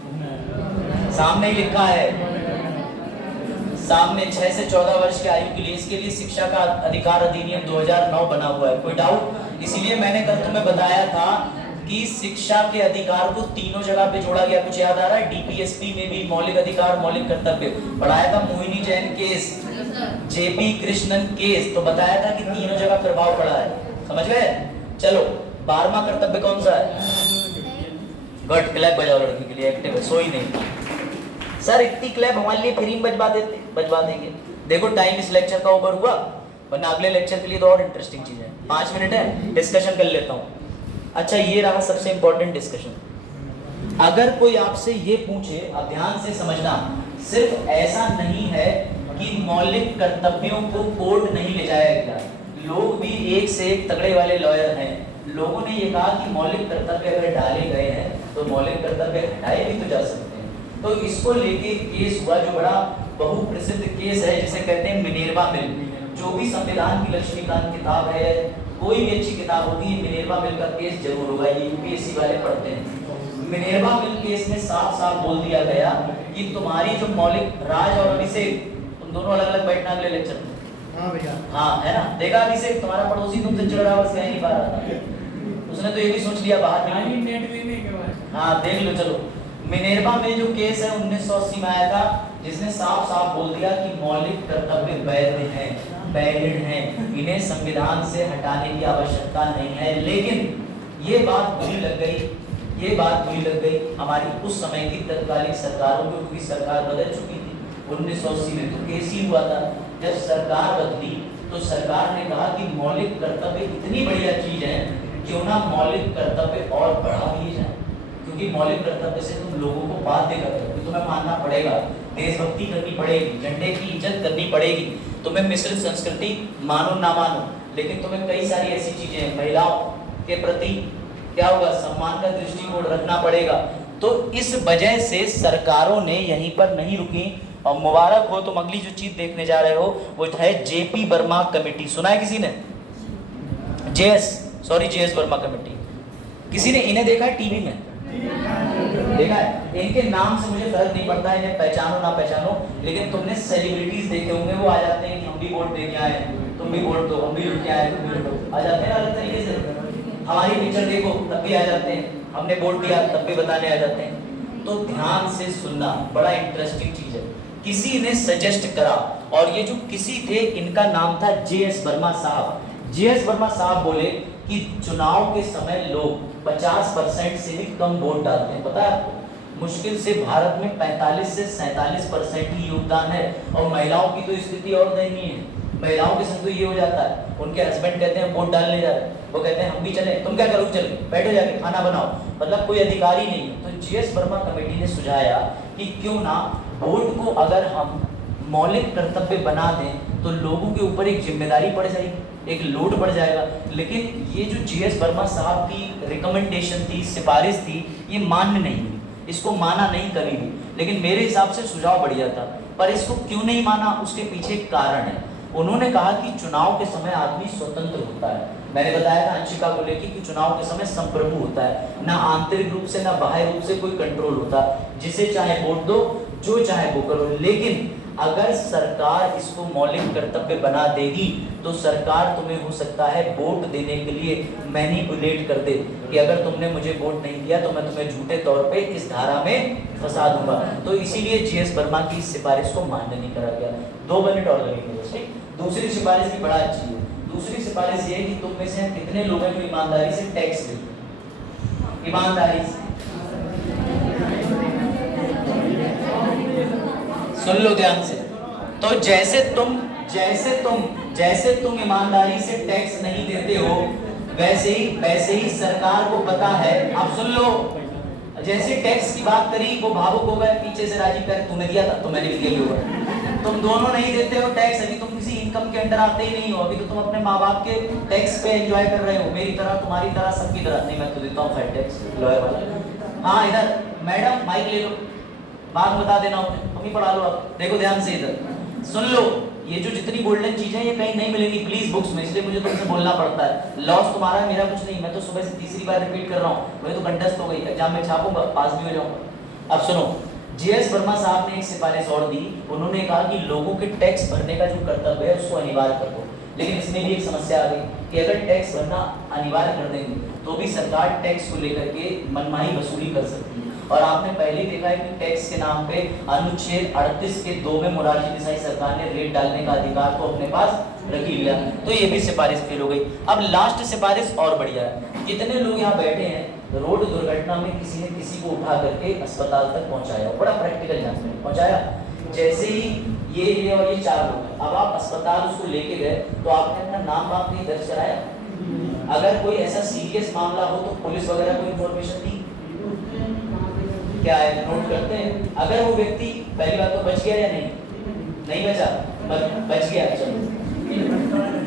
सामने ही लिखा है, सामने 6 से 14 वर्ष के आयु के लिए, इसके लिए शिक्षा का अधिकार अधिनियम 2009 बना हुआ है। कोई डाउट? इसीलिए मैंने कल तुम्हें बताया था कि शिक्षा के अधिकार को तीनों जगह पे जोड़ा गया। कुछ याद आ रहा है? डीपीएसपी में भी मौलिक अधिकार मौलिक कर्तव्य पढ़ाया था, Mohini Jain case, JP Krishnan case, तो बताया था कि तीनों जगह प्रभाव पड़ा है। समझ गए? चलो 12वां कर्तव्य कौन सा है? गुड, क्लैप बजाओ लड़की के लिए, एक्टिव है, सोई नहीं। सर इतनी क्लैप हमारे लिए फ्री में बजवा देंगे। देखो टाइम इस लेक्चर का ओवर हुआ, वरना अगले लेक्चर के लिए तो और इंटरेस्टिंग चीज है। 5 मिनट है, डिस्कशन कर लेता हूँ। अच्छा ये रहा सबसे इंपॉर्टेंट डिस्कशन। अगर कोई आपसे ये पूछे, अब ध्यान से समझना, सिर्फ ऐसा नहीं है कि मौलिक कर्तव्यों को कोर्ट नहीं ले जाया गया, लोग भी एक से एक तगड़े वाले लॉयर हैं। लोगों ने ये कहा कि मौलिक कर्तव्य अगर डाले गए हैं तो मौलिक कर्तव्य हटाए भी तो जा सकते हैं। तो इसको लेके केस हुआ, जो बड़ा बहुप्रसिद्ध केस है जिसे कहते हैं मिनेर्वा मिल। जो भी संविधान की लक्ष्मीकांत किताब है, कोई भी अच्छी किताब होगी, मिनेर्वा मिल का केस जरूर होगा, ये यूपीएससी वाले पढ़ते हैं। मिनेर्वा मिल केस में साफ साफ बोल दिया गया कि तुम्हारी जो मौलिक, राज और अभिषेक तुम दोनों अलग अलग बैठना अगले लेक्चर में। हाँ भैया, हाँ है ना? देखा अभिषेक, तुम्हारा पड़ोसी तुमसे चिढ़ रहा, बस कह नहीं पा रहा था, उसने तो ये भी सोच लिया बाहर नेट लेने के बाद। हाँ देख लो। चलो मिनेर्वा में जो केस है 1980 में आया था, जिसने साफ साफ बोल दिया कि मौलिक कर्तव्य वैध हैं, वैलिड हैं, इन्हें संविधान से हटाने की आवश्यकता नहीं है। लेकिन ये बात बुरी लग गई हमारी उस समय की तत्कालीन सरकारों को, क्योंकि सरकार बदल चुकी थी। 1980 में तो केस ही हुआ था। जब सरकार बदली तो सरकार ने कहा कि मौलिक कर्तव्य इतनी बढ़िया चीज है, क्यों ना मौलिक कर्तव्य और बढ़ा दिए जाए, क्योंकि मौलिक कर्तव्य से तुम लोगों को बाध्य करते हो कि तुम्हें मानना पड़ेगा, देशभक्ति करनी पड़ेगी, झंडे की इज्जत करनी पड़ेगी, तुम्हें मिश्रित संस्कृति मानो ना मानो, लेकिन तुम्हें कई सारी ऐसी चीजें, महिलाओं के प्रति क्या होगा, सम्मान का दृष्टिकोण रखना पड़ेगा। तो इस वजह से सरकारों ने यहीं पर नहीं रुकी। और मुबारक हो, तुम अगली जो चीज देखने जा रहे हो वो है जेपी वर्मा कमेटी। सुना है किसी ने? जेएस वर्मा कमेटी, किसी ने इन्हें देखा है टीवी में? देखा है? इनके नाम से मुझे फर्क नहीं पड़ता, इन्हें पहचानो ना पहचानो, लेकिन तुमने सेलिब्रिटीज देखे होंगे, वो आ जाते हैं कि हम भी वोट दे के आए, तुम भी वोट दो, हम भी लुट के आए, तुम भी लुटो, आ जाते हैं अलग तरीके से। हमारी पिक्चर देखो तब भी आ जाते हैं, हमने वोट दिया तब भी बताने आ जाते हैं। तो ध्यान से सुनना, बड़ा इंटरेस्टिंग चीज है। किसी ने सजेस्ट करा, और ये जो किसी थे इनका नाम था जेएस वर्मा साहब। जेएस वर्मा साहब बोले कि चुनाव के समय लोग 50% से भी कम वोट डालते हैं। पता है आपको, मुश्किल से भारत में 45 से 47% ही योगदान है, और महिलाओं की तो स्थिति और दयनीय है। महिलाओं के संग तो ये हो जाता है, उनके हस्बैंड कहते हैं वोट डालने जा रहे हैं, वो कहते हैं हम भी चले, तुम क्या करो, चल बैठो जाके खाना बनाओ, मतलब कोई अधिकार ही नहीं है। तो जेएस वर्मा कमेटी ने सुझाया कि क्यों ना वोट को अगर हम मौलिक कर्तव्य बना दें तो लोगों के ऊपर एक जिम्मेदारी पड़ जाएगी, एक लोड बढ़ जाएगा। लेकिन ये जो जेएस वर्मा साहब की रिकमेंडेशन थी, सिफारिश थी, ये मान्य नहीं हुई, इसको माना नहीं कभी भी। लेकिन मेरे हिसाब से सुझाव बढ़िया था, पर इसको क्यों नहीं माना, उसके पीछे एक कारण है। उन्होंने कहा कि चुनाव के समय आदमी स्वतंत्र होता है, मैंने बताया था अंशिका को लेकर कि चुनाव के समय संप्रभु होता है, ना आंतरिक रूप से ना बाह्य रूप से कोई कंट्रोल होता, जिसे चाहे वोट दो, जो चाहे वो करो। लेकिन अगर सरकार इसको मौलिक कर्तव्य बना देगी तो सरकार तुम्हें हो सकता है वोट देने के लिए मैनिपुलेट कर दे कि अगर तुमने मुझे वोट नहीं दिया तो मैं तुम्हें झूठे तौर पे इस धारा में फंसा दूंगा। तो इसीलिए जीएस वर्मा की इस सिफारिश को मान्य नहीं करा गया। 2 मिनट और लगेंगे बस, ठीक। दूसरी सिफारिश भी बड़ा अच्छी है। दूसरी सिफारिश ये है कि तुम में से कितने लोग हैं जो ईमानदारी से टैक्स देते, ईमानदारी से। सुन लो ध्यान से। तो जैसे तुम ईमानदारी से टैक्स नहीं देते हो, वैसे ही सरकार को पता है। अब सुन लो, जैसे टैक्स की बात करी वो भावुक हो गए, पीछे से राजी कर तूने दिया था तो मैंने भी दिया होगा। तुम दोनों नहीं देते हो टैक्स, अभी तुम किसी इनकम के अंडर आते ही नहीं हो, अभी तो तुम अपने माँ बाप के टैक्स पे एंजॉय कर रहे हो, मेरी तरह तुम्हारी तरह सबकी तरह। नहीं, मैं तो देता हूँ फाइव टैक्स लॉयर वाला। हाँ इधर मैडम माइक ले लो, बात बता देना उन्हें, तुम ही पढ़ा लो। अब देखो ध्यान से, इधर सुन लो। ये जो जितनी गोल्डन चीजें ये कहीं नहीं मिलेंगी प्लीज बुक्स में, इसलिए मुझे तुमसे बोलना पड़ता है। लॉस तुम्हारा है, मेरा कुछ नहीं। मैं तो सुबह से तीसरी बार रिपीट कर रहा हूँ, मुझे तो कंटेस्ट हो गई, एग्जाम में छापूंगा, पास भी हो जाऊंगा। अब सुनो, जीएस वर्मा साहब ने एक सिफारिश और दी। उन्होंने कहा कि लोगों के टैक्स भरने का जो कर्तव्य है उसको अनिवार्य कर दो। लेकिन इसमें भी एक समस्या आ गई कि अगर टैक्स भरना अनिवार्य कर देंगे तो भी सरकार टैक्स को लेकर के मनमानी वसूली कर सकती है। और आपने पहले ही देखा है कि टैक्स के नाम पे अनुच्छेद 38 के 2 में मोरारजी देसाई सरकार ने रेट डालने का अधिकार को अपने पास रख लिया, तो ये भी सिफारिश फेल हो गई। अब लास्ट सिफारिश और बढ़िया है। कितने लोग यहाँ बैठे हैं, रोड दुर्घटना में किसी ने किसी को उठा करके अस्पताल तक पहुंचाया, बड़ा प्रैक्टिकल जांच में पहुंचाया। जैसे ही ये और ये 4 लोग हैं, अब आप अस्पताल उसको लेके गए तो आपने अपना नाम वाम नहीं दर्ज कराया। अगर कोई ऐसा सीरियस मामला हो तो पुलिस वगैरह को इन्फॉर्मेशन दी, क्या है, नोट करते हैं। अगर वो व्यक्ति, पहली बात तो बच गया या नहीं बचा, बच गया, चलो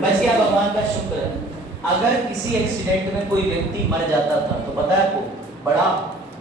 बच गया, भगवान का शुक्र है। अगर किसी एक्सीडेंट में कोई व्यक्ति मर जाता था तो पता है आपको, बड़ा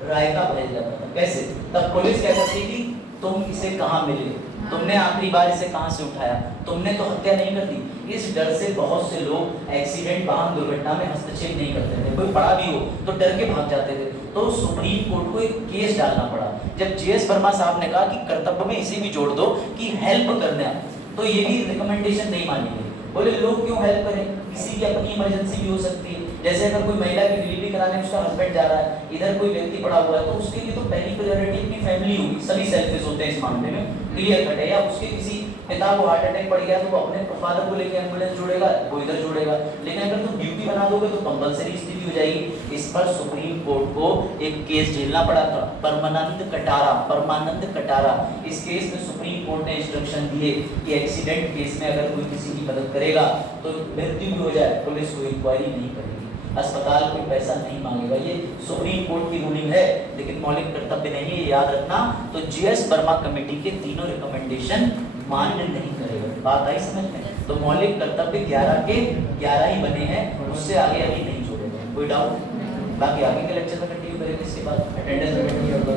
रायता भेज जाता था। कैसे? तब पुलिस क्या करती थी, तुम इसे कहाँ मिले, तुमने आखिरी बार इसे कहाँ से उठाया, तुमने तो हत्या नहीं कर दी। इस डर से बहुत से लोग एक्सीडेंट वाहन दुर्घटना में हस्तक्षेप नहीं करते थे, कोई पड़ा भी हो तो डर के भाग जाते थे। तो सुप्रीम कोर्ट को एक केस डालना पड़ा। जब जीएस वर्मा साहब ने कहा कि कर्तव्य में इसे भी जोड़ दो कि हेल्प करना, तो ये भी रिकमेंडेशन नहीं मानी गई। बोले लोग क्यों हेल्प करें, किसी की अपनी इमरजेंसी भी हो सकती है। जैसे अगर कोई महिला की डिलीवरी कराने उसका हस्बैंड जा रहा है, इधर कोई व्यक्ति पड़ा हुआ है, तो उसके लिए तो पहली प्रायोरिटी अपनी फैमिली होगी। सभी सेल्फिश होते हैं इस मामले में, क्लियर कट है। या उसके किसी पिता को हार्ट अटैक पड़ गया तो वो अपने फादर को लेकर एम्बुलेंस जोड़ेगा, वो इधर जोड़ेगा। लेकिन अगर तुम ड्यूटी बना दोगे तो कंपलसरी स्थिति हो जाएगी। इस पर सुप्रीम कोर्ट को एक केस झेलना पड़ा था, परमानंद कटारा। इस केस में सुप्रीम कोर्ट ने इंस्ट्रक्शन दिए कि एक्सीडेंट केस में अगर कोई किसी की मदद करेगा तो मृत्यु भी हो जाए, पुलिस कोई इंक्वायरी नहीं करेगी, अस्पताल कोई पैसा नहीं मांगेगा। ये सुप्रीम कोर्ट की रूलिंग है, लेकिन मौलिक कर्तव्य नहीं है, याद रखना। तो जीएस वर्मा कमेटी के तीनों रिकमेंडेशन मान्य नहीं करेगा। बात आई समझ में? तो मौलिक कर्तव्य 11 के 11 ही बने हैं, उससे आगे अभी नहीं जोड़े। कोई डाउट? बाकी आगे के लेक्चर में कंटिन्यू करेंगे, इसके बाद अटेंडेंस में कंटिन्यू होगा।